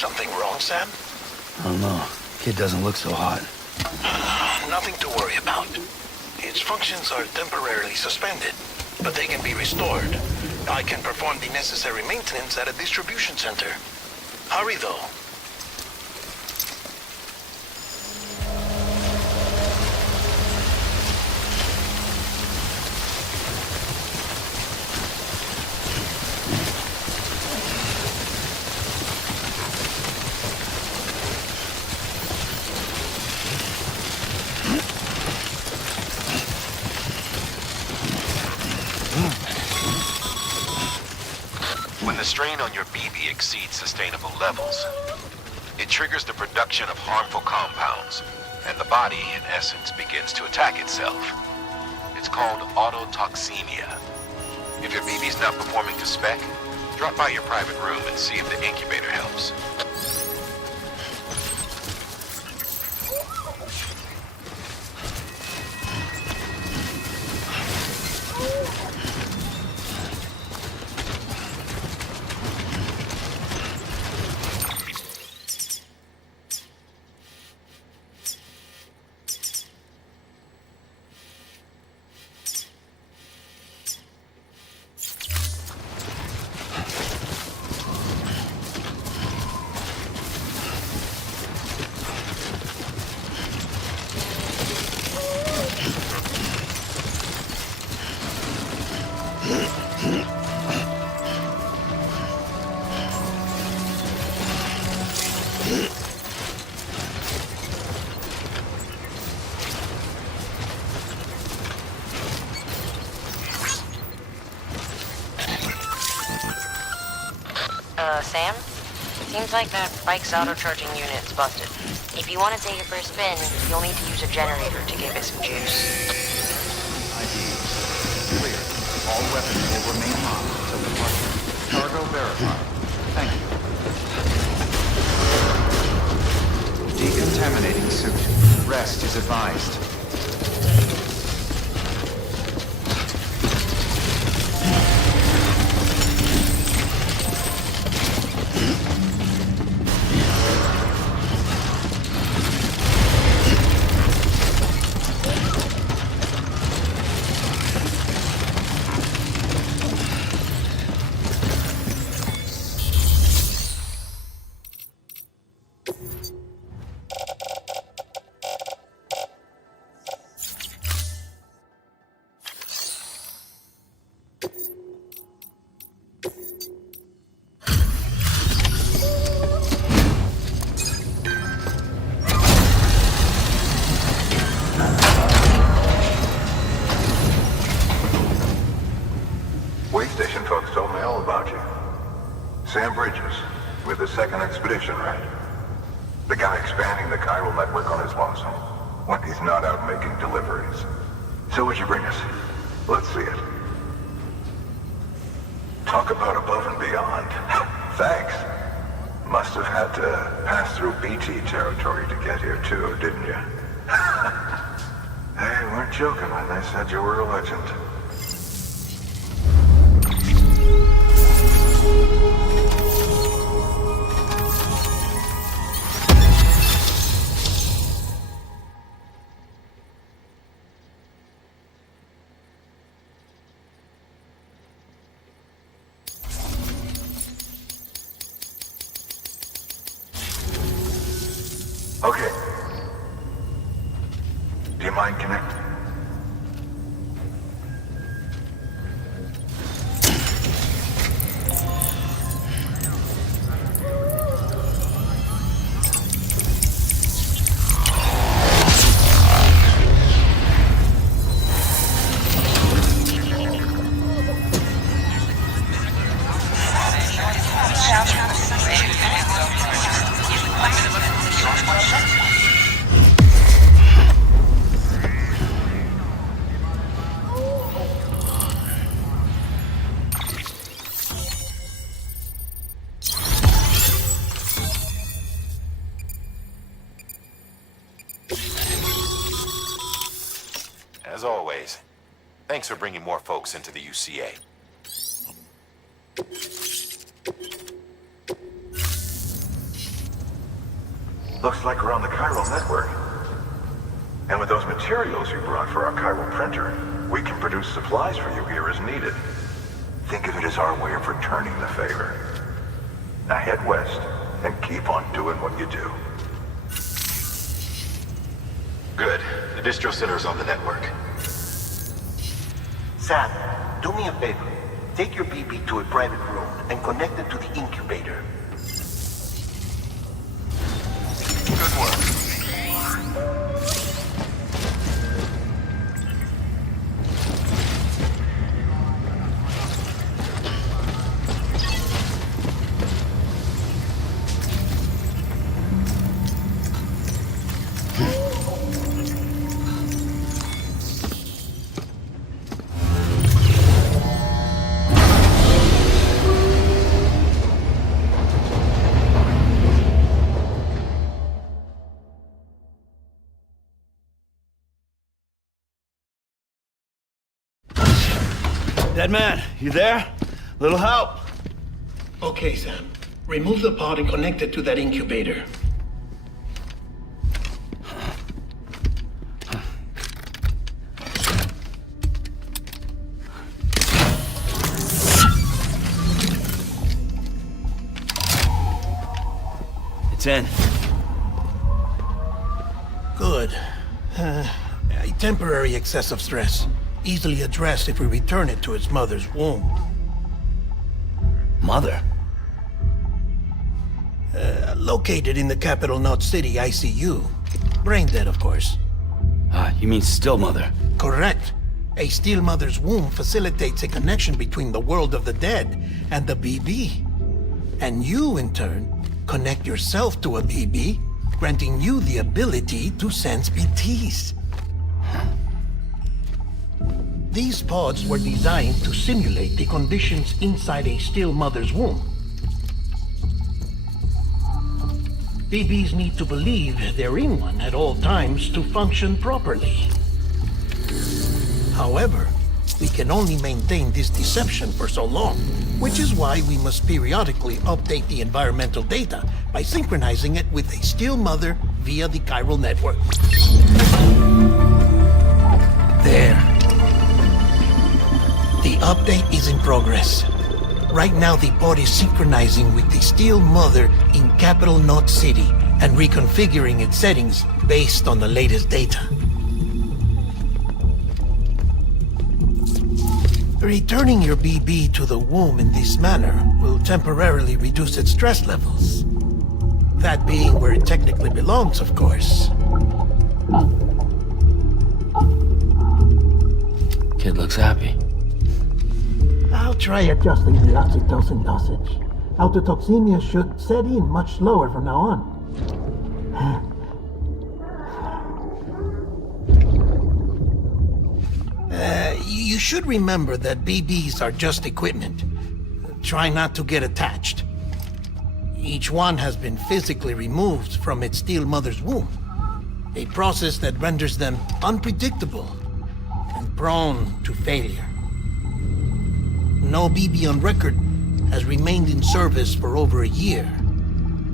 Something wrong, Sam? I don't know. Kid doesn't look so hot. Nothing to worry about. Its functions are temporarily suspended, but they can be restored. I can perform the necessary maintenance at a distribution center. Hurry, though. When the strain on your BB exceeds sustainable levels, it triggers the production of harmful compounds, and the body, in essence, begins to attack itself. It's called autotoxemia. If your BB's not performing to spec, drop by your private room and see if the incubator helps. Sam? Seems like that bike's auto-charging unit's busted. If you want to take it for a spin, you'll need to use a generator to give it some juice. IDs. Clear. All weapons will remain hot until departure. Cargo verified. Thank you. Decontaminating suit. Rest is advised. Waystation folks told me all about you. Sam Bridges, with the second expedition, right? The guy expanding the chiral network on his lonesome, when he's not out making deliveries. So what'd you bring us? Let's see it. Talk about above and beyond. Thanks. Must have had to pass through BT territory to get here too, didn't you? They weren't joking when they said you were a legend. Okay. Do you mind connecting? As always, thanks for bringing more folks into the UCA. Looks like we're on the chiral network. And with those materials you brought for our chiral printer, we can produce supplies for you here as needed. Think of it as our way of returning the favor. Now head west and keep on doing what you do. Good. The distro center is on the network. Sam, do me a favor. Take your BB to a private room and connect it to the incubator. Good work. Dead man, you there? Little help? Okay, Sam. Remove the pod and connect it to that incubator. It's in. Good. A temporary excessive stress. Easily addressed if we return it to its mother's womb. Mother? Located in the capital Knot City ICU. Brain dead, of course. You mean still mother? Correct. A still mother's womb facilitates a connection between the world of the dead and the BB. And you, in turn, connect yourself to a BB, granting you the ability to sense BTs. These pods were designed to simulate the conditions inside a still mother's womb. BBs need to believe they're in one at all times to function properly. However, we can only maintain this deception for so long, which is why we must periodically update the environmental data by synchronizing it with a still mother via the chiral network. There. The update is in progress. Right now, the pod is synchronizing with the Steel Mother in capital Knot City and reconfiguring its settings based on the latest data. Returning your BB to the womb in this manner will temporarily reduce its stress levels. That being where it technically belongs, of course. Kid looks happy. I'll try adjusting the oxytocin dosage. Autotoxemia should set in much slower from now on. You should remember that BBs are just equipment. Try not to get attached. Each one has been physically removed from its steel mother's womb. A process that renders them unpredictable and prone to failure. No BB on record has remained in service for over a year.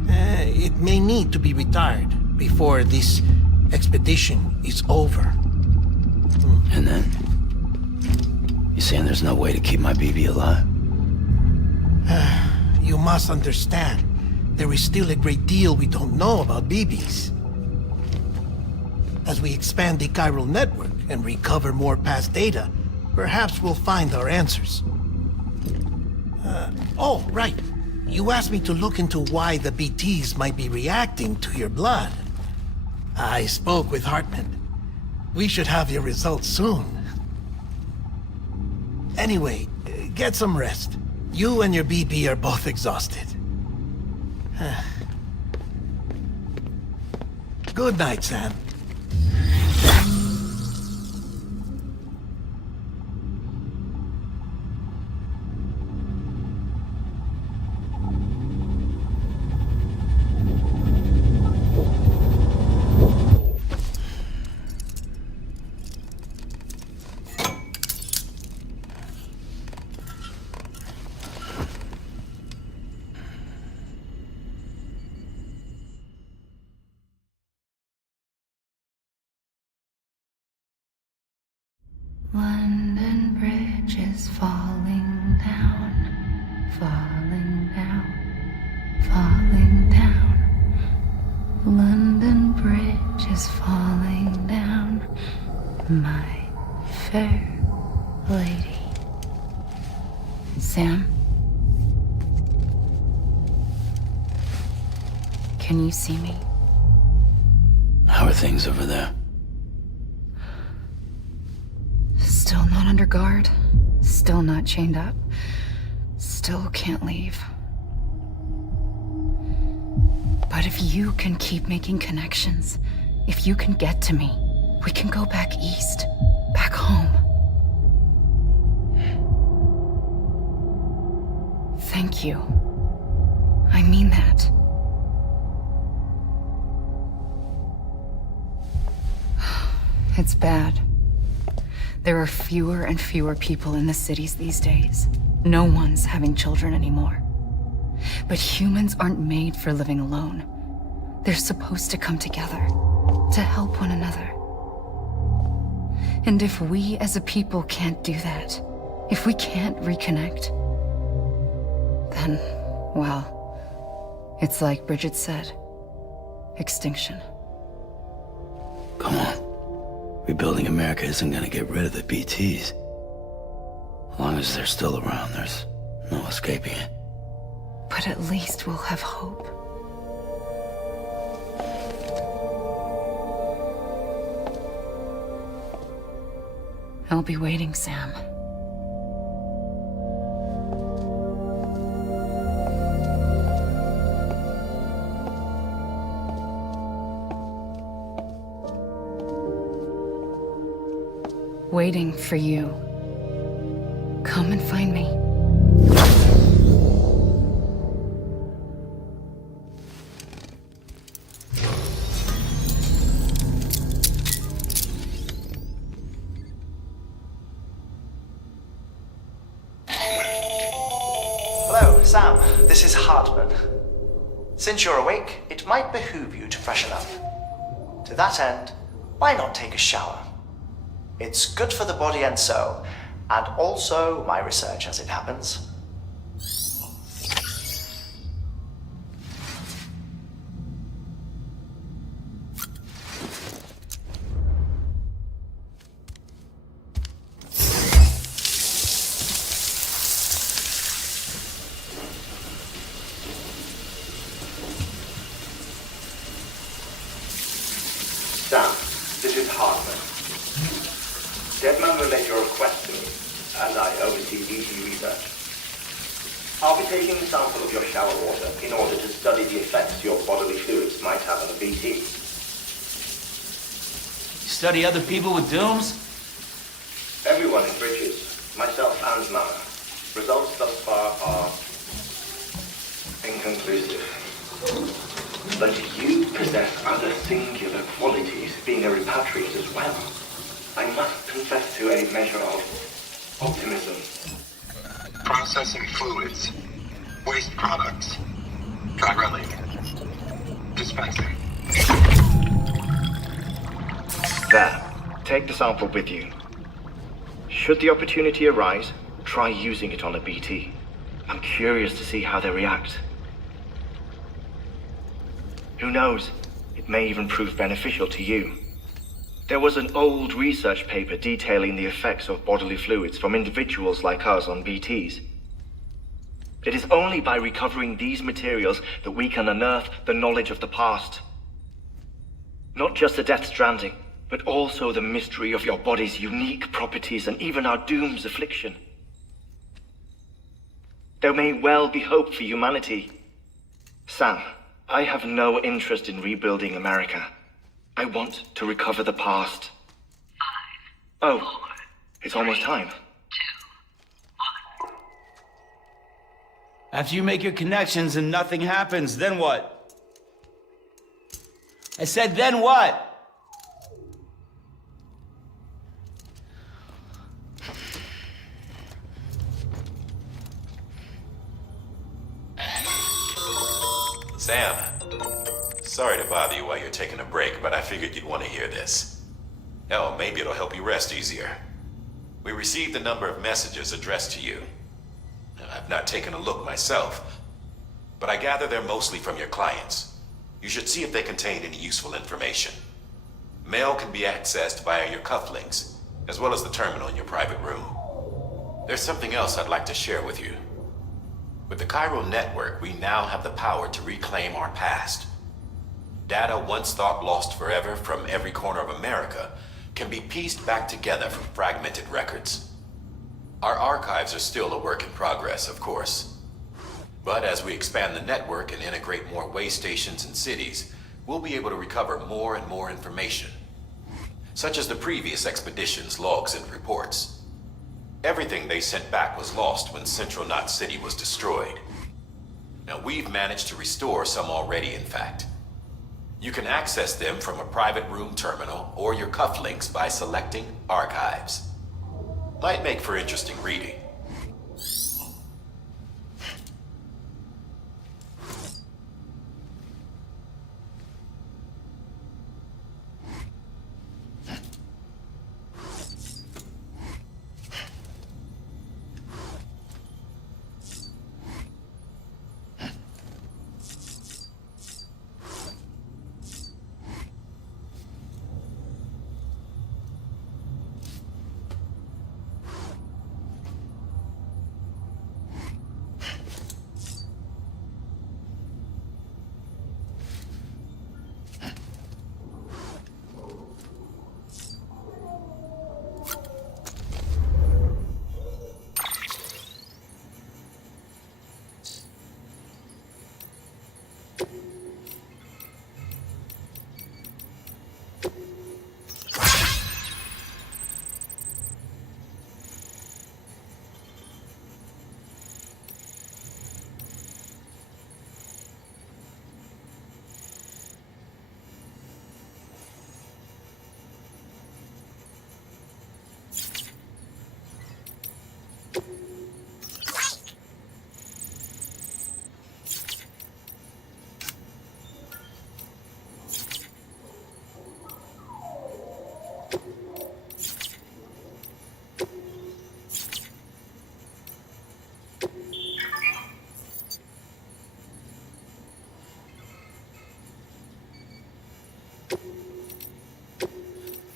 It may need to be retired before this expedition is over. And then? You saying there's no way to keep my BB alive? You must understand, there is still a great deal we don't know about BBs. As we expand the chiral network and recover more past data, perhaps we'll find our answers. Oh, right. You asked me to look into why the BTs might be reacting to your blood. I spoke with Hartman. We should have your results soon. Anyway, get some rest. You and your BB are both exhausted. Good night, Sam. London Bridge is falling down, falling down, falling down. London Bridge is falling down, my fair lady. Sam? Can you see me? How are things over there? Still not under guard. Still not chained up. Still can't leave. But if you can keep making connections, if you can get to me, we can go back east. Back home. Thank you. I mean that. It's bad. There are fewer and fewer people in the cities these days. No one's having children anymore. But humans aren't made for living alone. They're supposed to come together, to help one another. And if we as a people can't do that, if we can't reconnect, then, well, it's like Bridget said, extinction. Come on. Rebuilding America isn't gonna get rid of the BTs. As long as they're still around, there's no escaping it. But at least we'll have hope. I'll be waiting, Sam. Waiting for you. Come and find me. Hello, Sam. This is Hartman. Since you're awake, it might behoove you to freshen up. To that end, why not take a shower? It's good for the body and soul, and also my research as it happens. Sam, this is Hartman. Deadman relayed your request to me, as I oversee BT research. I'll be taking a sample of your shower water in order to study the effects your bodily fluids might have on the BT. You study other people with dooms? Everyone in Bridges, myself and Mana. Results thus far are inconclusive. But you possess other singular qualities, being a repatriate as well. I must confess to a measure of optimism. Processing fluids. Waste products. Chiralic. Dispensing. There. Take the sample with you. Should the opportunity arise, try using it on a BT. I'm curious to see how they react. Who knows? It may even prove beneficial to you. There was an old research paper detailing the effects of bodily fluids from individuals like us on BTs. It is only by recovering these materials that we can unearth the knowledge of the past. Not just the Death Stranding, but also the mystery of your body's unique properties and even our doom's affliction. There may well be hope for humanity. Sam, I have no interest in rebuilding America. I want to recover the past. 5, 4, oh, it's almost time. 2, 1. After you make your connections and nothing happens, then what? I said, then what? Sam, sorry to bother you while you're taking a break, but I figured you'd want to hear this. Hell, maybe it'll help you rest easier. We received a number of messages addressed to you. I've not taken a look myself, but I gather they're mostly from your clients. You should see if they contain any useful information. Mail can be accessed via your cufflinks, as well as the terminal in your private room. There's something else I'd like to share with you. With the Chiral network, we now have the power to reclaim our past. Data once thought lost forever from every corner of America can be pieced back together from fragmented records. Our archives are still a work in progress, of course. But as we expand the network and integrate more way stations and cities, we'll be able to recover more and more information, such as the previous expedition's logs and reports. Everything they sent back was lost when Central Knot City was destroyed. Now we've managed to restore some already, in fact. You can access them from a private room terminal or your cufflinks by selecting Archives. Might make for interesting reading.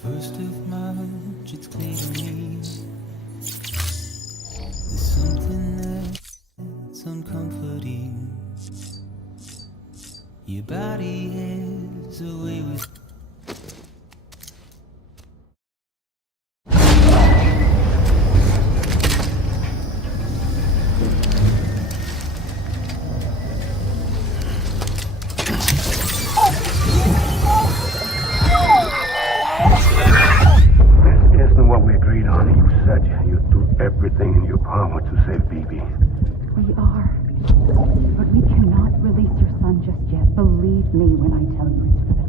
First of March, it's clear to me there's something that's uncomforting. Your body has a way with everything in your power to save BB. We are. But we cannot release your son just yet. Believe me when I tell you it's for the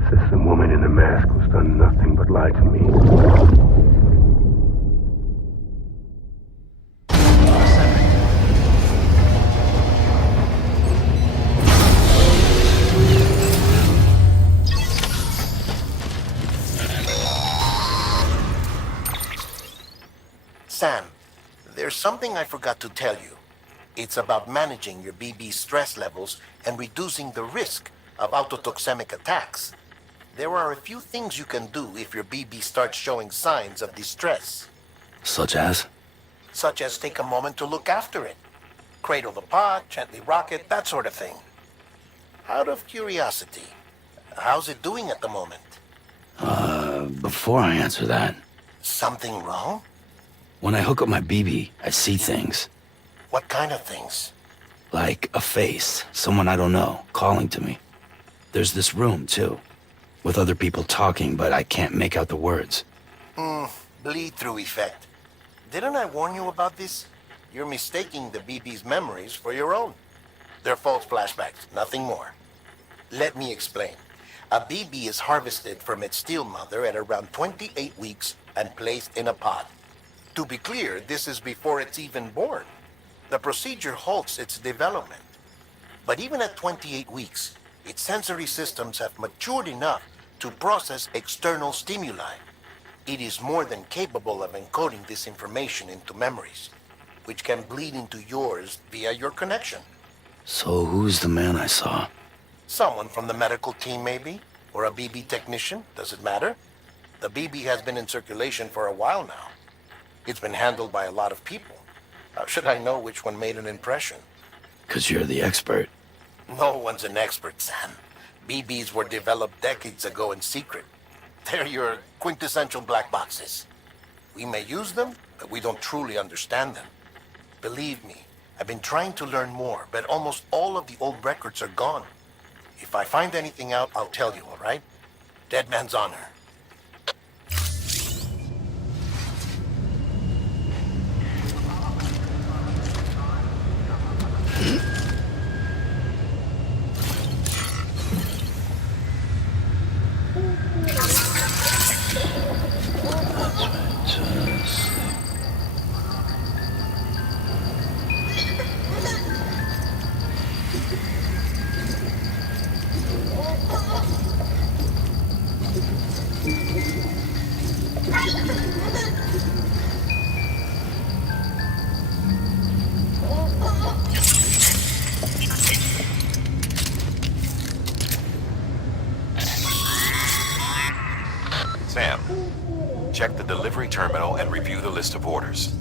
best. Says some woman in a mask who's done nothing but lie to me. Sam, there's something I forgot to tell you. It's about managing your BB stress levels and reducing the risk of autotoxemic attacks. There are a few things you can do if your BB starts showing signs of distress. Such as? Such as take a moment to look after it. Cradle the pod, gently rock it, that sort of thing. Out of curiosity, how's it doing at the moment? Before I answer that... Something wrong? When I hook up my BB, I see things. What kind of things? Like a face, someone I don't know, calling to me. There's this room, too, with other people talking, but I can't make out the words. Bleed-through effect. Didn't I warn you about this? You're mistaking the BB's memories for your own. They're false flashbacks, nothing more. Let me explain. A BB is harvested from its steel mother at around 28 weeks and placed in a pod. To be clear, this is before it's even born. The procedure halts its development. But even at 28 weeks, its sensory systems have matured enough to process external stimuli. It is more than capable of encoding this information into memories, which can bleed into yours via your connection. So who's the man I saw? Someone from the medical team, maybe? Or a BB technician? Does it matter? The BB has been in circulation for a while now. It's been handled by a lot of people. How should I know which one made an impression? 'Cause you're the expert. No one's an expert, Sam. BBs were developed decades ago in secret. They're your quintessential black boxes. We may use them, but we don't truly understand them. Believe me, I've been trying to learn more, but almost all of the old records are gone. If I find anything out, I'll tell you, all right? Dead man's honor. Sam, check the delivery terminal and review the list of orders.